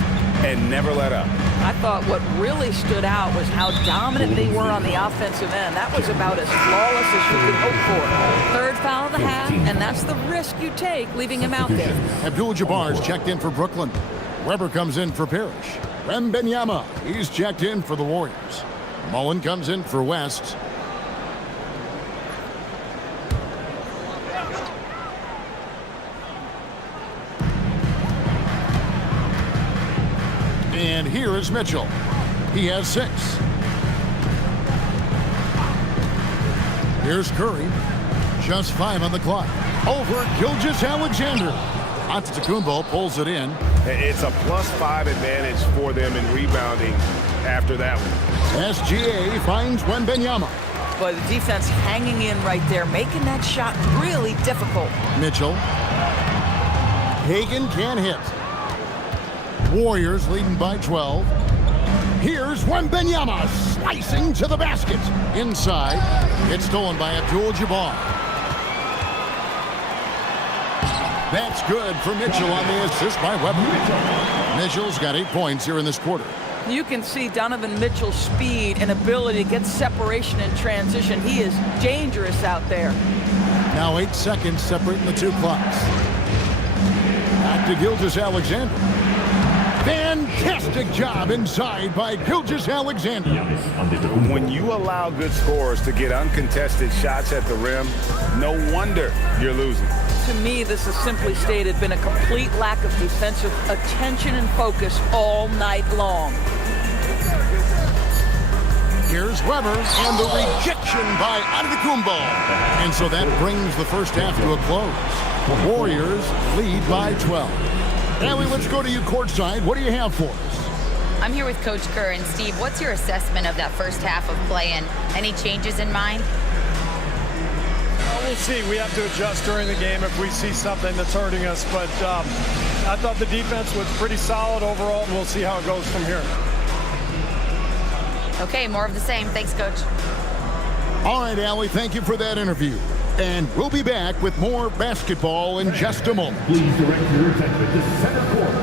and never let up. I thought what really stood out was how dominant they were on the offensive end. That was about as flawless as you could hope for. Third foul of the half, and that's the risk you take leaving him out there. Abdul-Jabbar's checked in for Brooklyn. Weber comes in for Parrish. Wembanyama, he's checked in for the Warriors. Mullen comes in for West. And here is Mitchell. He has 6. Here's Curry. Just 5 on the clock. Over Gilgeous-Alexander. Antetokounmpo pulls it in. It's a +5 advantage for them in rebounding after that one. SGA finds Wembanyama. But the defense hanging in right there, making that shot really difficult. Mitchell. Hagan can't hit. Warriors leading by 12. Here's Wembanyama slicing to the basket. Inside. It's stolen by Abdul-Jabbar. That's good for Mitchell on the assist by Weber. Mitchell's got 8 points here in this quarter. You can see Donovan Mitchell's speed and ability to get separation in transition. He is dangerous out there. Now 8 seconds separating the two clocks. Back to Gilgeous-Alexander. Fantastic job inside by Gilgeous-Alexander. When you allow good scorers to get uncontested shots at the rim, no wonder you're losing. To me, this is simply stated been a complete lack of defensive attention and focus all night long. Here's Weber and the rejection by Antetokounmpo. And so that brings the first half to a close. Warriors lead by 12. Allie, let's go to you courtside. What do you have for us? I'm here with Coach Kerr. And Steve, what's your assessment of that first half of play and any changes in mind? We'll see. We have to adjust during the game if we see something that's hurting us. But I thought the defense was pretty solid overall. We'll see how it goes from here. Okay, more of the same. Thanks, Coach. All right, Allie, thank you for that interview. And we'll be back with more basketball in just a moment. Please direct your attention to center court.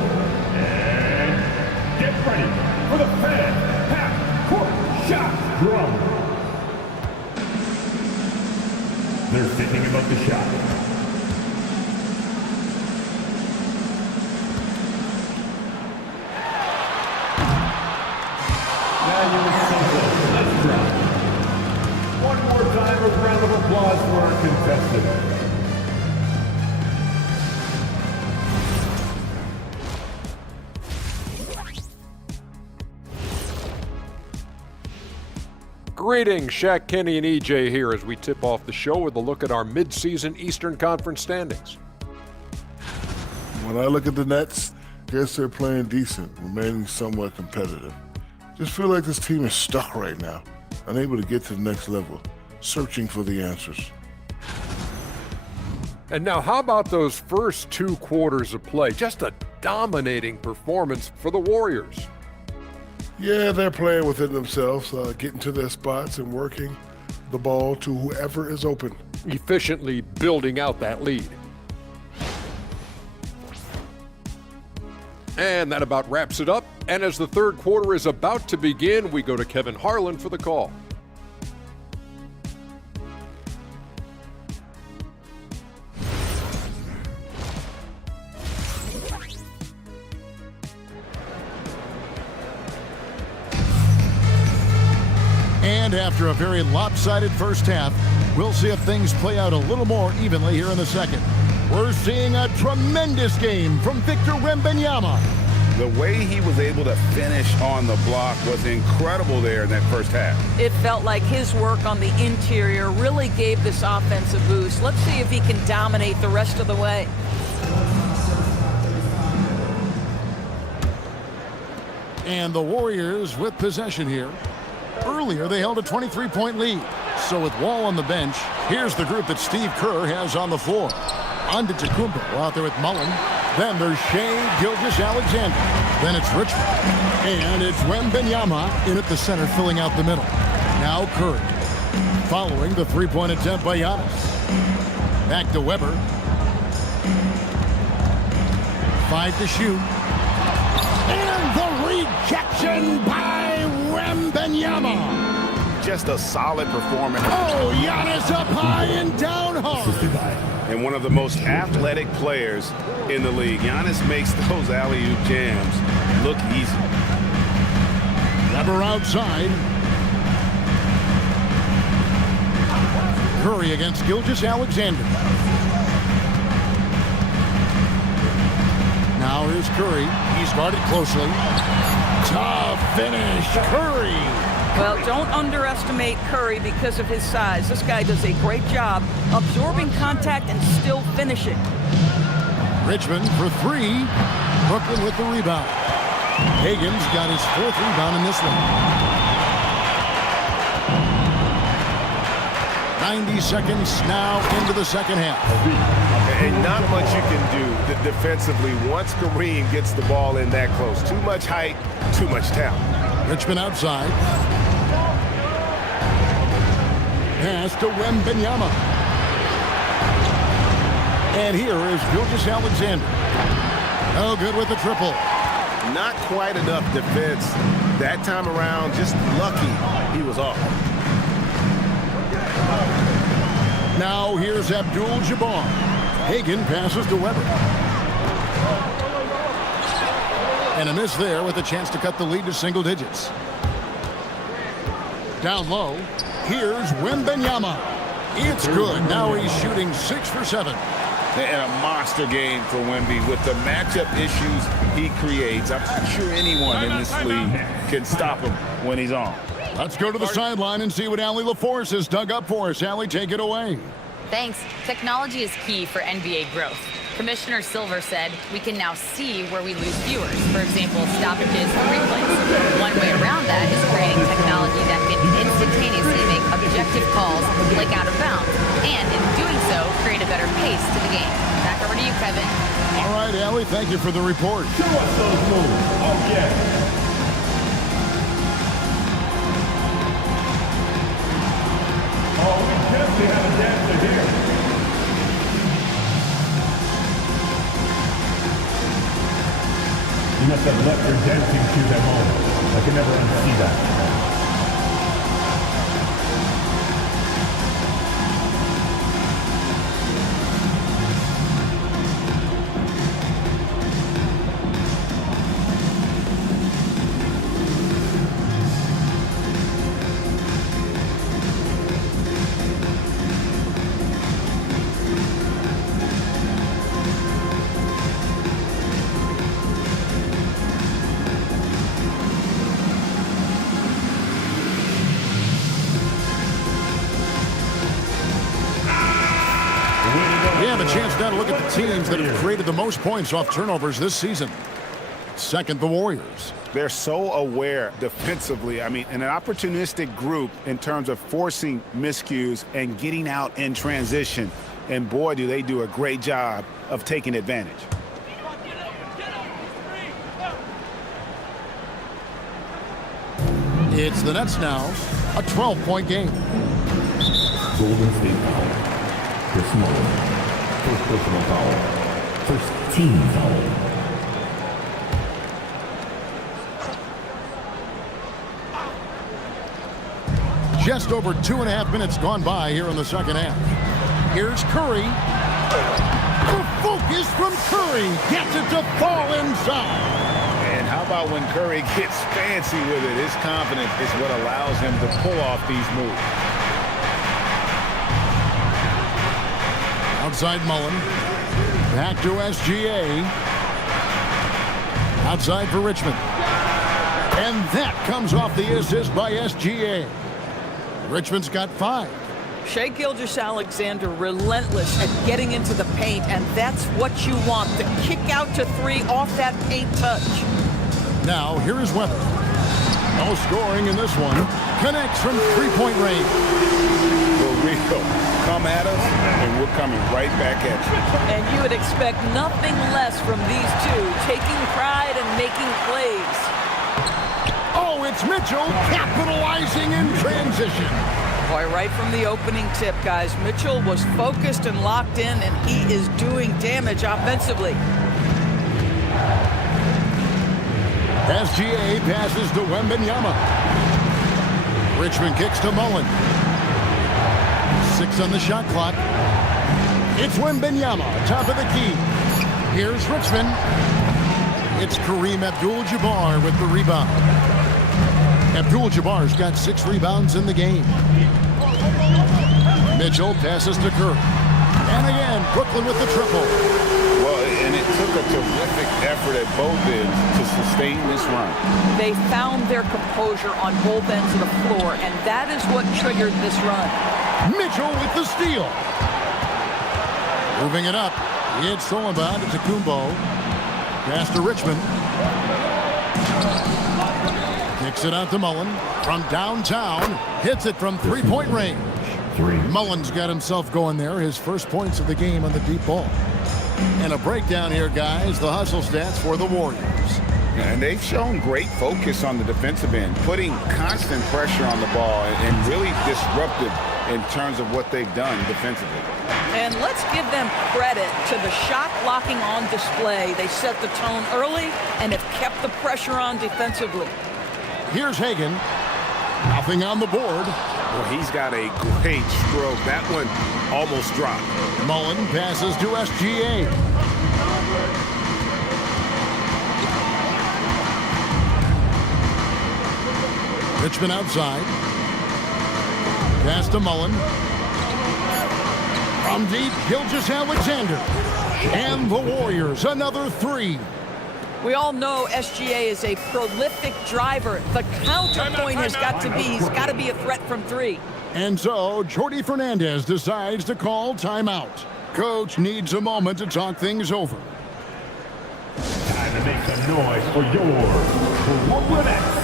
And get ready for the fan half-court shot drum. They're thinking about the shot. applause for our contestants. Greetings, Shaq, Kenny, and EJ here as we tip off the show with a look at our midseason Eastern Conference standings. When I look at the Nets, guess they're playing decent, remaining somewhat competitive. Just feel like this team is stuck right now, unable to get to the next level, searching for the answers. And now, how about those first 2 quarters of play? Just a dominating performance for the Warriors. Yeah, they're playing within themselves, getting to their spots and working the ball to whoever is open. Efficiently building out that lead. And that about wraps it up. And as the third quarter is about to begin, we go to Kevin Harlan for the call. And after a very lopsided first half, we'll see if things play out a little more evenly here in the second. We're seeing a tremendous game from Victor Wembanyama. The way he was able to finish on the block was incredible there in that first half. It felt like his work on the interior really gave this offense a boost. Let's see if he can dominate the rest of the way. And the Warriors with possession here. Earlier, they held a 23-point lead. So with Wall on the bench, here's the group that Steve Kerr has on the floor. Antetokounmpo out there with Mullen. Then there's Shea Gilgeous-Alexander. Then it's Richmond. And it's Wembanyama in at the center, filling out the middle. Now Curry. Following the three-point attempt by Giannis. Back to Weber. 5 to shoot. And the rejection by Wembanyama. Just a solid performance. Oh, Giannis up high and down hard. And one of the most athletic players in the league. Giannis makes those alley-oop jams look easy. Weber outside. Curry against Gilgeous-Alexander. Now here's Curry. He's guarded closely. Tough finish. Curry. Well, don't underestimate Curry because of his size. This guy does a great job absorbing contact and still finishing. Richmond for 3. Brooklyn with the rebound. Hagan's got his 4th rebound in this one. 90 seconds now into the second half. And not much you can do defensively once Kareem gets the ball in that close. Too much height, too much talent. Richmond outside. Pass to Wembanyama. And here is Gilgeous-Alexander. Oh, good with the triple. Not quite enough defense that time around. Just lucky he was off. Now here's Abdul-Jabbar. Hagan passes to Weber. And a miss there with a chance to cut the lead to single digits. Down low, here's Wembanyama. It's good. Now he's shooting 6 for 7. And a monster game for Wemby with the matchup issues he creates. I'm not sure anyone in this league can stop him when he's on. Let's go to the sideline and see what Allie LaForce has dug up for us. Allie, take it away. Thanks. Technology is key for NBA growth. Commissioner Silver said we can now see where we lose viewers. For example, stoppages or replays. One way around that is creating technology that can instantaneously make objective calls like out of bounds, and in doing so, create a better pace to the game. Back over to you, Kevin. All right, Allie, thank you for the report. Show us those moves. Oh, yeah. Oh, we definitely have a dancer here. You must have left your dancing shoes at home. I can never unsee that. got to look at the teams that have created the most points off turnovers this season. Second, the Warriors. They're so aware defensively. I mean, an opportunistic group in terms of forcing miscues and getting out in transition. And boy, do they do a great job of taking advantage. It's the Nets now, a 12-point game. Golden State foul. Chris Mullin. First personal foul. First team foul. Just over 2.5 minutes gone by here in the second half. Here's Curry. The focus from Curry gets it to fall inside. And how about when Curry gets fancy with it? His confidence is what allows him to pull off these moves. Outside Mullen. Back to SGA. Outside for Richmond. And that comes off the assist by SGA. Richmond's got 5. Shai Gilgeous-Alexander relentless at getting into the paint, and that's what you want. The kick out to 3 off that paint touch. Now, here is Weber. No scoring in this one. Connects from three-point range. Well, Rico, come at us, and we're coming right back at you. And you would expect nothing less from these two, taking pride and making plays. Oh, it's Mitchell capitalizing in transition. Boy, right from the opening tip, guys, Mitchell was focused and locked in, and he is doing damage offensively. SGA passes to Wembanyama. Richmond kicks to Mullen. 6 on the shot clock. It's Wembanyama, top of the key. Here's Richmond. It's Kareem Abdul-Jabbar with the rebound. Abdul-Jabbar's got 6 rebounds in the game. Mitchell passes to Curry. And again, Brooklyn with the triple. Well, and it took a terrific effort at both ends to sustain this run. They found their composure on both ends of the floor, and that is what triggered this run. Mitchell with the steal. Moving it up. It's Solomon to Kumbo. Pass to Richmond. Kicks it out to Mullen from downtown. Hits it from three-point range. Mullen's got himself going there. His first points of the game on the deep ball. And a breakdown here, guys. The hustle stats for the Warriors. And they've shown great focus on the defensive end, putting constant pressure on the ball and really disruptive in terms of what they've done defensively. And let's give them credit to the shot blocking on display. They set the tone early and have kept the pressure on defensively. Here's Hagan. Nothing on the board. Well, he's got a great stroke. That one almost dropped. Mullen passes to SGA. Richmond outside. Pass to Mullen. From deep, Gilgeous-Alexander. And the Warriors, another 3. We all know SGA is a prolific driver. The counterpoint has got to be, he's got to be a threat from 3. And so, Jordi Fernandez decides to call timeout. Coach needs a moment to talk things over. Time to make some noise for your Brooklyn Nets.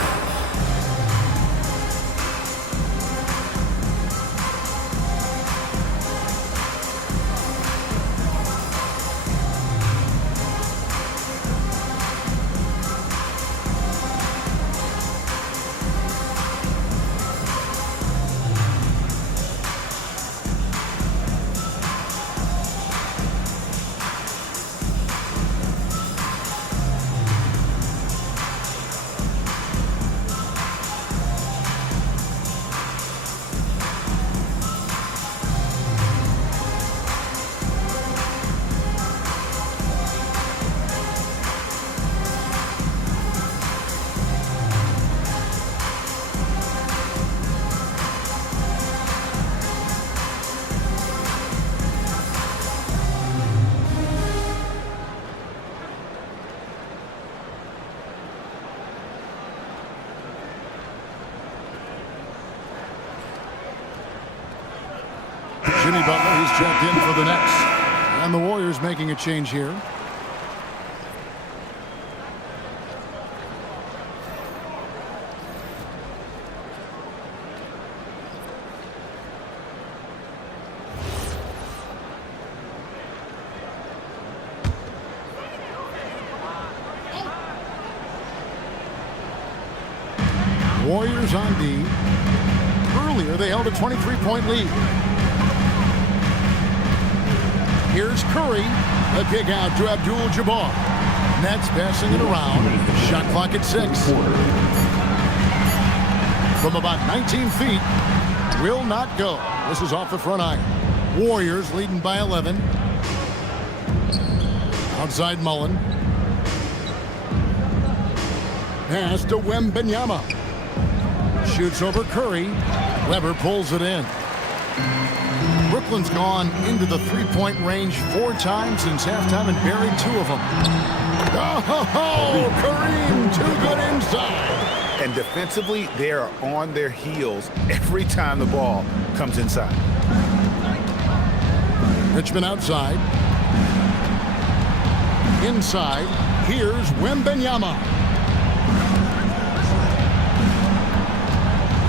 Jimmy Butler, he's checked in for the Nets. And the Warriors making a change here. Warriors on D. Earlier, they held a 23-point lead. Here's Curry. A kick out to Abdul-Jabbar. Nets passing it around. Shot clock at 6. From about 19 feet. Will not go. This is off the front iron. Warriors leading by 11. Outside Mullen. Pass to Wembanyama. Shoots over Curry. Weber pulls it in. Brooklyn's gone into the three-point range 4 times since halftime and buried 2 of them. Oh, Kareem, too good inside. And defensively, they are on their heels every time the ball comes inside. Richmond outside. Inside, here's Wembanyama.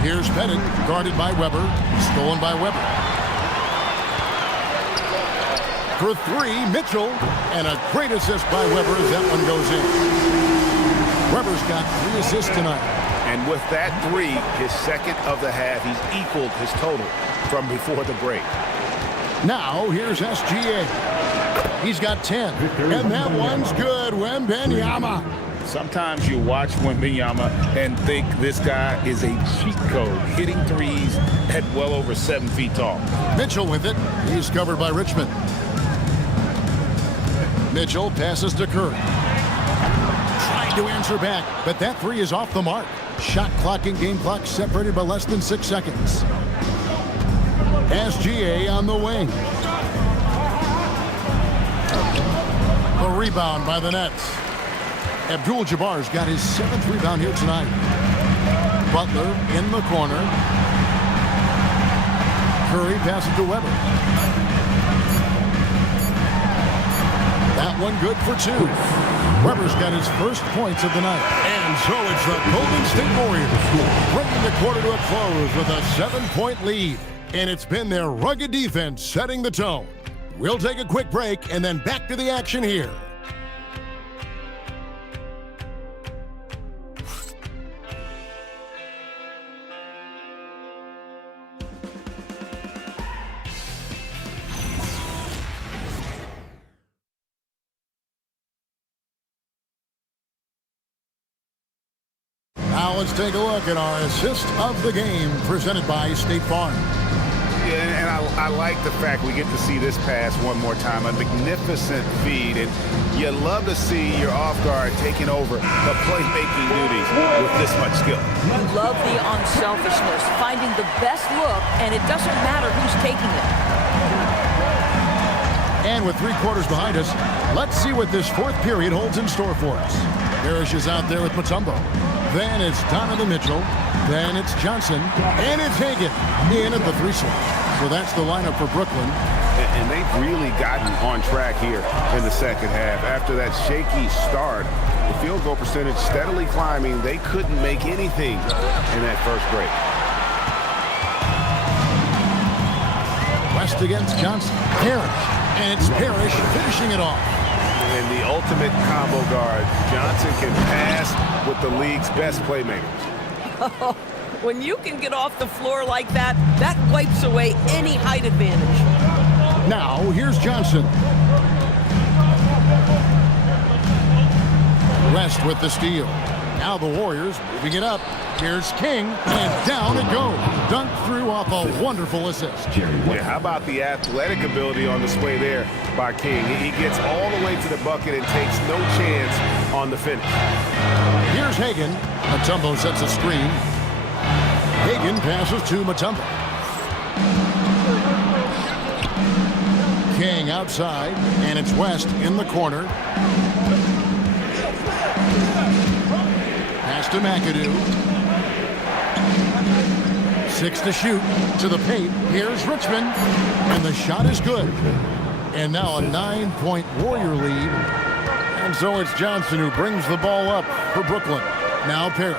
Here's Pettit, guarded by Weber. Stolen by Weber. For 3, Mitchell. And a great assist by Weber as that one goes in. Weber's got 3 assists tonight. And with that 3, his second of the half, he's equaled his total from before the break. Now, here's SGA. He's got 10. And that one's good. Wembanyama. Sometimes you watch Wembanyama and think this guy is a cheat code, hitting threes at well over 7 feet tall. Mitchell with it. He's covered by Richmond. Mitchell passes to Curry. Trying to answer back, but that 3 is off the mark. Shot clock and game clock separated by less than 6 seconds. SGA on the wing. The rebound by the Nets. Abdul-Jabbar's got his 7th rebound here tonight. Butler in the corner. Curry passes to Weber. That one good for 2. Weber's got his first points of the night. And so it's the Golden State Warriors bringing the quarter to a close with a 7-point lead. And it's been their rugged defense setting the tone. We'll take a quick break and then back to the action here. Now let's take a look at our assist of the game presented by State Farm. Yeah, and I like the fact we get to see this pass one more time. A magnificent feed, and you love to see your off guard taking over the playmaking duties with this much skill. You love the unselfishness, finding the best look, and it doesn't matter who's taking it. And with 3 quarters behind us, let's see what this 4th period holds in store for us. Parrish is out there with Mutombo. Then it's Donovan Mitchell. Then it's Johnson. And it's Hagan in at the 3 slot. So that's the lineup for Brooklyn. And they've really gotten on track here in the second half. After that shaky start, the field goal percentage steadily climbing. They couldn't make anything in that first break. West against Johnson. Parrish. And it's Parrish finishing it off. And the ultimate combo guard. Johnson can pass with the league's best playmakers. When you can get off the floor like that, that wipes away any height advantage. Now, here's Johnson. West with the steal. Now the Warriors moving it up. Here's King, and down it goes. Dunked through off a wonderful assist. Yeah, how about the athletic ability on display there by King? He gets all the way to the bucket and takes no chance on the finish. Here's Hagan. Mutombo sets a screen. Hagan passes to Mutombo. King outside, and it's West in the corner. Pass to McAdoo. 6 to shoot to the paint. Here's Richmond, and the shot is good. And now a 9-point Warrior lead. And so it's Johnson who brings the ball up for Brooklyn. Now Parrish.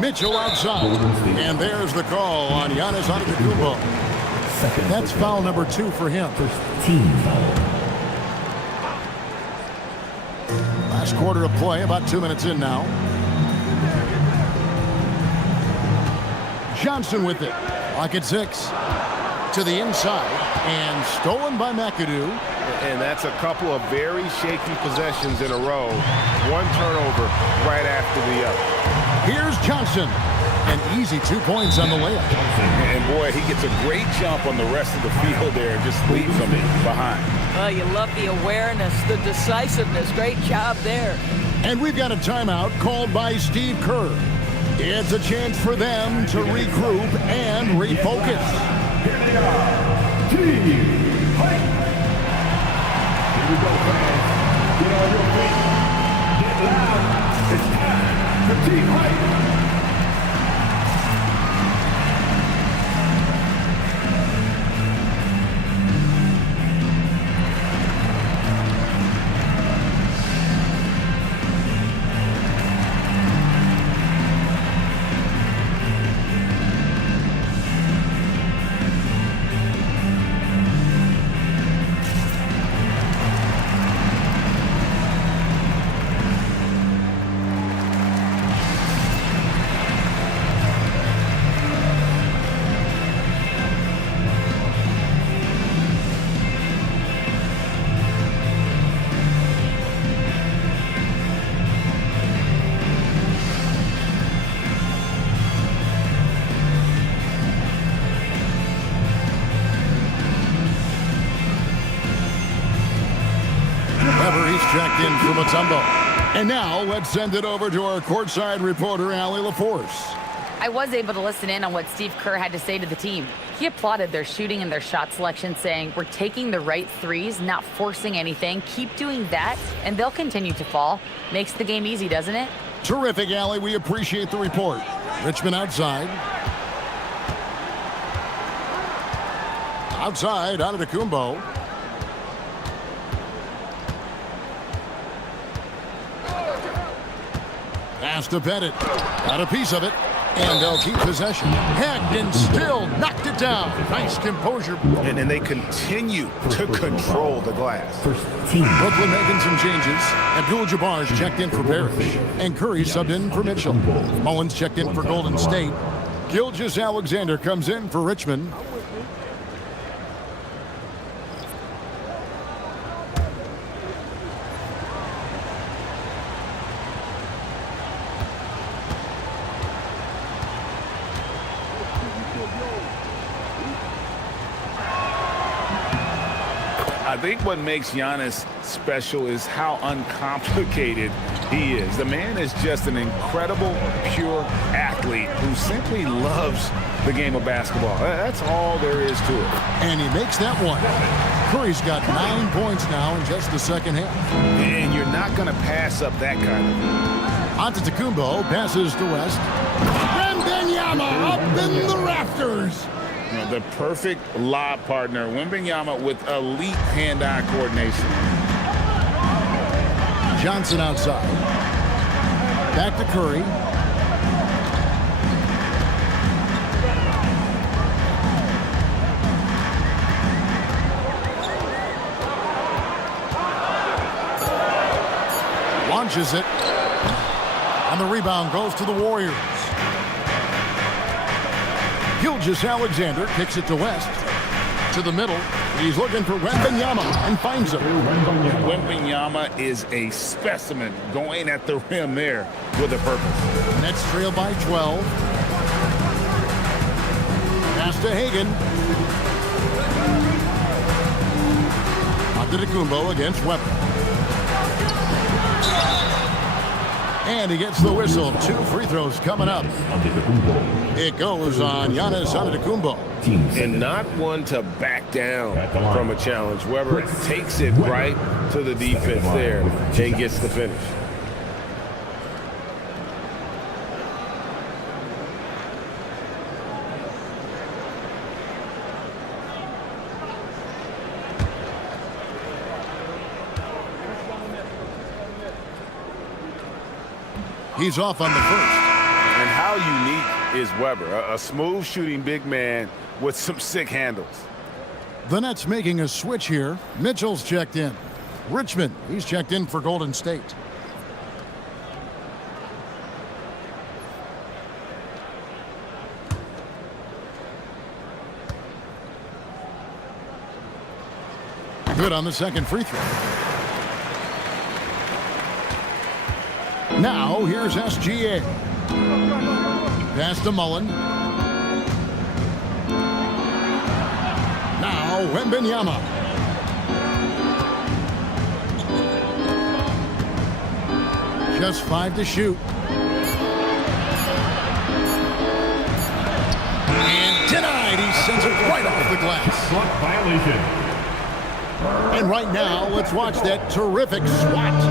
Mitchell outside. And there's the call on Giannis Antetokounmpo. That's foul number 2 for him. Team foul. Last quarter of play, about 2 minutes in now. Johnson with it. Lock at 6. To the inside. And stolen by McAdoo. And that's a couple of very shaky possessions in a row. One turnover right after the other. Here's Johnson. An easy 2 points on the layup. And boy, he gets a great jump on the rest of the field there and just leaves them behind. Oh, you love the awareness, the decisiveness. Great job there. And we've got a timeout called by Steve Kerr. It's a chance for them to regroup and refocus. Here they are. Team Hype. Here we go, fans. Get on your feet. Get loud. It's time for Team Hype. Checked in from Mutombo. And now let's send it over to our courtside reporter, Allie LaForce. I was able to listen in on what Steve Kerr had to say to the team. He applauded their shooting and their shot selection, saying, "We're taking the right threes, not forcing anything. Keep doing that, and they'll continue to fall." Makes the game easy, doesn't it? Terrific, Allie. We appreciate the report. Richmond outside. Outside, Antetokounmpo. Pass to Bennett. Got a piece of it. And they'll keep possession. Head and still knocked it down. Nice composure. And then they continue to control the glass. Brooklyn making some changes. Abdul-Jabbar's checked in for Parrish. And Curry subbed in for Mitchell. Mullins checked in for Golden State. Gilgeous-Alexander comes in for Richmond. I think what makes Giannis special is how uncomplicated he is. The man is just an incredible, pure athlete who simply loves the game of basketball. That's all there is to it. And he makes that one. Curry's got 9 points now in just the second half. And you're not going to pass up that kind of thing. Antetokounmpo passes to West. Wembanyama up in the rafters. The perfect lob partner, Wembanyama, with elite hand-eye coordination. Johnson outside. Back to Curry. Launches it. And the rebound goes to the Warriors. Gilgeous-Alexander kicks it to West. To the middle. He's looking for Wembanyama and finds him. Wembanyama is a specimen going at the rim there with a purpose. Nets trail by 12. Pass to Hagan. Antetokounmpo against Weber. And he gets the whistle. 2 free throws coming up. It goes on Giannis Antetokounmpo. And not one to back down from a challenge. Weber takes it right to the defense there and gets the finish. He's off on the first. And how unique is Weber? A smooth shooting big man with some sick handles. The Nets making a switch here. Mitchell's checked in. Richmond, he's checked in for Golden State. Good on the second free throw. Now, here's SGA. Pass to Mullen. Now, Wembanyama. Just 5 to shoot. And denied. He sends it right off the glass. Violation. And right now, let's watch that terrific swat.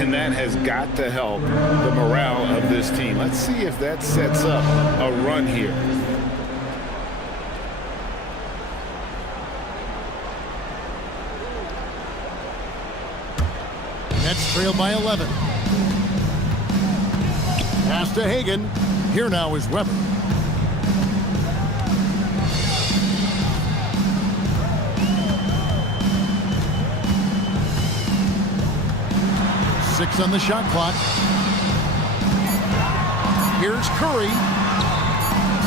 And that has got to help the morale of this team. Let's see if that sets up a run here. Nets trail by 11. Pass to Hagan. Here now is Weber. Six on the shot clock. Here's Curry.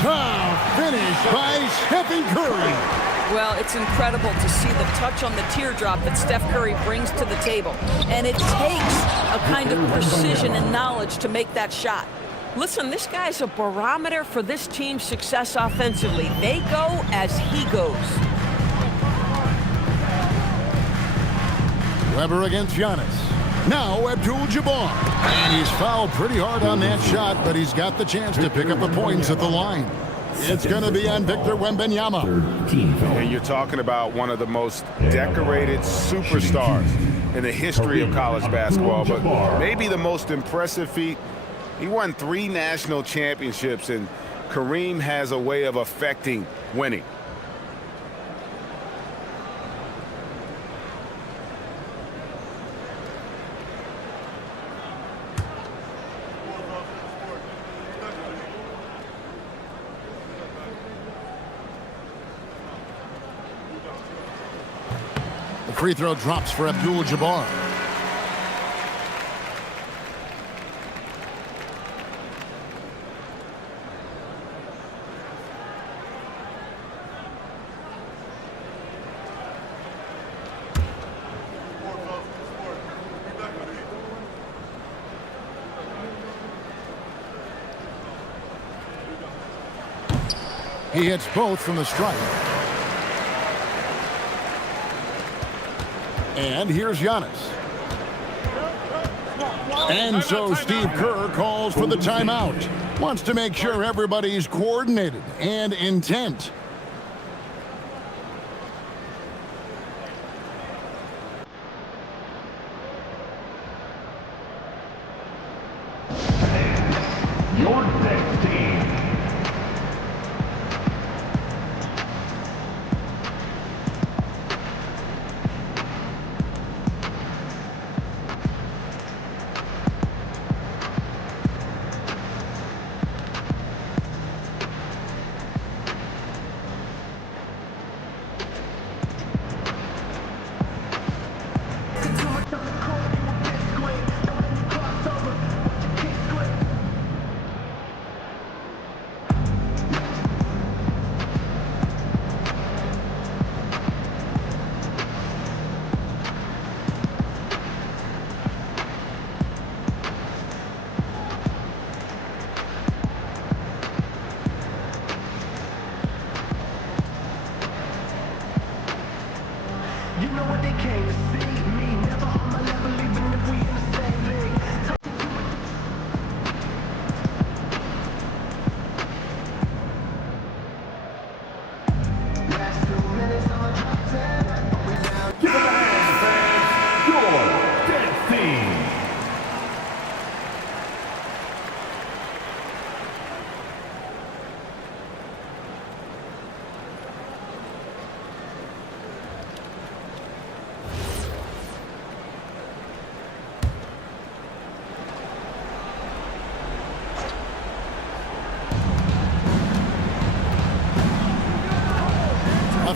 Tough finish by Stephen Curry. Well, it's incredible to see the touch on the teardrop that Steph Curry brings to the table. And it takes a kind of precision and knowledge to make that shot. Listen, this guy's a barometer for this team's success offensively. They go as he goes. Weber against Giannis. Now Abdul-Jabbar. And he's fouled pretty hard on that shot, but he's got the chance to pick up the points at the line. It's going to be on Victor Wembanyama. And you're talking about one of the most decorated superstars in the history of college basketball, but maybe the most impressive feat. He won 3 national championships, and Kareem has a way of affecting winning. The free throw drops for Abdul-Jabbar. He hits both from the stripe. And here's Giannis. And so Steve Kerr calls for the timeout. Wants to make sure everybody's coordinated and intent. Your next team.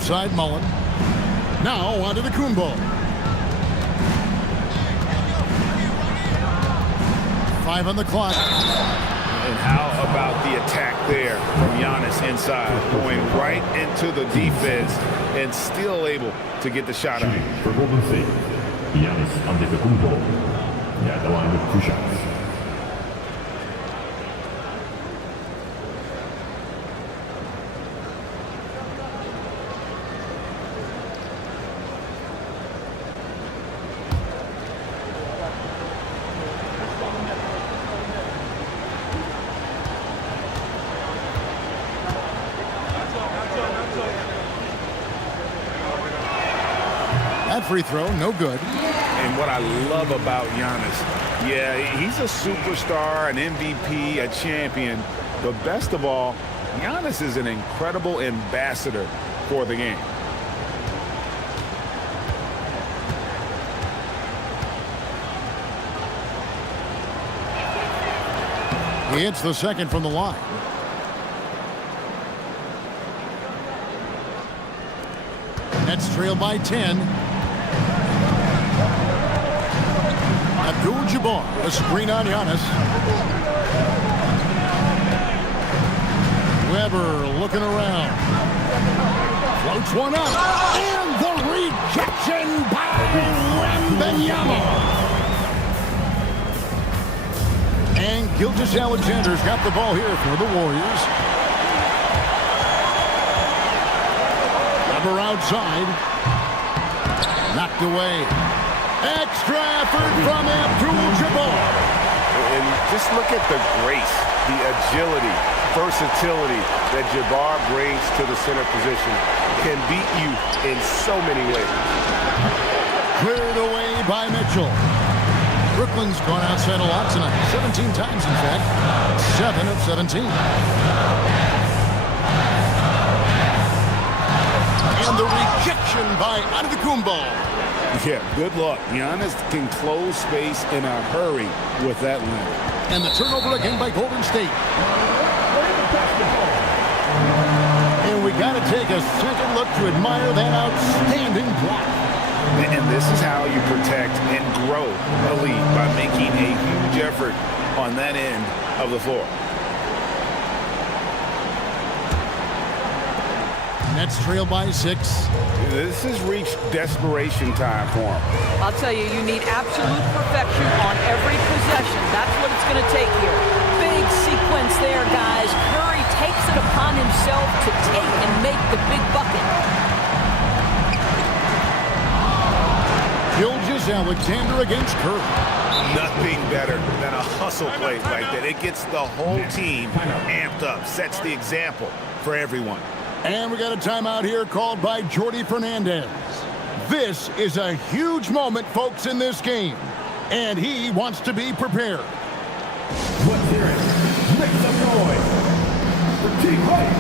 side Mullen. Now onto the Kumbo. 5 on the clock. And how about the attack there from Giannis inside, going right into the defense and still able to get the shot out. For Golden State, Giannis Antetokounmpo at the line with 2 shots. That free throw, no good. And what I love about Giannis, yeah, he's a superstar, an MVP, a champion, but best of all, Giannis is an incredible ambassador for the game. He hits the second from the line. Nets trail by 10. Abdul-Jabbar, a screen on Giannis. Weber looking around. Floats one up. And the rejection by Wembanyama. And Gilgeous-Alexander's got the ball here for the Warriors. Weber outside. Knocked away. Extra effort from Abdul-Jabbar. And just look at the grace, the agility, versatility that Jabbar brings to the center position. Can beat you in so many ways. Cleared away by Mitchell. Brooklyn's gone outside a lot tonight. 17 times, in fact. 7 of 17. And the rejection by Antetokounmpo. Yeah, good luck. Giannis can close space in a hurry with that length. And the turnover again by Golden State. And we got to take a second look to admire that outstanding block. And this is how you protect and grow a lead, by making a huge effort on that end of the floor. Nets trail by 6. This has reached desperation time for him. I'll tell you, you need absolute perfection on every possession. That's what it's going to take here. Big sequence there, guys. Curry takes it upon himself to take and make the big bucket. Gilgeous-Alexander against Curry. Nothing better than a hustle play like that. It gets the whole team amped up, sets the example for everyone. And we got a timeout here called by Jordi Fernandez. This is a huge moment, folks, in this game. And he wants to be prepared. Let's hear it. Make some noise for Team White.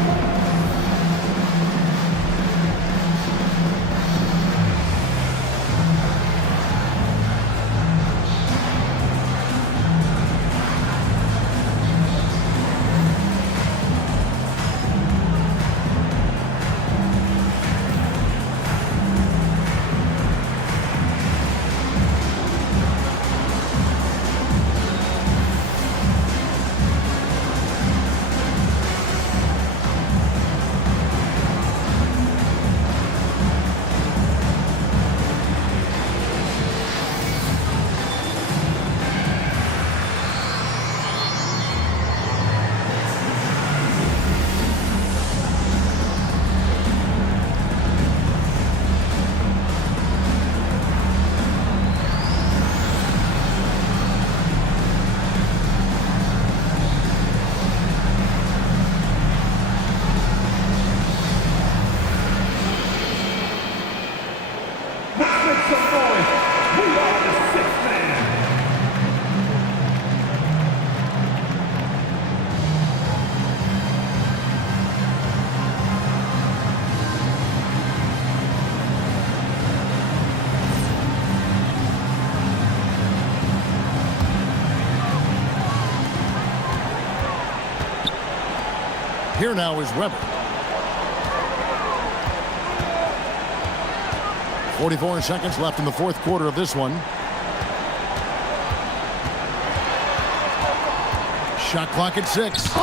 Here now is Weber. 44 seconds left in the fourth quarter of this one. Shot clock at 6.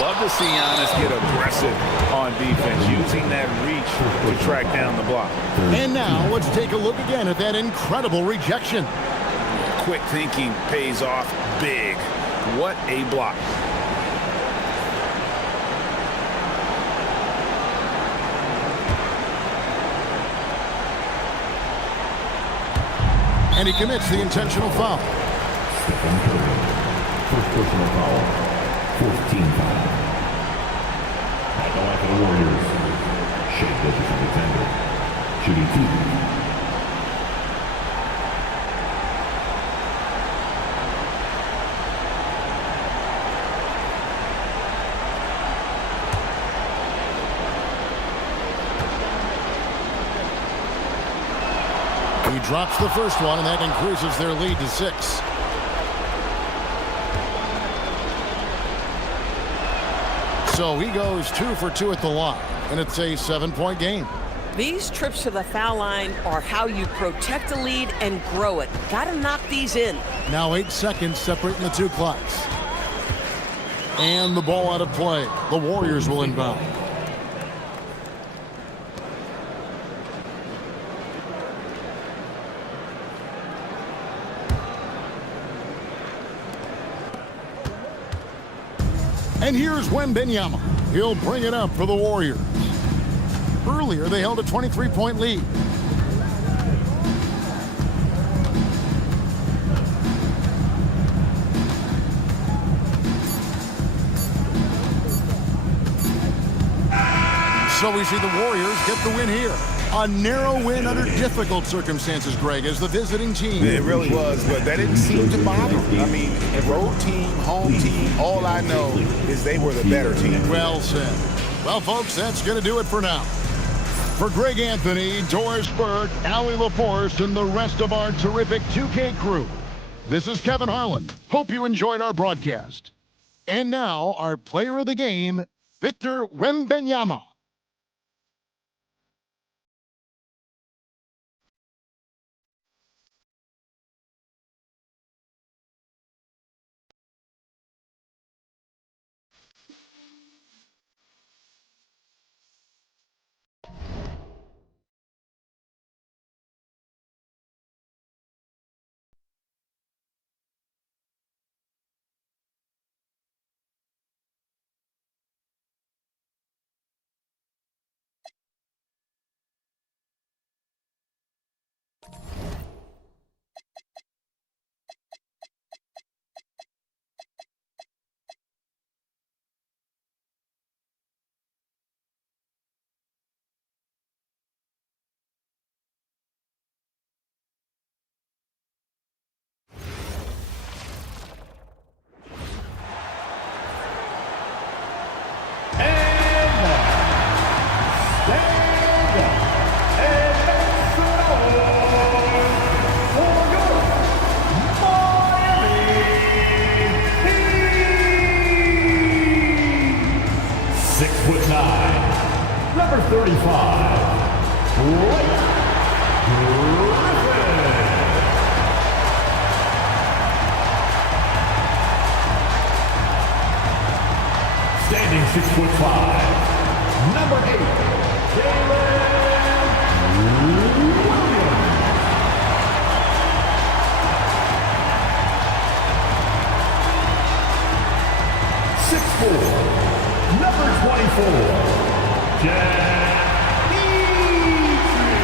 Love to see Giannis get aggressive on defense, using that reach to track down the block. And now let's take a look again at that incredible rejection. Quick thinking pays off big. What a block. And he commits the intentional foul. Stephen Curry, first personal foul, 14 foul. At the line for the Warriors, Shea Gilgeous defender, shooting 2. He drops the first one, and that increases their lead to 6. So he goes 2 for 2 at the line, and it's a 7-point game. These trips to the foul line are how you protect a lead and grow it. Got to knock these in. Now 8 seconds separating the two clocks. And the ball out of play. The Warriors will inbound. And here's Wembanyama. He'll bring it up for the Warriors. Earlier, they held a 23-point lead. So we see the Warriors get the win here. A narrow win under difficult circumstances, Greg, as the visiting team. It really was, but that didn't seem to bother. I mean, road team, home team, all I know is they were the better team. Well said. Well, folks, that's going to do it for now. For Greg Anthony, Doris Burke, Allie LaForce, and the rest of our terrific 2K crew, this is Kevin Harlan. Hope you enjoyed our broadcast. And now, our player of the game, Victor Wembanyama. Number 35, Blake Griffin. Standing 6'5", number 8, Jalen Williams. Number 24. Jack Easley.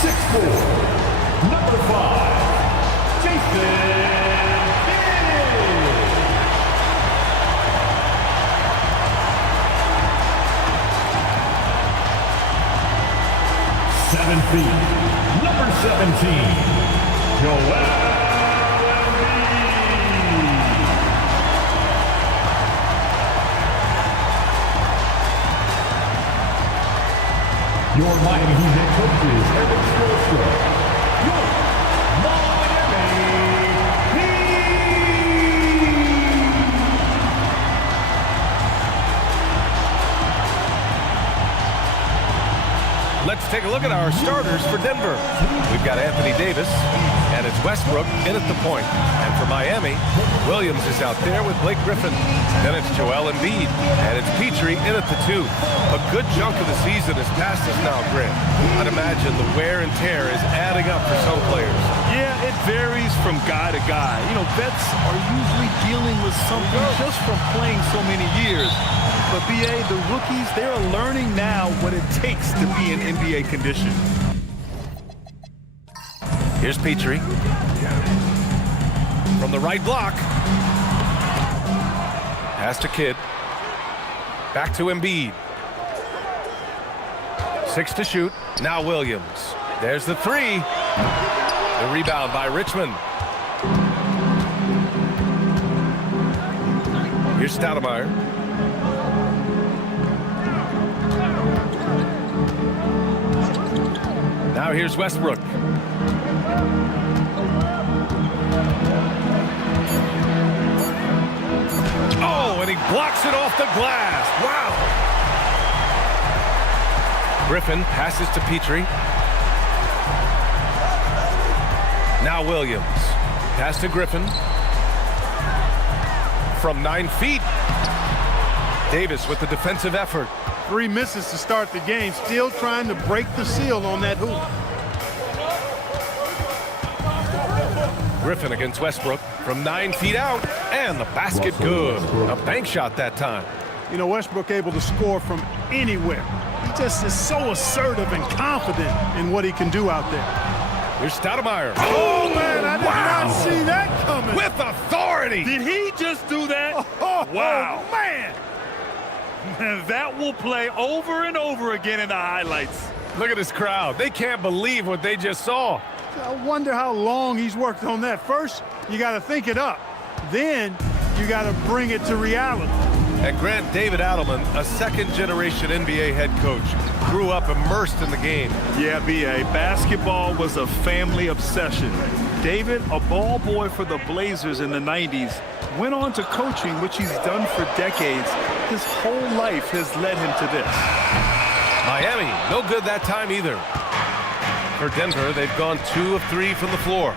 6'4", number 5, Jason Kidd. 7 feet, number 17, Joel. Your Miami Heat head coach is Eric Spoelstra. Your Miami Heat. Let's take a look at our starters for Denver. We've got Anthony Davis, and it's Westbrook in at the point. And for Miami, Williams is out there with Blake Griffin. Then it's Joel Embiid, and it's Petrie in at the 2. A good chunk of the season is past us now, Grant. I'd imagine the wear and tear is adding up for some players. Yeah, it varies from guy to guy. You know, vets are usually dealing with something just from playing so many years. But BA, the rookies, they're learning now what it takes to be in NBA condition. Here's Petrie. From the right block. Pass to Kidd. Back to Embiid. 6 to shoot. Now Williams. There's the 3. The rebound by Richmond. Here's Stoudemire. Now here's Westbrook. Oh, and he blocks it off the glass. Wow. Griffin passes to Petrie. Now Williams. Pass to Griffin. From 9 feet. Davis with the defensive effort. 3 misses to start the game, still trying to break the seal on that hoop. Griffin against Westbrook from 9 feet out, and the basket good. A bank shot that time. You know, Westbrook able to score from anywhere. He just is so assertive and confident in what he can do out there. Here's Stoudemire. Oh, man, I did not see that coming. With authority. Did he just do that? Wow. Oh, man. That will play over and over again in the highlights. Look at this crowd. They can't believe what they just saw. I wonder how long he's worked on that. First, you got to think it up. Then you got to bring it to reality. And Grant, David Adelman, a second-generation NBA head coach, grew up immersed in the game. Yeah, B.A., basketball was a family obsession. David, a ball boy for the Blazers in the 90s, went on to coaching, which he's done for decades. His whole life has led him to this. Miami, no good that time either. For Denver, they've gone 2 of 3 from the floor.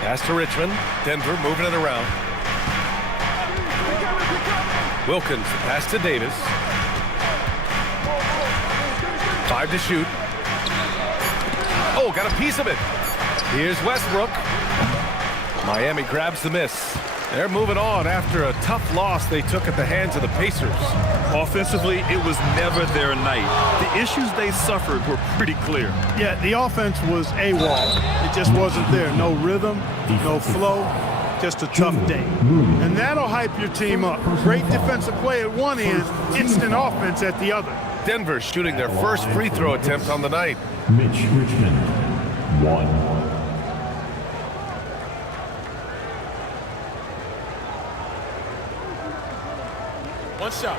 Pass to Richmond. Denver moving it around. Wilkins, the pass to Davis. 5 to shoot. Oh, got a piece of it. Here's Westbrook. Miami grabs the miss. They're moving on after a tough loss they took at the hands of the Pacers. Offensively, it was never their night. The issues they suffered were pretty clear. Yeah, the offense was AWOL. It just wasn't there. No rhythm, no flow, just a tough day. And that'll hype your team up. Great defensive play at one end, instant offense at the other. Denver shooting their first free throw attempt on the night. Mitch Richmond, 1. One shot.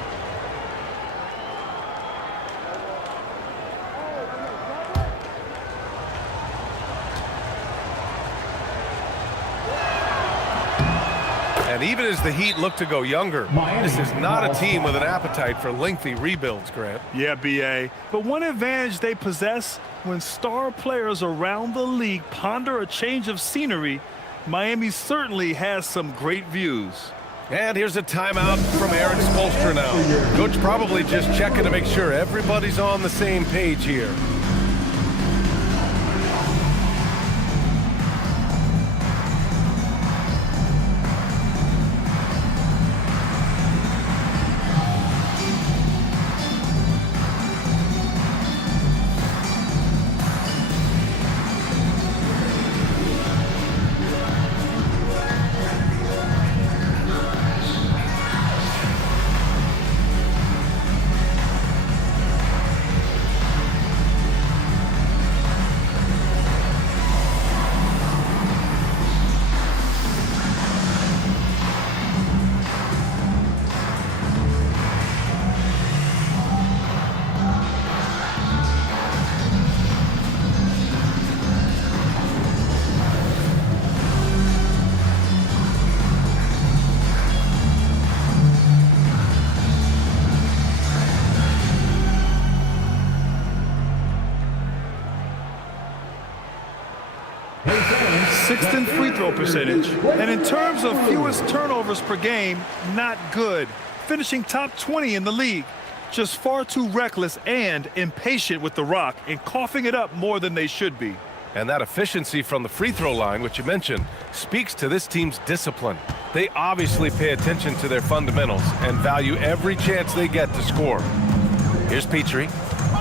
And even as the Heat look to go younger, this is not a team with an appetite for lengthy rebuilds, Grant. Yeah, B.A. But one advantage they possess, when star players around the league ponder a change of scenery, Miami certainly has some great views. And here's a timeout from Aaron Spoelstra now. Coach probably just checking to make sure everybody's on the same page here. 6th in free throw percentage. And in terms of fewest turnovers per game, not good. Finishing top 20 in the league. Just far too reckless and impatient with the rock and coughing it up more than they should be. And that efficiency from the free throw line, which you mentioned, speaks to this team's discipline. They obviously pay attention to their fundamentals and value every chance they get to score. Here's Petrie.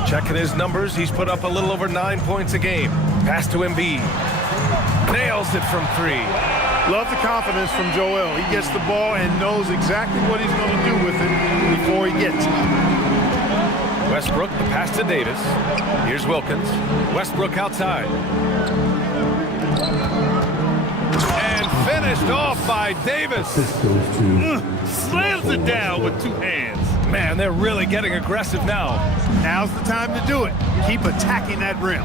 Checking his numbers, he's put up a little over 9 points a game. Pass to Embiid. Nails it from 3. Love the confidence from Joel. He gets the ball and knows exactly what he's going to do with it before he gets it. Westbrook, the pass to Davis. Here's Wilkins. Westbrook outside. And finished off by Davis. Slams it down with 2 hands. Man, they're really getting aggressive now. Now's the time to do it. Keep attacking that rim.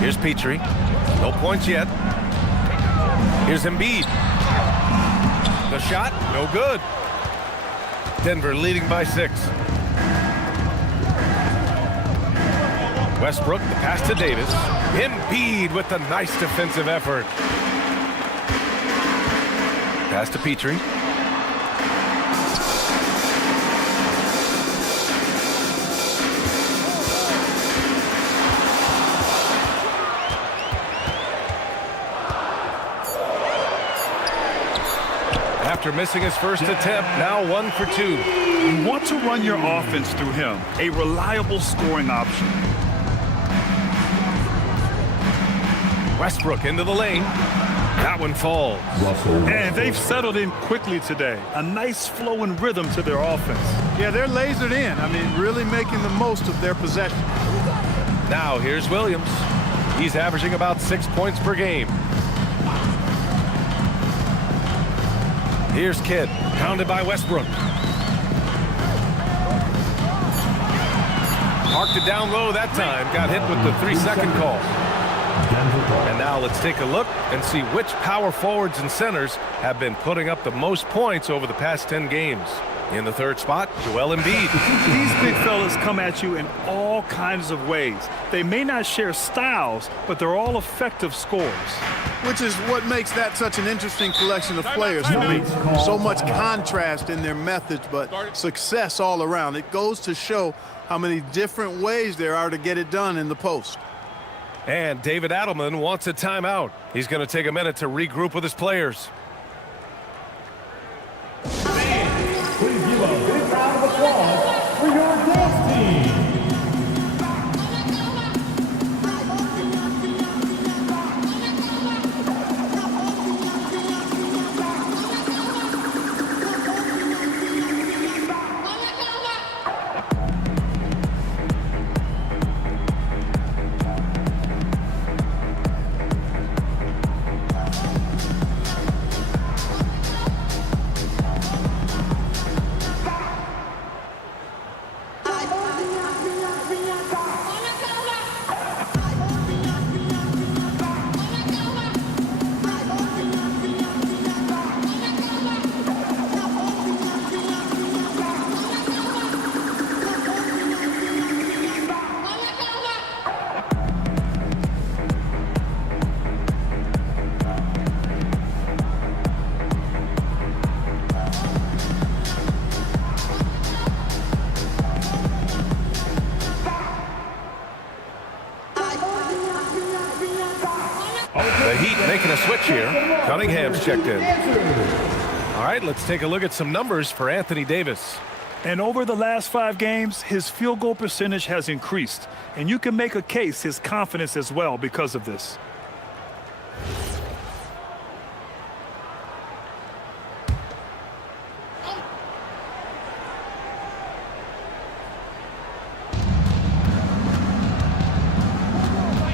Here's Petrie. No points yet. Here's Embiid. The shot, no good. Denver leading by 6. Westbrook, the pass to Davis. Embiid with the nice defensive effort. Pass to Petrie. After missing his first attempt, now 1 for 2. You want to run your offense through him, a reliable scoring option. Westbrook into the lane. That one falls. And they've settled in quickly today. A nice flow and rhythm to their offense. Yeah, they're lasered in. I mean, really making the most of their possession. Now here's Williams. He's averaging about 6 points per game. Here's Kidd, pounded by Westbrook. Marked it down low that time. Got hit with the 3-second call. And now let's take a look and see which power forwards and centers have been putting up the most points over the past 10 games. In the 3rd spot, Joel Embiid. These big fellas come at you in all kinds of ways. They may not share styles, but they're all effective scorers. Which is what makes that such an interesting collection of players for me. So much contrast in their methods, but success all around. It goes to show how many different ways there are to get it done in the post. And David Adelman wants a timeout. He's going to take a minute to regroup with his players. Please give a big round of applause for your dance team. The Heat making a switch here. Cunningham's checked in. All right, let's take a look at some numbers for Anthony Davis. And over the last 5 games, his field goal percentage has increased. And you can make a case his confidence as well because of this.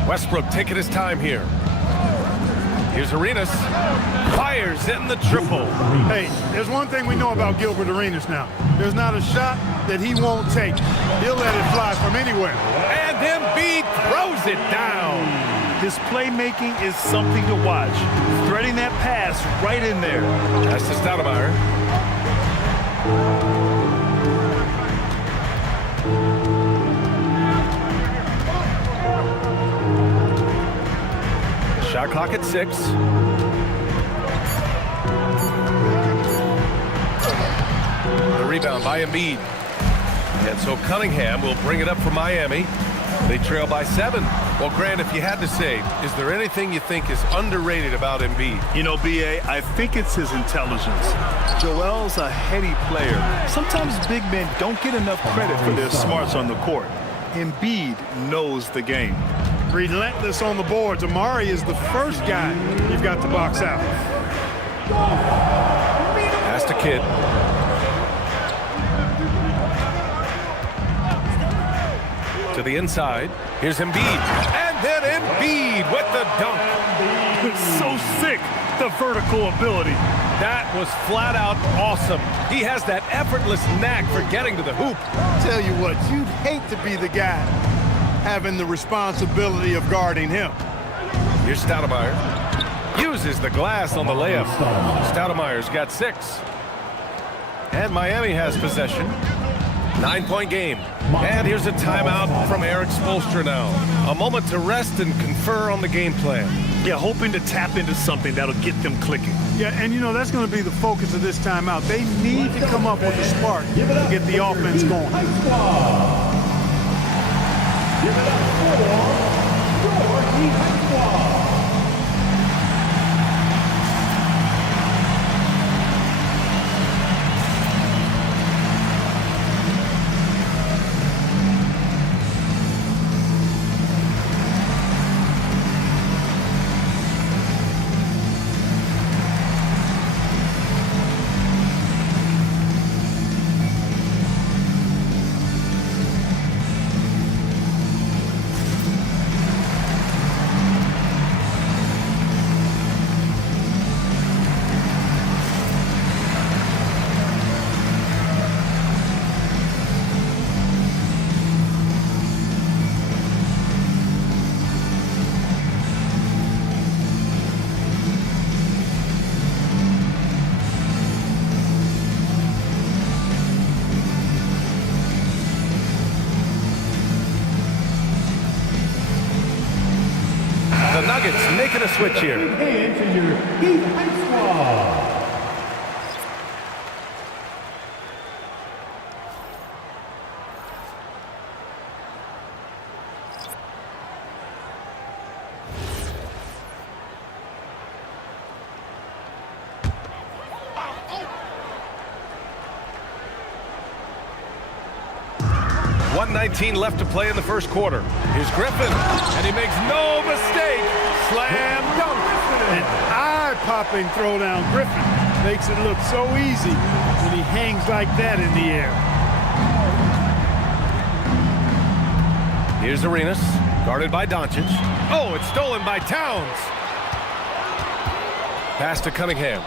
Westbrook taking his time here. Here's Arenas. Fires in the triple. Hey, there's one thing we know about Gilbert Arenas now. There's not a shot that he won't take. He'll let it fly from anywhere. And Embiid throws it down. His playmaking is something to watch. Threading that pass right in there. That's to Stoudemire. Shot clock at 6. The rebound by Embiid. And so Cunningham will bring it up for Miami. They trail by 7. Well, Grant, if you had to say, is there anything you think is underrated about Embiid? You know, B.A., I think it's his intelligence. Joel's a heady player. Sometimes big men don't get enough credit for their smarts on the court. Embiid knows the game. Relentless on the boards. Amari is the first guy you've got to box out. Pass to Kidd. To the inside. Here's Embiid. And then Embiid with the dunk. It's so sick, the vertical ability. That was flat out awesome. He has that effortless knack for getting to the hoop. Tell you what, you'd hate to be the guy having the responsibility of guarding him. Here's Stoudemire. Uses the glass on the layup. Stoudemire's got 6. And Miami has possession. 9-point game. And here's a timeout from Eric Spoelstra now. A moment to rest and confer on the game plan. Yeah, hoping to tap into something that'll get them clicking. Yeah, and you know, that's going to be the focus of this timeout. They need to come up with a spark to get the offense going. Give it up for Dorothy High Squad. The Nuggets making a switch here. Hand to your Heat High Squad. .19 left to play in the first quarter. Here's Griffin, and he makes no mistake. Slam dunk. An eye-popping throwdown. Griffin makes it look so easy when he hangs like that in the air. Here's Arenas, guarded by Doncic. Oh, it's stolen by Towns. Pass to Cunningham.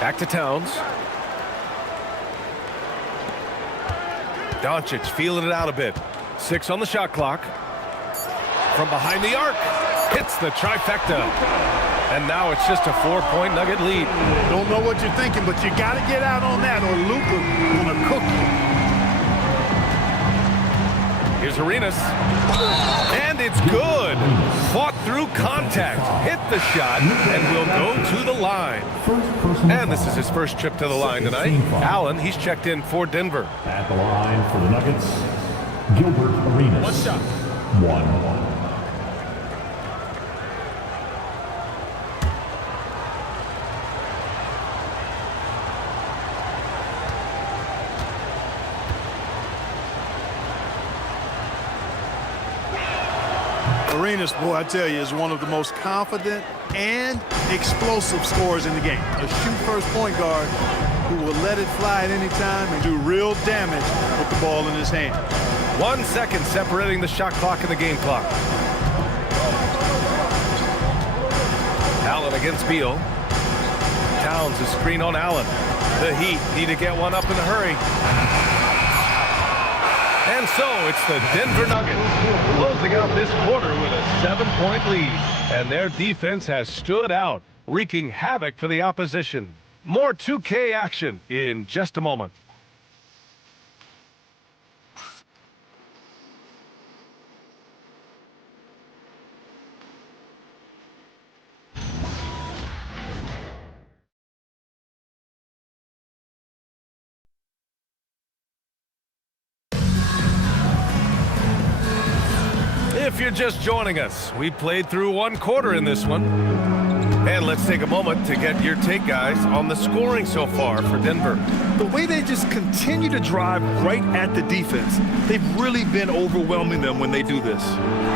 Back to Towns. Doncic feeling it out a bit. 6 on the shot clock. From behind the arc. Hits the trifecta. And now it's just a 4-point Nugget lead. Don't know what you're thinking, but you got to get out on that or Luka gonna cook you. Here's Arenas. And it's good. Fought through contact. Hit the shot and will go to the line. And this is his first trip to the line tonight. Allen, he's checked in for Denver. At the line for the Nuggets, Gilbert Arenas. 1 shot. 1. Arenas, boy, I tell you, is one of the most confident and explosive scorers in the game. A shoot-first point guard who will let it fly at any time and do real damage with the ball in his hand. 1 second separating the shot clock and the game clock. Allen against Beal. Towns a screen on Allen. The Heat need to get one up in a hurry. And so it's the Denver Nuggets closing out this quarter with a 7-point lead. And their defense has stood out, wreaking havoc for the opposition. More 2K action in just a moment. you're just joining us, we played through one quarter in this one. And let's take a moment to get your take, guys, on the scoring so far for Denver. The way they just continue to drive right at the defense, they've really been overwhelming them when they do this.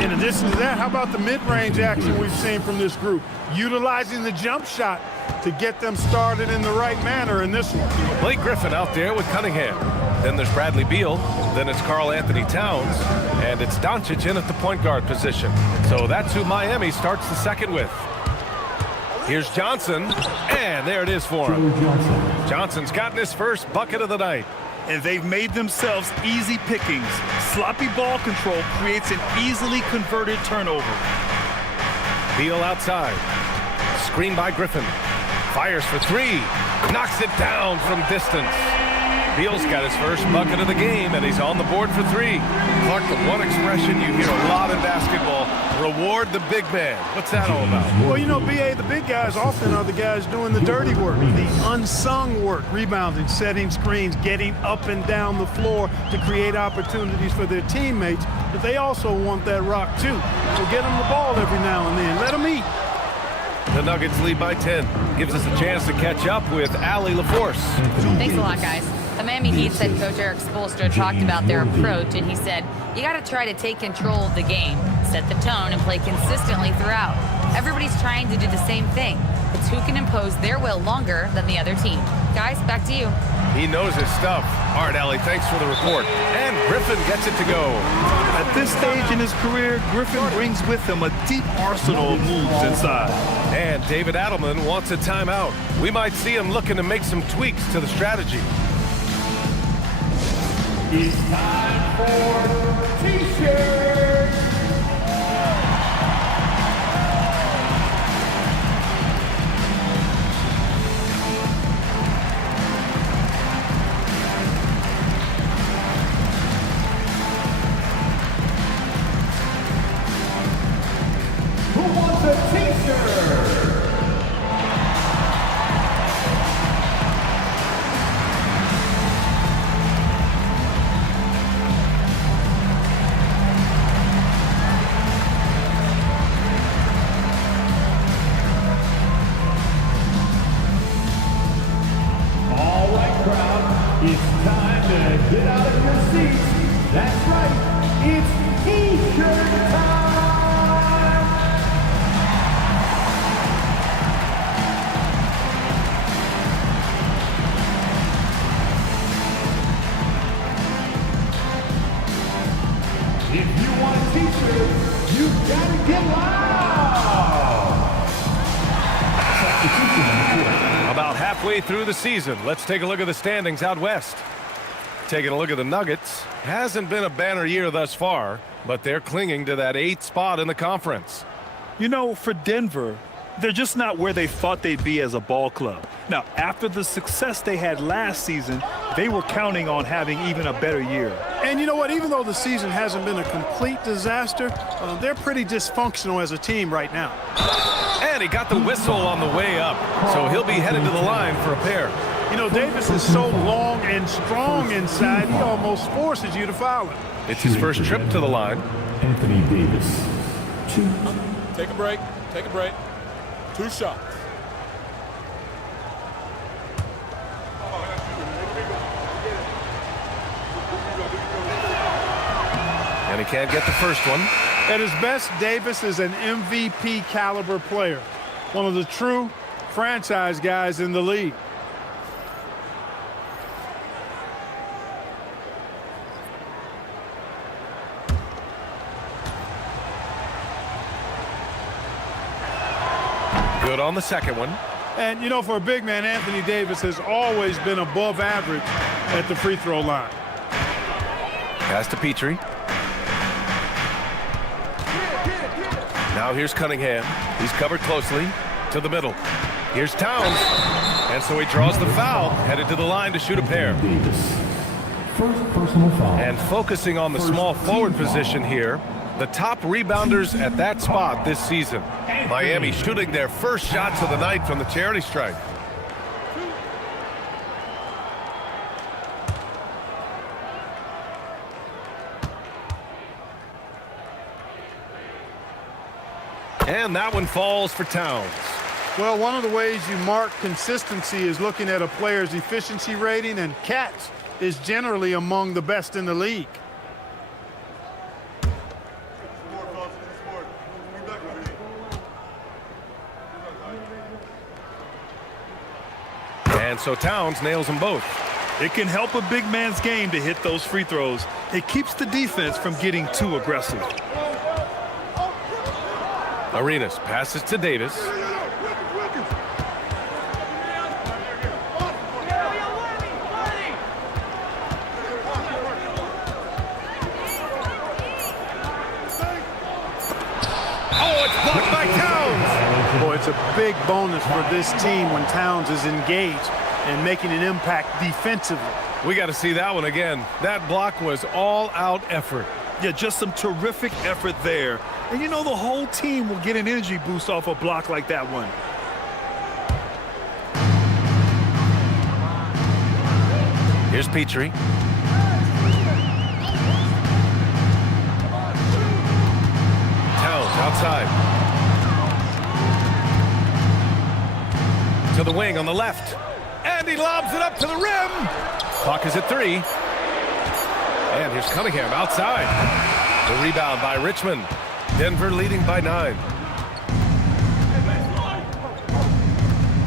In addition to that, how about the mid-range action we've seen from this group? Utilizing the jump shot to get them started in the right manner in this one. Blake Griffin out there with Cunningham. Then there's Bradley Beal. Then it's Karl Anthony Towns. And it's Doncic in at the point guard position. So that's who Miami starts the second with. Here's Johnson, and there it is for him. Johnson's gotten his first bucket of the night. And they've made themselves easy pickings. Sloppy ball control creates an easily converted turnover. Beal outside. Screen by Griffin. Fires for three. Knocks it down from distance. Beal's got his first bucket of the game, and he's on the board for three. Clark, the one expression you hear a lot in basketball, reward the big man. What's that all about? Well, you know, B.A., the big guys often are the guys doing the dirty work, the unsung work, rebounding, setting screens, getting up and down the floor to create opportunities for their teammates. But they also want that rock, too. So get them the ball every now and then. Let them eat. The Nuggets lead by 10. Gives us a chance to catch up with Allie LaForce. Thanks a lot, guys. The Miami Heat's head coach Eric Spoelstra talked about their approach, and he said, you got to try to take control of the game, set the tone, and play consistently throughout. Everybody's trying to do the same thing. It's who can impose their will longer than the other team. Guys, back to you. He knows his stuff. All right, Allie, thanks for the report. And Griffin gets it to go. At this stage in his career, Griffin brings with him a deep arsenal of moves inside. And David Adelman wants a timeout. We might see him looking to make some tweaks to the strategy. It's time for T-shirts. Who wants a T-shirt? It's time to get out of your seats. That's right, it's T-shirt time! If you want a T-shirt, you gotta get loud! About halfway through the season, let's take a look at the standings out west. Taking a look at the Nuggets, hasn't been a banner year thus far, but they're clinging to that 8th spot in the conference. You know, for Denver, they're just not where they thought they'd be as a ball club. Now, after the success they had last season, they were counting on having even a better year. And you know what? Even though the season hasn't been a complete disaster, they're pretty dysfunctional as a team right now. And he got the whistle on the way up, so he'll be headed to the line for a pair. You know, Davis is so long and strong inside, he almost forces you to foul him. It's his first trip to the line. Anthony Davis. 2. Take a break. Take a break. 2 shots. And he can't get the first one. At his best, Davis is an MVP caliber player. One of the true franchise guys in the league. Good on the second one. And, you know, for a big man, Anthony Davis has always been above average at the free throw line. Pass to Petrie. Now here's Cunningham. He's covered closely to the middle. Here's Towns. And so he draws the foul, headed to the line to shoot a pair. First personal foul. And focusing on the small forward position here, the top rebounders at that spot this season. Miami shooting their first shots of the night from the charity stripe. And that one falls for Towns. Well, one of the ways you mark consistency is looking at a player's efficiency rating, and Katz is generally among the best in the league. And so Towns nails them both. It can help a big man's game to hit those free throws. It keeps the defense from getting too aggressive. Arenas passes to Davis. Oh, it's blocked by Towns. Boy, it's a big bonus for this team when Towns is engaged and making an impact defensively. We got to see that one again. That block was all-out effort. Yeah, just some terrific effort there. And you know the whole team will get an energy boost off a block like that one. Here's Petrie. Towns outside. To the wing on the left. And he lobs it up to the rim. Clock is at 3. And here's Cunningham outside. The rebound by Richmond. Denver leading by 9.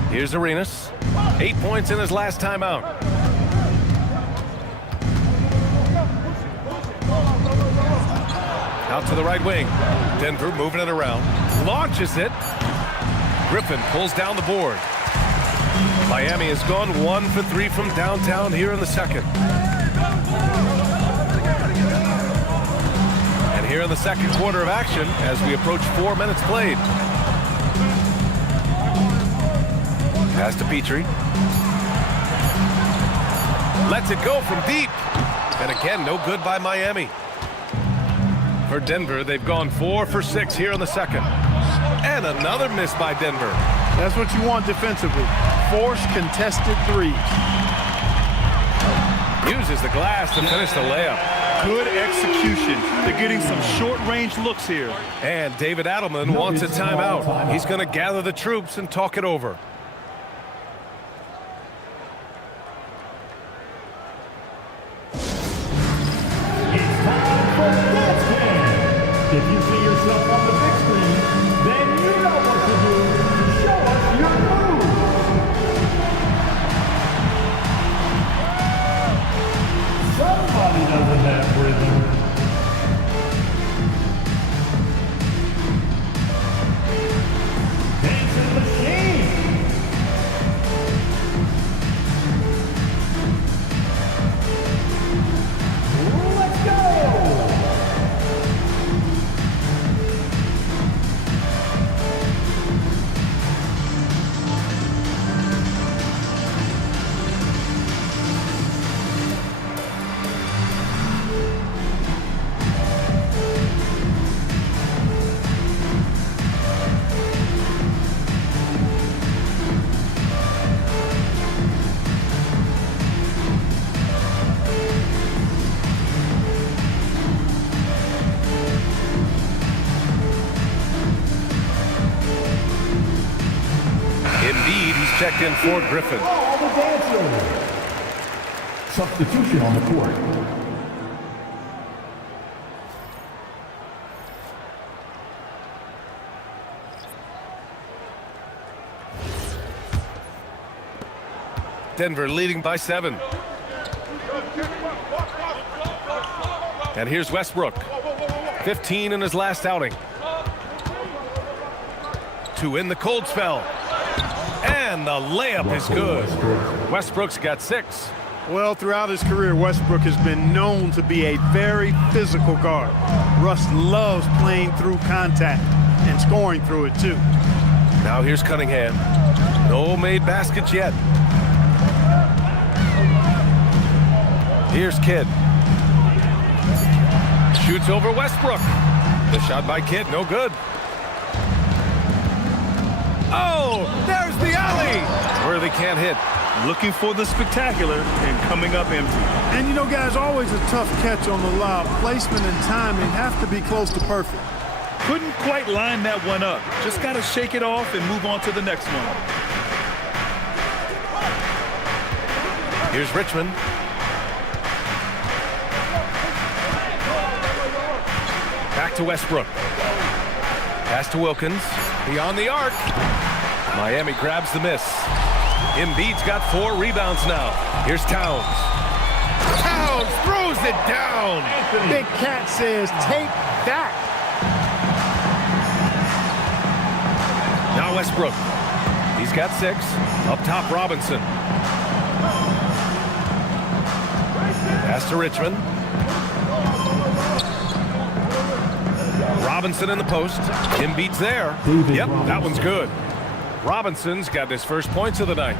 Here's Arenas. 8 points in his last timeout. Out to the right wing. Denver moving it around. Launches it. Griffin pulls down the board. Miami has gone 1 for 3 from downtown here in the second. And here in the second quarter of action as we approach 4 minutes played. Pass to Petrie. Lets it go from deep. And again, no good by Miami. For Denver, they've gone 4 for 6 here in the second. And another miss by Denver. That's what you want defensively. Force contested threes. Uses the glass to finish the layup. Good execution. They're getting some short-range looks here. And David Adelman wants a timeout. He's going to gather the troops and talk it over. If you see yourself on the big screen, then you know what to do. Show us your moves. Somebody doesn't have rhythm. Dancing machine. Let's go. Checked in for Griffin. All the dancers. Substitution on the court. Denver leading by 7. And here's Westbrook. 15 in his last outing. To end the cold spell. And the layup is good. Westbrook's got 6. Well, throughout his career, Westbrook has been known to be a very physical guard. Russ loves playing through contact and scoring through it, too. Now here's Cunningham. No made baskets yet. Here's Kidd. Shoots over Westbrook. The shot by Kidd, no good. Oh, there's the alley. Worthy can't hit. Looking for the spectacular and coming up empty. And you know, guys, always a tough catch on the lob. Placement and timing have to be close to perfect. Couldn't quite line that one up. Just got to shake it off and move on to the next one. Here's Richmond. Back to Westbrook. Pass to Wilkins. Beyond the arc. Miami grabs the miss. Embiid's got 4 rebounds now. Here's Towns. Towns throws it down. Big Cat says, take that. Now Westbrook. He's got 6. Up top, Robinson. Pass to Richmond. Robinson in the post. Embiid's there. Yep, that one's good. Robinson's got his first points of the night.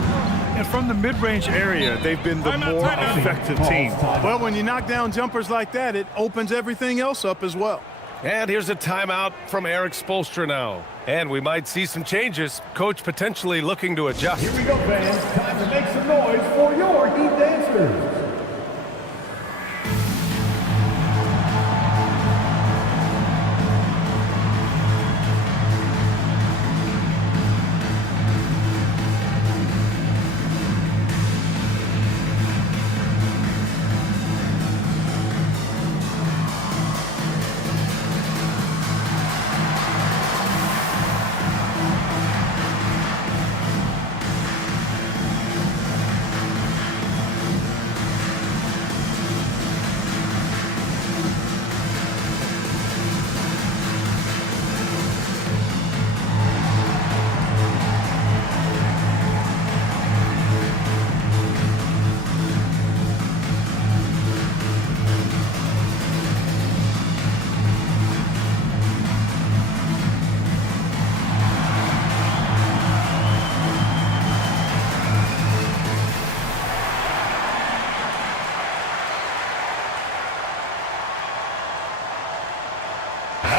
And from the mid-range area, they've been the more effective team. Well, when you knock down jumpers like that, it opens everything else up as well. And here's a timeout from Eric Spoelstra now. And we might see some changes. Coach potentially looking to adjust. Here we go, fans. Time to make some noise for your Heat dancers.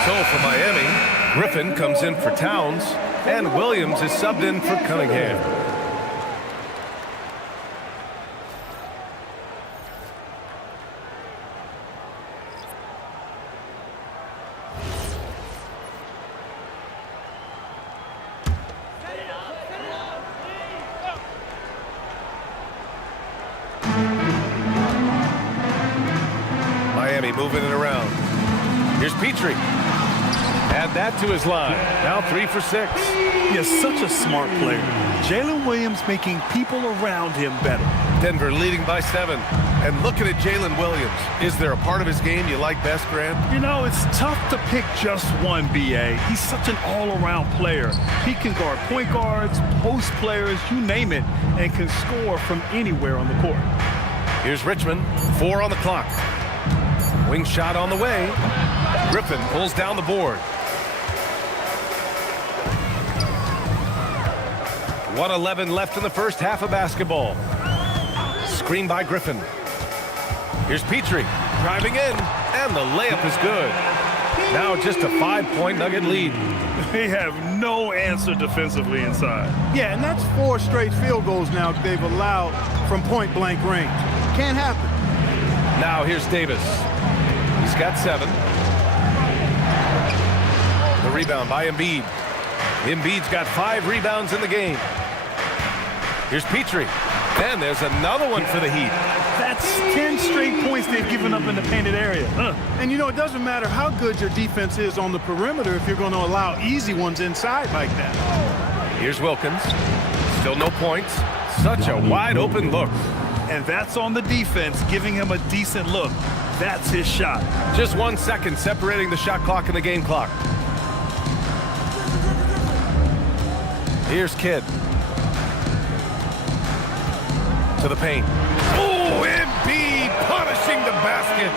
So for Miami, Griffin comes in for Towns, and Williams is subbed in for Cunningham. Miami moving it around. Here's Petrie. Add that to his line. Now 3 for 6. He's such a smart player. Jalen Williams making people around him better. Denver leading by 7. And looking at Jalen Williams, is there a part of his game you like best, Grant? You know, it's tough to pick just one, B.A. He's such an all-around player. He can guard point guards, post players, you name it, and can score from anywhere on the court. Here's Richmond. 4 on the clock. Wing shot on the way. Griffin pulls down the board. 1:11 left in the first half of basketball. Screen by Griffin. Here's Petrie driving in, and the layup is good. Now just a 5-point Nugget lead. They have no answer defensively inside. Yeah, and that's 4 straight field goals now they've allowed from point-blank range. Can't happen. Now here's Davis. He's got 7. The rebound by Embiid. Embiid's got 5 rebounds in the game. Here's Petrie. And there's another one for the Heat. That's 10 straight points they've given up in the painted area. And you know, it doesn't matter how good your defense is on the perimeter if you're going to allow easy ones inside like that. Here's Wilkins. Still no points. Such a wide open look. And that's on the defense, giving him a decent look. That's his shot. Just 1 second separating the shot clock and the game clock. Here's Kidd. To the paint. Oh, Embiid punishing the basket.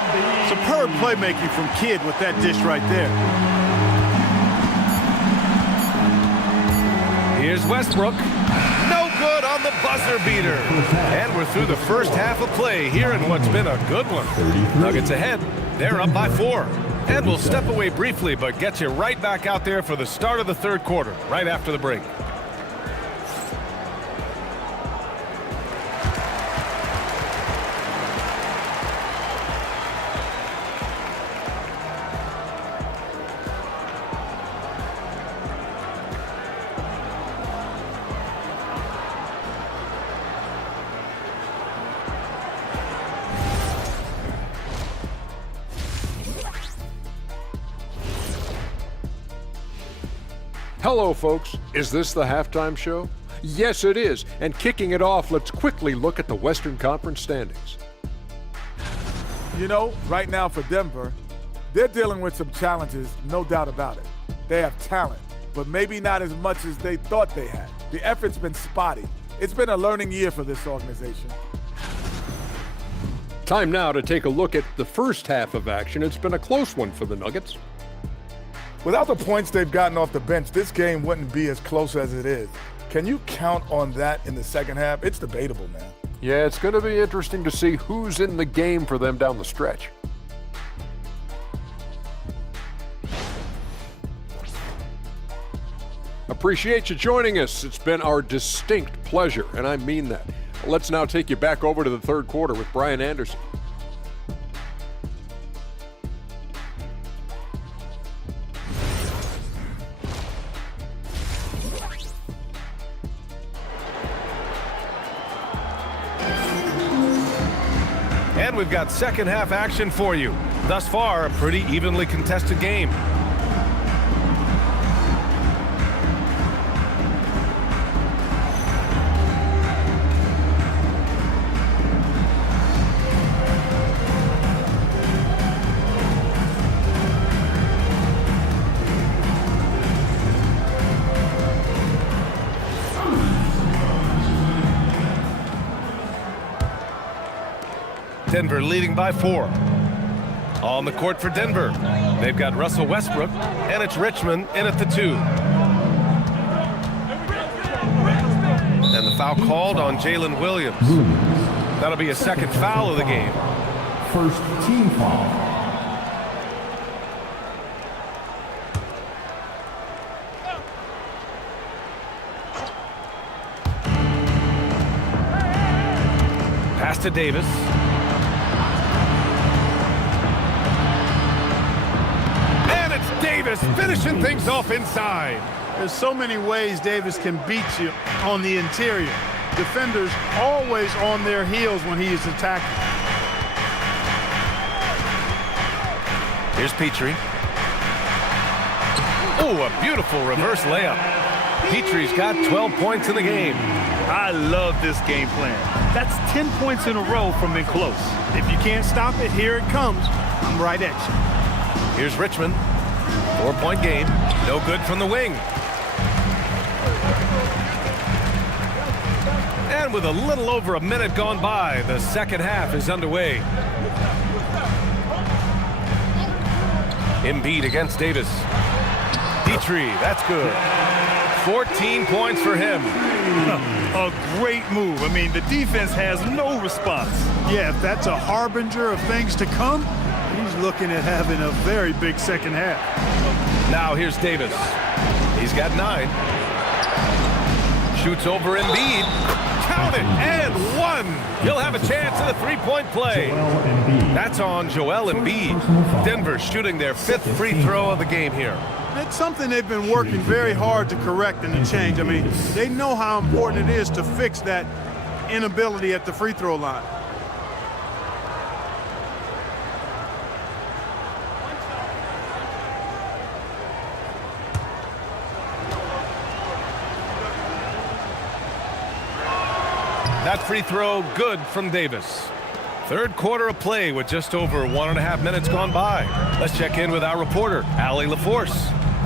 Superb playmaking from Kidd with that dish right there. Here's Westbrook. No good on the buzzer beater. And we're through the first half of play here in what's been a good one. Nuggets ahead. They're up by 4. And we'll step away briefly, but get you right back out there for the start of the third quarter, right after the break. Hello, folks. Is this the halftime show? Yes, it is. And kicking it off, let's quickly look at the Western Conference standings. You know, right now for Denver, they're dealing with some challenges, no doubt about it. They have talent, but maybe not as much as they thought they had. The effort's been spotty. It's been a learning year for this organization. Time now to take a look at the first half of action. It's been a close one for the Nuggets. Without the points they've gotten off the bench, this game wouldn't be as close as it is. Can you count on that in the second half? It's debatable, man. Yeah, it's going to be interesting to see who's in the game for them down the stretch. Appreciate you joining us. It's been our distinct pleasure, and I mean that. Let's now take you back over to the third quarter with Brian Anderson. And we've got second half action for you. Thus far, a pretty evenly contested game. Denver leading by 4. On the court for Denver, they've got Russell Westbrook, and it's Richmond in at the 2. And the foul called on Jalen Williams. That'll be a second foul of the game. First team foul. Pass to Davis. Davis finishing things off inside. There's so many ways Davis can beat you on the interior. Defenders always on their heels when he is attacking. Here's Petrie. Oh, a beautiful reverse layup. Petrie's got 12 points in the game. I love this game plan. That's 10 points in a row from in close. If you can't stop it, here it comes. I'm right at you. Here's Richmond. 4-point game. No good from the wing. And with a little over a minute gone by, the second half is underway. Embiid against Davis. Petrie, that's good. 14 points for him. A great move. I mean, the defense has no response. Yeah, if that's a harbinger of things to come, he's looking at having a very big second half. Now here's Davis. He's got 9. Shoots over Embiid. Count it, and 1. He'll have a chance at a 3-point play. That's on Joel Embiid. Denver shooting their 5th free throw of the game here. It's something they've been working very hard to correct and to change. I mean, they know how important it is to fix that inability at the free throw line. That free throw good from Davis. Third quarter of play with just over 1.5 minutes gone by. Let's check in with our reporter, Allie LaForce.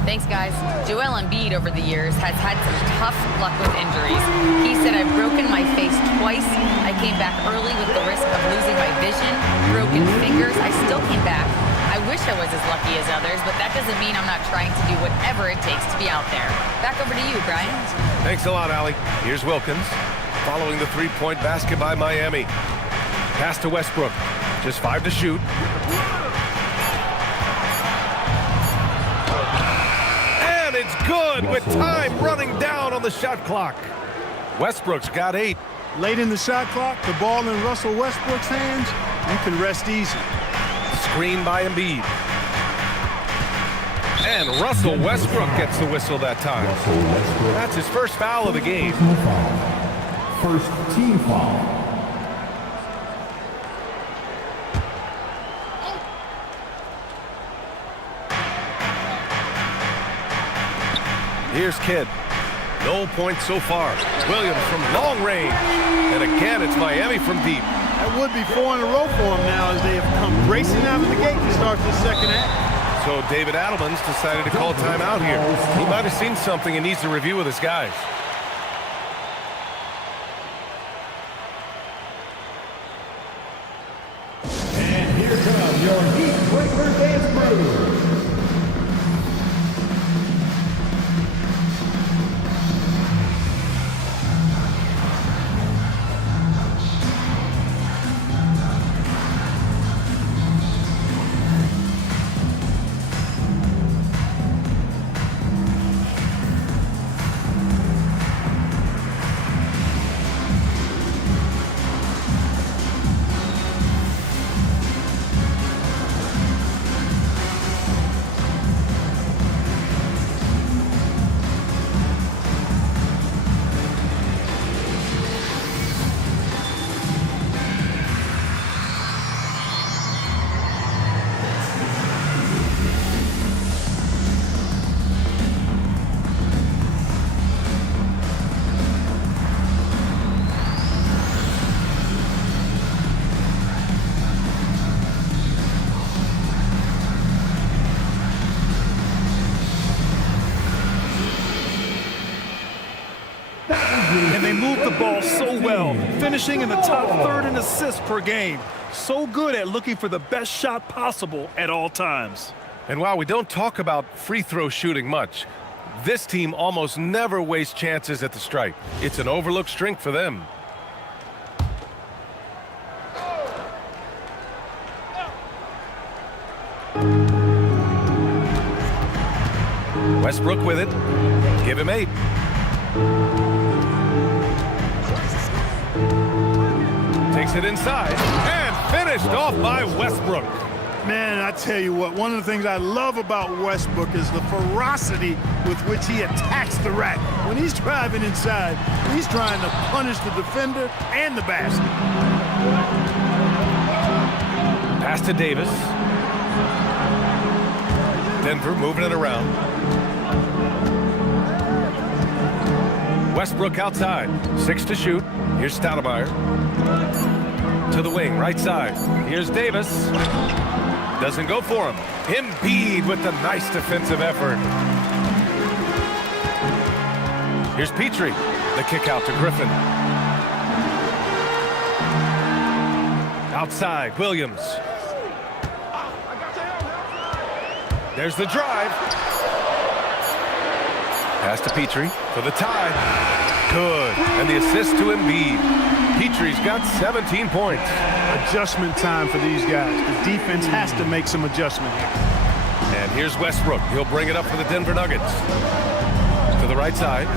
Thanks, guys. Joel Embiid over the years has had some tough luck with injuries. He said, I've broken my face twice. I came back early with the risk of losing my vision, broken fingers. I still came back. I wish I was as lucky as others, but that doesn't mean I'm not trying to do whatever it takes to be out there. Back over to you, Brian. Thanks a lot, Allie. Here's Wilkins. Following the 3-point basket by Miami. Pass to Westbrook. Just 5 to shoot. And it's good with time running down on the shot clock. Westbrook's got 8. Late in the shot clock, the ball in Russell Westbrook's hands, you can rest easy. Screen by Embiid. And Russell Westbrook gets the whistle that time. That's his first foul of the game. First team foul. Here's Kidd. No points so far. Williams from long range. And again, it's Miami from deep. That would be 4 in a row for him now as they have come racing out of the gate to start the second half. So David Adelman's decided to call timeout here. He might have seen something and needs to review with his guys. And here come your Heat Breaker Dance Crew. And they move the ball so well, finishing in the top third in assists per game. So good at looking for the best shot possible at all times. And while we don't talk about free throw shooting much, this team almost never wastes chances at the stripe. It's an overlooked strength for them. Westbrook with it. Give him 8. Takes it inside and finished off by Westbrook. Man, I tell you what, one of the things I love about Westbrook is the ferocity with which he attacks the rack. When he's driving inside, he's trying to punish the defender and the basket. Pass to Davis. Denver moving it around. Westbrook outside. 6 to shoot. Here's Stoudemire. To the wing, right side. Here's Davis. Doesn't go for him. Embiid with the nice defensive effort. Here's Petrie. The kick out to Griffin. Outside, Williams. There's the drive. Pass to Petrie for the tie. Good. And the assist to Embiid. Petrie's got 17 points. Adjustment time for these guys. The defense has to make some adjustment here. And here's Westbrook. He'll bring it up for the Denver Nuggets. To the right side.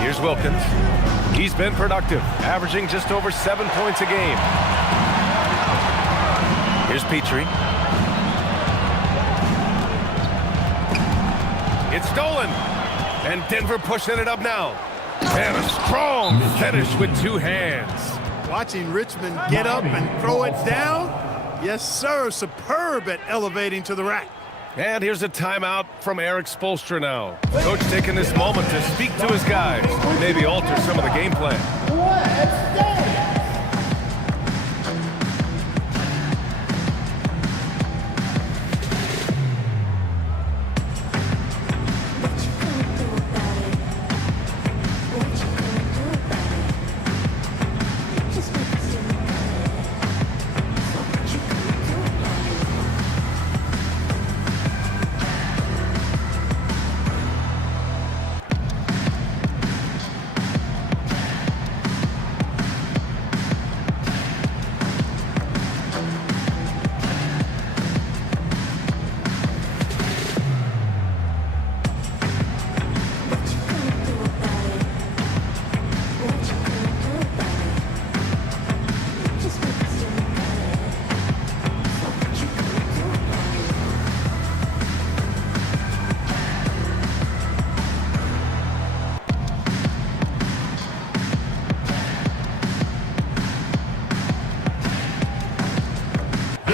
Here's Wilkins. He's been productive, averaging just over 7 points a game. Here's Petrie. It's stolen. And Denver pushing it up now. And a strong finish with 2 hands. Watching Richmond get up and throw it down. Yes, sir. Superb at elevating to the rack. And here's a timeout from Eric Spoelstra now. Coach taking this moment to speak to his guys. Maybe alter some of the game plan.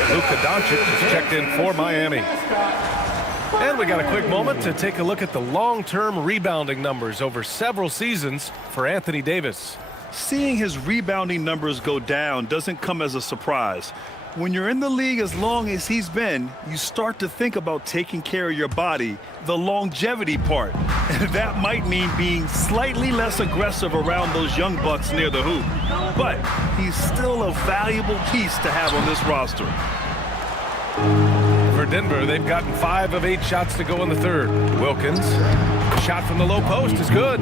Luka Doncic is checked in for Miami. And we got a quick moment to take a look at the long-term rebounding numbers over several seasons for Anthony Davis. Seeing his rebounding numbers go down doesn't come as a surprise. When you're in the league as long as he's been, you start to think about taking care of your body, the longevity part. And that might mean being slightly less aggressive around those young bucks near the hoop. But he's still a valuable piece to have on this roster. For Denver, they've gotten 5 of 8 shots to go in the third. Wilkins, shot from the low post is good.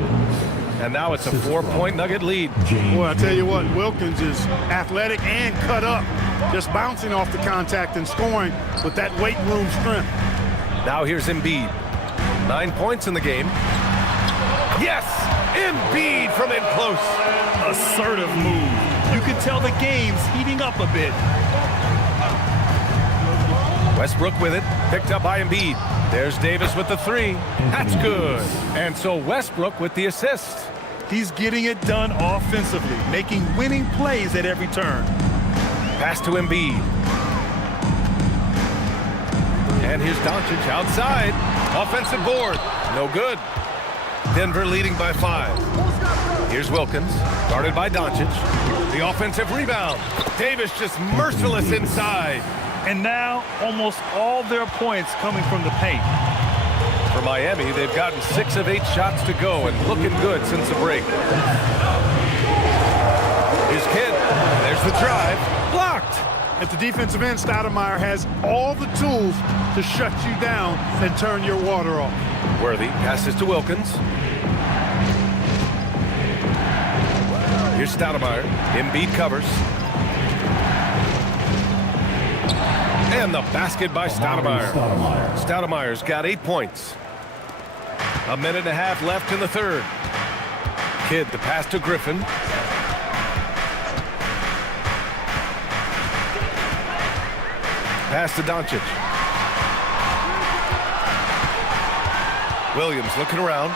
And now it's a 4-point Nugget lead. Boy, I tell you what, Wilkins is athletic and cut up. Just bouncing off the contact and scoring with that weight room strength. Now here's Embiid. 9 points in the game. Yes! Embiid from in close. Assertive move. You can tell the game's heating up a bit. Westbrook with it. Picked up by Embiid. There's Davis with the 3. That's good. And so Westbrook with the assist. He's getting it done offensively, making winning plays at every turn. Pass to Embiid. And here's Doncic outside. Offensive board. No good. Denver leading by 5. Here's Wilkins, guarded by Doncic. The offensive rebound. Davis just merciless inside. And now almost all their points coming from the paint. For Miami, they've gotten 6 of 8 shots to go and looking good since the break. Here's Kidd. There's the drive. Blocked. At the defensive end, Stoudemire has all the tools to shut you down and turn your water off. Worthy passes to Wilkins. Here's Stoudemire. Embiid covers. And the basket by Stoudemire. Stoudemire's got 8 points. 1.5 minutes left in the third. Kidd the pass to Griffin. Pass to Doncic. Williams looking around.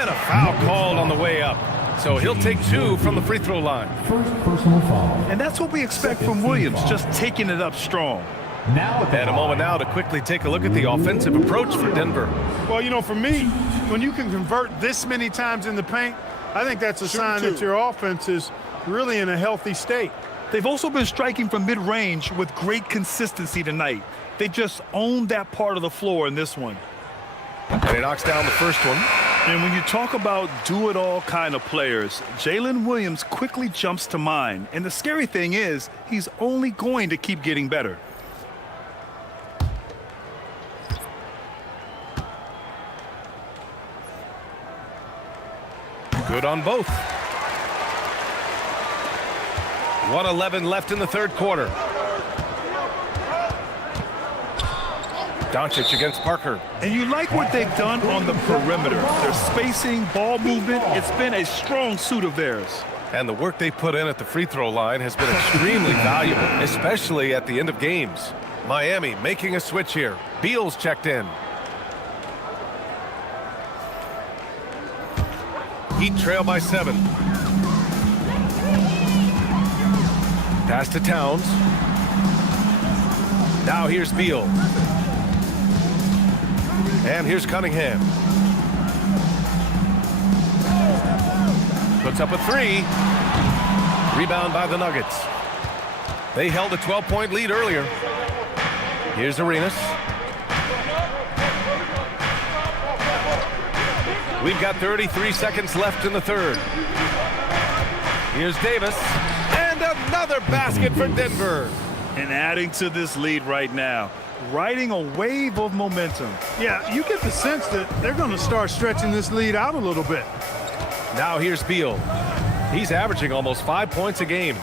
And a foul called on the way up. So he'll take 2 from the free throw line. First personal foul. And that's what we expect from Williams, just taking it up strong. And a moment now to quickly take a look at the offensive approach for Denver. Well, you know, for me, when you can convert this many times in the paint, I think that's a sign that your offense is really in a healthy state. They've also been striking from mid-range with great consistency tonight. They just owned that part of the floor in this one. And he knocks down the first one. And when you talk about do-it-all kind of players, Jalen Williams quickly jumps to mind. And the scary thing is, he's only going to keep getting better. Good on both. 1:11 left in the third quarter. Doncic against Parker. And you like what they've done on the perimeter. Their spacing, ball movement, it's been a strong suit of theirs. And the work they put in at the free throw line has been extremely valuable, especially at the end of games. Miami making a switch here. Beal's checked in. Heat trail by 7. Pass to Towns. Now here's Beal. And here's Cunningham. Puts up a 3. Rebound by the Nuggets. They held a 12-point lead earlier. Here's Arenas. We've got 33 seconds left in the third. Here's Davis. And another basket for Denver. And adding to this lead right now, riding a wave of momentum. Yeah, you get the sense that they're going to start stretching this lead out a little bit. Now here's Beal. He's averaging almost 5 points a game.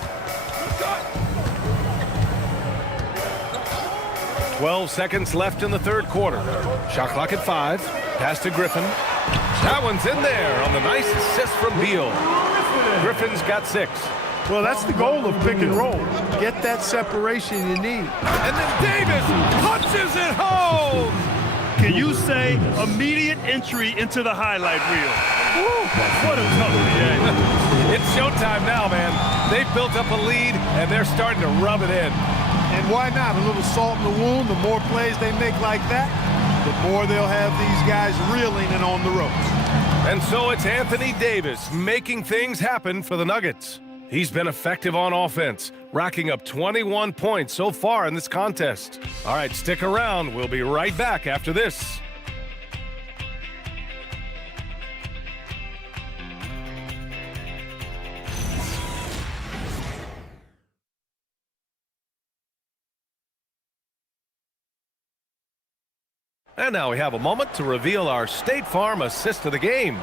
12 seconds left in the third quarter. Shot clock at 5. Pass to Griffin. That one's in there on the nice assist from Beal. Griffin's got 6. Well, that's the goal of pick and roll. Get that separation you need. And then Davis punches it home. Can you say immediate entry into the highlight reel? Woo, what a tough day. It's showtime now, man. They've built up a lead, and they're starting to rub it in. And why not? A little salt in the wound. The more plays they make like that, the more they'll have these guys reeling and on the ropes. And so it's Anthony Davis making things happen for the Nuggets. He's been effective on offense, racking up 21 points so far in this contest. All right, stick around. We'll be right back after this. And now we have a moment to reveal our State Farm assist of the game.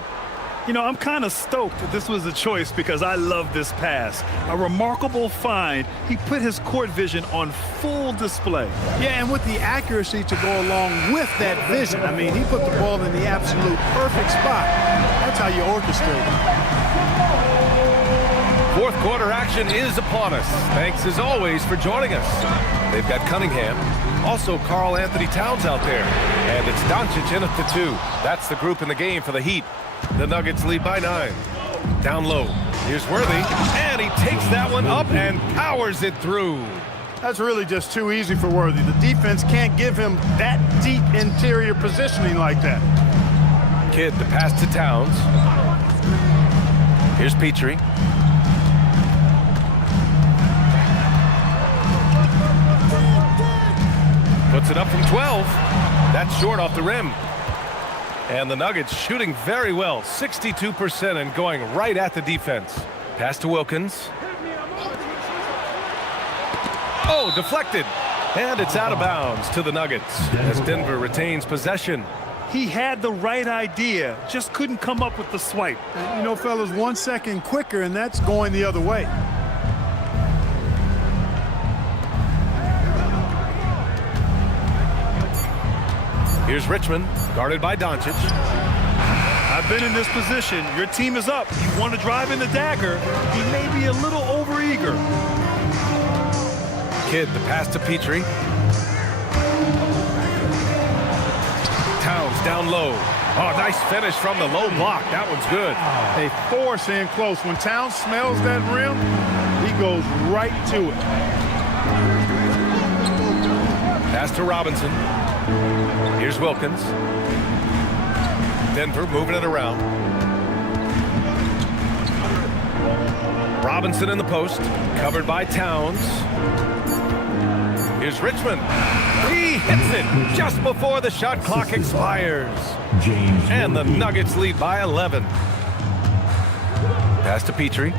You know, I'm kind of stoked that this was a choice because I love this pass. A remarkable find. He put his court vision on full display. Yeah, and with the accuracy to go along with that vision. I mean, he put the ball in the absolute perfect spot. That's how you orchestrate it. Fourth quarter action is upon us. Thanks as always for joining us. They've got Cunningham, also Karl Anthony Towns out there, and it's Doncic in at the 2. That's the group in the game for the Heat. The Nuggets lead by 9. Down low. Here's Worthy, and he takes that one up and powers it through. That's really just too easy for Worthy. The defense can't give him that deep interior positioning like that. Kidd the pass to Towns. Here's Petrie. Puts it up from 12. That's short off the rim. And the Nuggets shooting very well, 62% and going right at the defense. Pass to Wilkins. Oh, deflected. And it's out of bounds to the Nuggets as Denver retains possession. He had the right idea, just couldn't come up with the swipe. You know, fellas, 1 second quicker, and that's going the other way. Here's Richmond, guarded by Doncic. I've been in this position. Your team is up. You want to drive in the dagger. He may be a little overeager. Kidd the pass to Petrie. Towns down low. Oh, nice finish from the low block. That one's good. They force in close. When Towns smells that rim, he goes right to it. Pass to Robinson. Here's Wilkins. Denver moving it around. Robinson in the post, covered by Towns. Here's Richmond. He hits it just before the shot clock expires. And the Nuggets lead by 11. Pass to Petrie.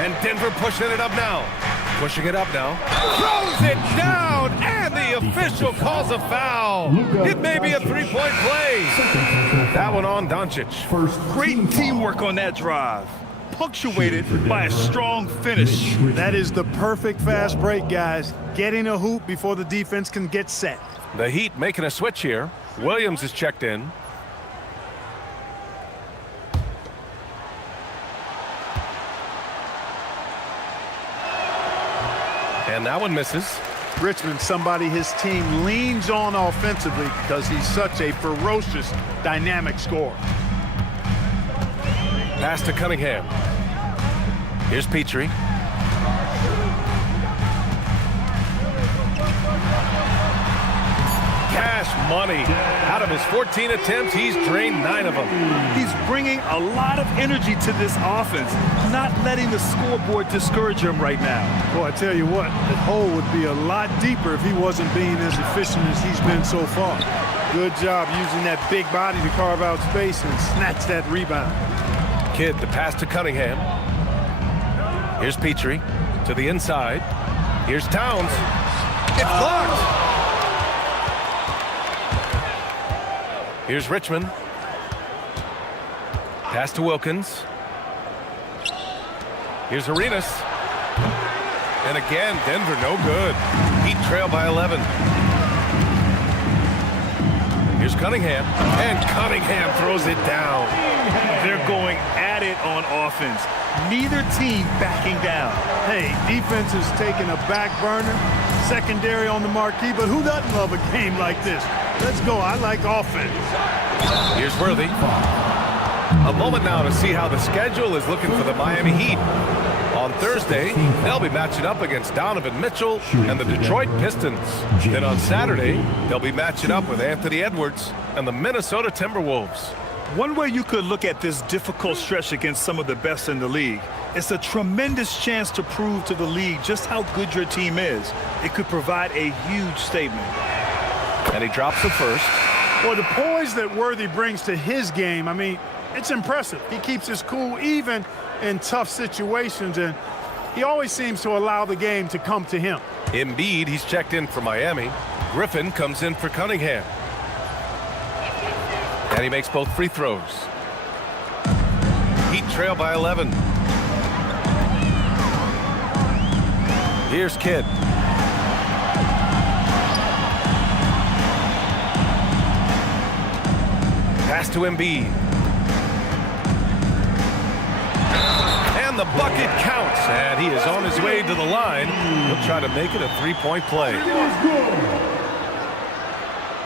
And Denver pushing it up now. Pushing it up now. Throws it down, and the official calls a foul. It may be a three-point play. That one on Doncic. Great teamwork on that drive. Punctuated by a strong finish. That is the perfect fast break, guys. Getting a hoop before the defense can get set. The Heat making a switch here. Williams is checked in. And that one misses. Richmond, somebody his team leans on offensively because he's such a ferocious, dynamic scorer. Pass to Cunningham. Here's Petrie. Cash money. Out of his 14 attempts, he's drained 9 of them. He's bringing a lot of energy to this offense, not letting the scoreboard discourage him right now. Boy, I tell you what, the hole would be a lot deeper if he wasn't being as efficient as he's been so far. Good job using that big body to carve out space and snatch that rebound. Kidd the pass to Cunningham. Here's Petrie to the inside. Here's Towns. It's blocked. Here's Richmond. Pass to Wilkins. Here's Arenas. And again, Denver no good. Heat trail by 11. Here's Cunningham. And Cunningham throws it down. They're going at it on offense. Neither team backing down. Hey, defense is taking a back burner, secondary on the marquee, but who doesn't love a game like this? Let's go. I like offense. Here's Worthy. A moment now to see how the schedule is looking for the Miami Heat. On Thursday, they'll be matching up against Donovan Mitchell and the Detroit Pistons. Then on Saturday, they'll be matching up with Anthony Edwards and the Minnesota Timberwolves. One way you could look at this difficult stretch against some of the best in the league, it's a tremendous chance to prove to the league just how good your team is. It could provide a huge statement. And he drops the first. Well, the poise that Worthy brings to his game, I mean, it's impressive. He keeps his cool even in tough situations, and he always seems to allow the game to come to him. Embiid, he's checked in for Miami. Griffin comes in for Cunningham. And he makes both free throws. Heat trail by 11. Here's Kidd. Pass to Embiid. And the bucket counts, and he is on his way to the line. He'll try to make it a three-point play.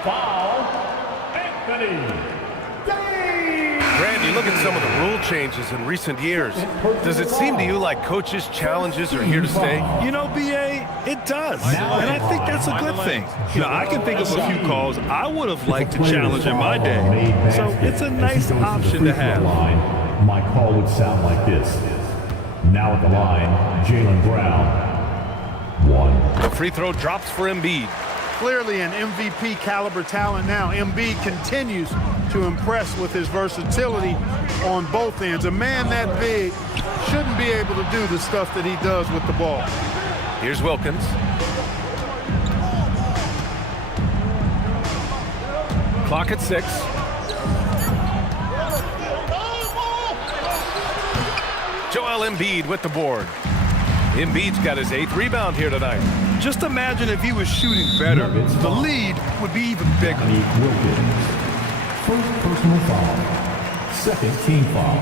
Foul, Anthony. Brand, you look at some of the rule changes in recent years. Does it seem to you like coaches' challenges are here to stay? You know, B.A., it does. And I think that's a good thing. You know, I can think of a few calls I would have liked to challenge in my day. So it's a nice option to have. My call would sound like this. Now at the line, Jaylen Brown. 1. The free throw drops for Embiid. Clearly an MVP caliber talent now. Embiid continues to impress with his versatility on both ends. A man that big shouldn't be able to do the stuff that he does with the ball. Here's Wilkins. Clock at 6. Joel Embiid with the board. Embiid's got his 8th rebound here tonight. Just imagine if he was shooting better. The lead would be even bigger. First personal foul. Second team foul.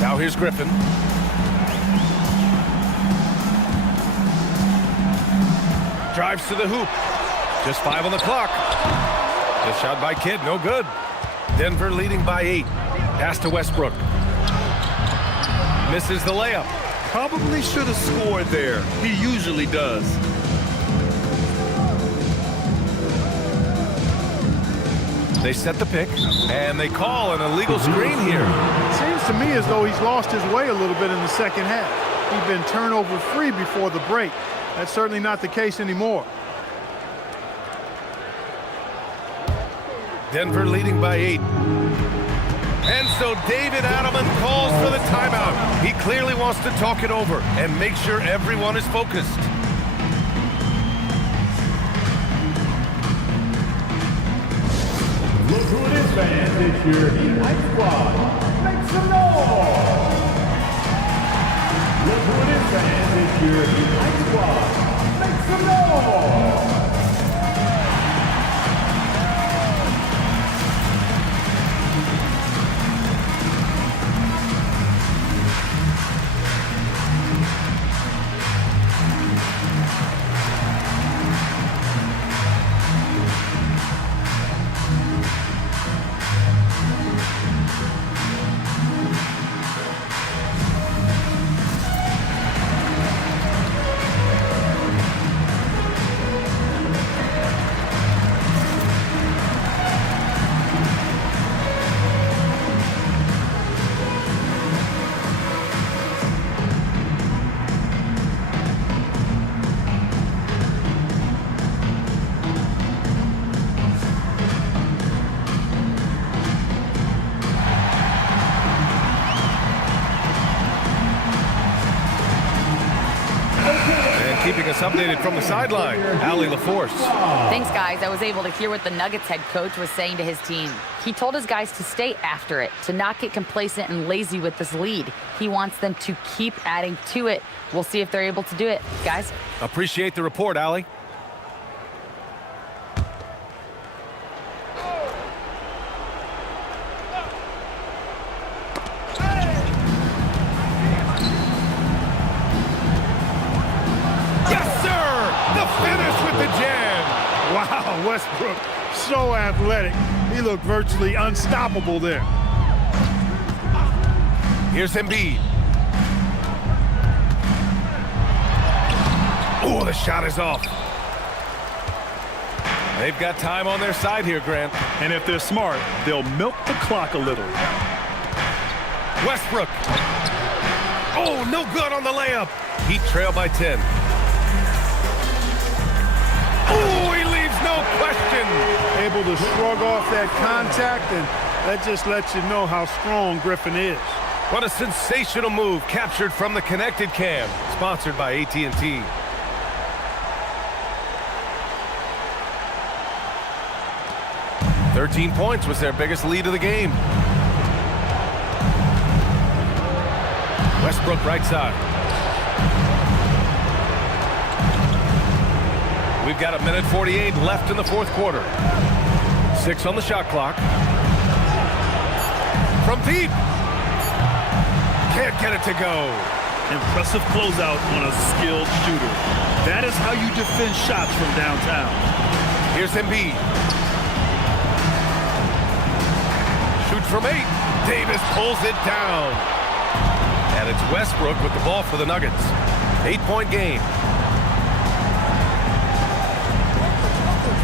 Now here's Griffin. Drives to the hoop. Just 5 on the clock. Good shot by Kidd, no good. Denver leading by 8. Pass to Westbrook. Misses the layup. Probably should have scored there. He usually does. They set the pick, and they call an illegal screen here. Seems to me as though he's lost his way a little bit in the second half. He'd been turnover free before the break. That's certainly not the case anymore. Denver leading by 8. And so David Adelman calls for the timeout. He clearly wants to talk it over and make sure everyone is focused. Look who it is, fans. It's your Heat Hype Squad. Make some noise! Look who it is, fans. It's your Heat Hype Squad. Make some noise! Keeping us updated from the sideline, Allie LaForce. Thanks, guys. I was able to hear what the Nuggets head coach was saying to his team. He told his guys to stay after it, to not get complacent and lazy with this lead. He wants them to keep adding to it. We'll see if they're able to do it. Guys? Appreciate the report, Allie. Oh, Westbrook, so athletic. He looked virtually unstoppable there. Here's Embiid. Oh, the shot is off. They've got time on their side here, Grant. And if they're smart, they'll milk the clock a little. Westbrook. Oh, no good on the layup. Heat trail by 10. Oh, he leaves no question. Able to shrug off that contact, and that just lets you know how strong Griffin is. What a sensational move captured from the connected cam. Sponsored by AT&T. "13 points was their biggest lead of the game. Westbrook right side. We've got 1:48 left in the fourth quarter. 6 on the shot clock. From deep. Can't get it to go. Impressive closeout on a skilled shooter. That is how you defend shots from downtown. Here's Embiid. Shoots from 8. Davis pulls it down. And it's Westbrook with the ball for the Nuggets. 8-point game.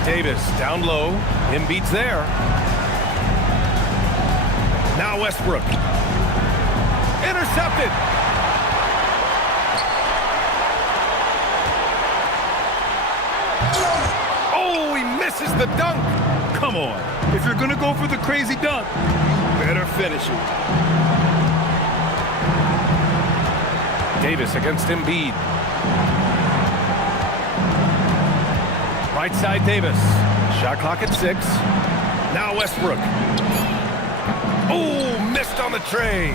Davis down low. Embiid's there. Now Westbrook. Intercepted. Oh, he misses the dunk. Come on. If you're going to go for the crazy dunk, better finish it. Davis against Embiid. Right side Davis. Shot clock at 6. Now Westbrook. Oh, missed on the tray.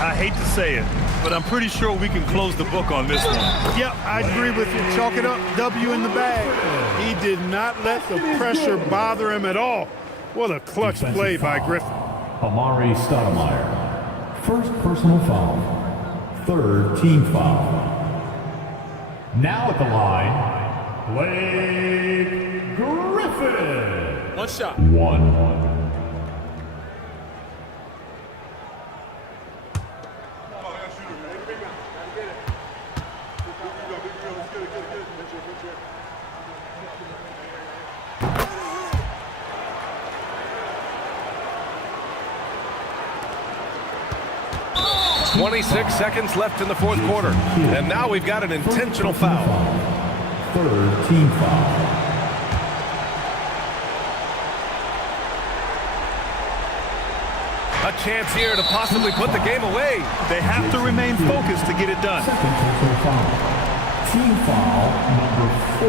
I hate to say it, but I'm pretty sure we can close the book on this one. Yep, I agree with you. Chalk it up. W in the bag. He did not let the pressure bother him at all. What a clutch play by Griffin. Amari Stoudemire. First personal foul. Third team foul. Now at the line, Blake Griffin. One shot. 1. .26 seconds left in the fourth quarter. And now we've got an intentional foul. Third team foul. A chance here to possibly put the game away. They have to remain focused to get it done. Second personal foul. Team foul number 4.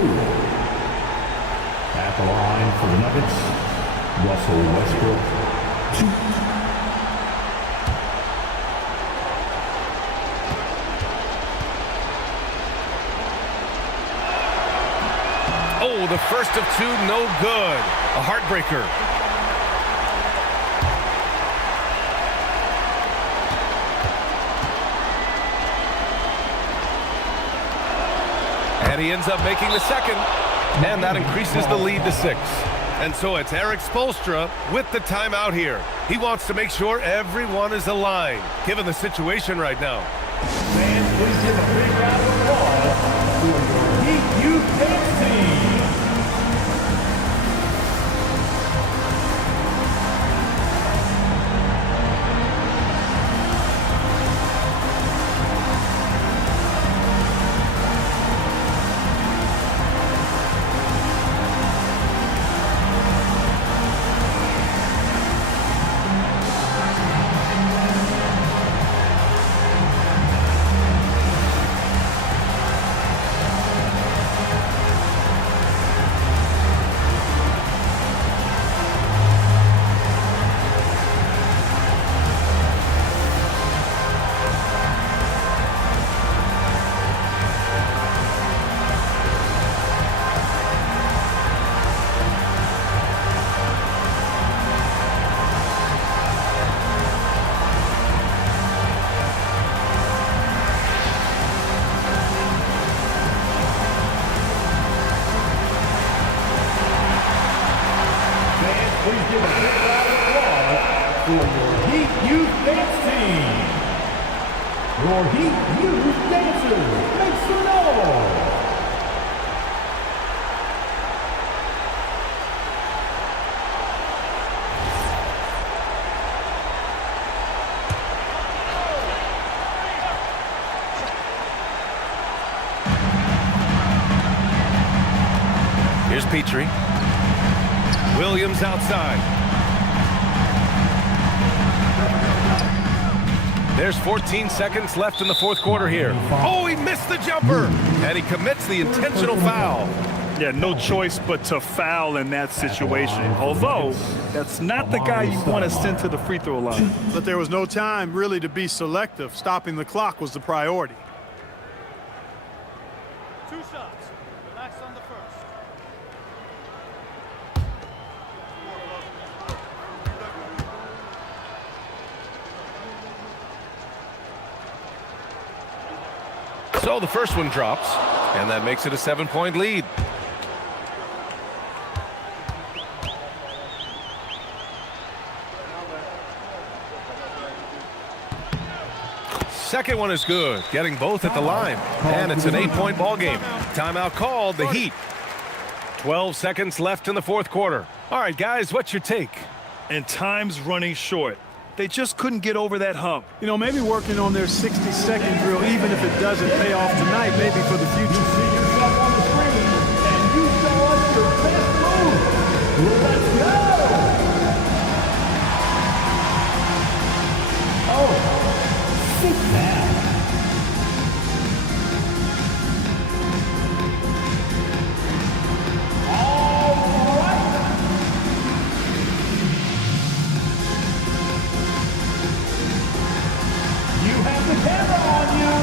At the line for the Nuggets, Russell Westbrook. 2. Oh, the first of 2, no good. A heartbreaker. And he ends up making the second. And that increases the lead to 6. And so it's Eric Spoelstra with the timeout here. He wants to make sure everyone is aligned, given the situation right now. Fans, please give a big round of applause for your Heat Youth team. Please give a big round of applause for your Heat Youth Dance Team. Your Heat Youth Dancers, make some noise. Here's Petrie. Williams outside. There's 14 seconds left in the fourth quarter here. Oh, he missed the jumper, and he commits the intentional foul. Yeah, no choice but to foul in that situation. Although, that's not the guy you want to send to the free throw line. But there was no time really to be selective. Stopping the clock was the priority. 2 shots. Relax on the first. So the first one drops, and that makes it a 7-point lead. Second one is good, getting both at the line, and it's an 8-point ball game. Timeout called, the Heat. 12 seconds left in the fourth quarter. All right, guys, what's your take? And time's running short. They just couldn't get over that hump. You know, maybe working on their 60-second drill, even if it doesn't pay off tonight, maybe for the future. You see yourself on the screen, and you show us your best move. Let's go! Oh, sit down. All right. You have the camera on you.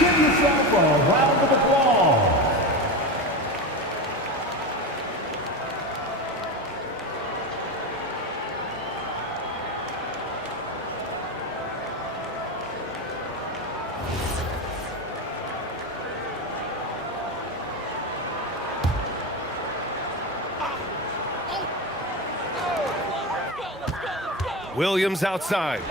Give yourself a round of applause. Williams outside.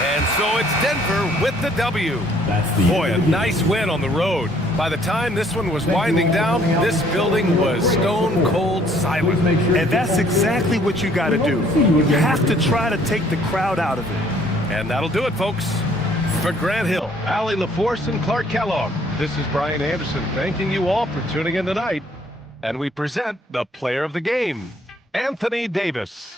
And so it's Denver with the W. Boy, a nice win on the road. By the time this one was winding down, this building was stone cold silent. And that's exactly what you got to do. You have to try to take the crowd out of it. And that'll do it, folks. For Grant Hill, Allie LaForce, and Clark Kellogg, this is Brian Anderson thanking you all for tuning in tonight. And we present the player of the game, Anthony Davis.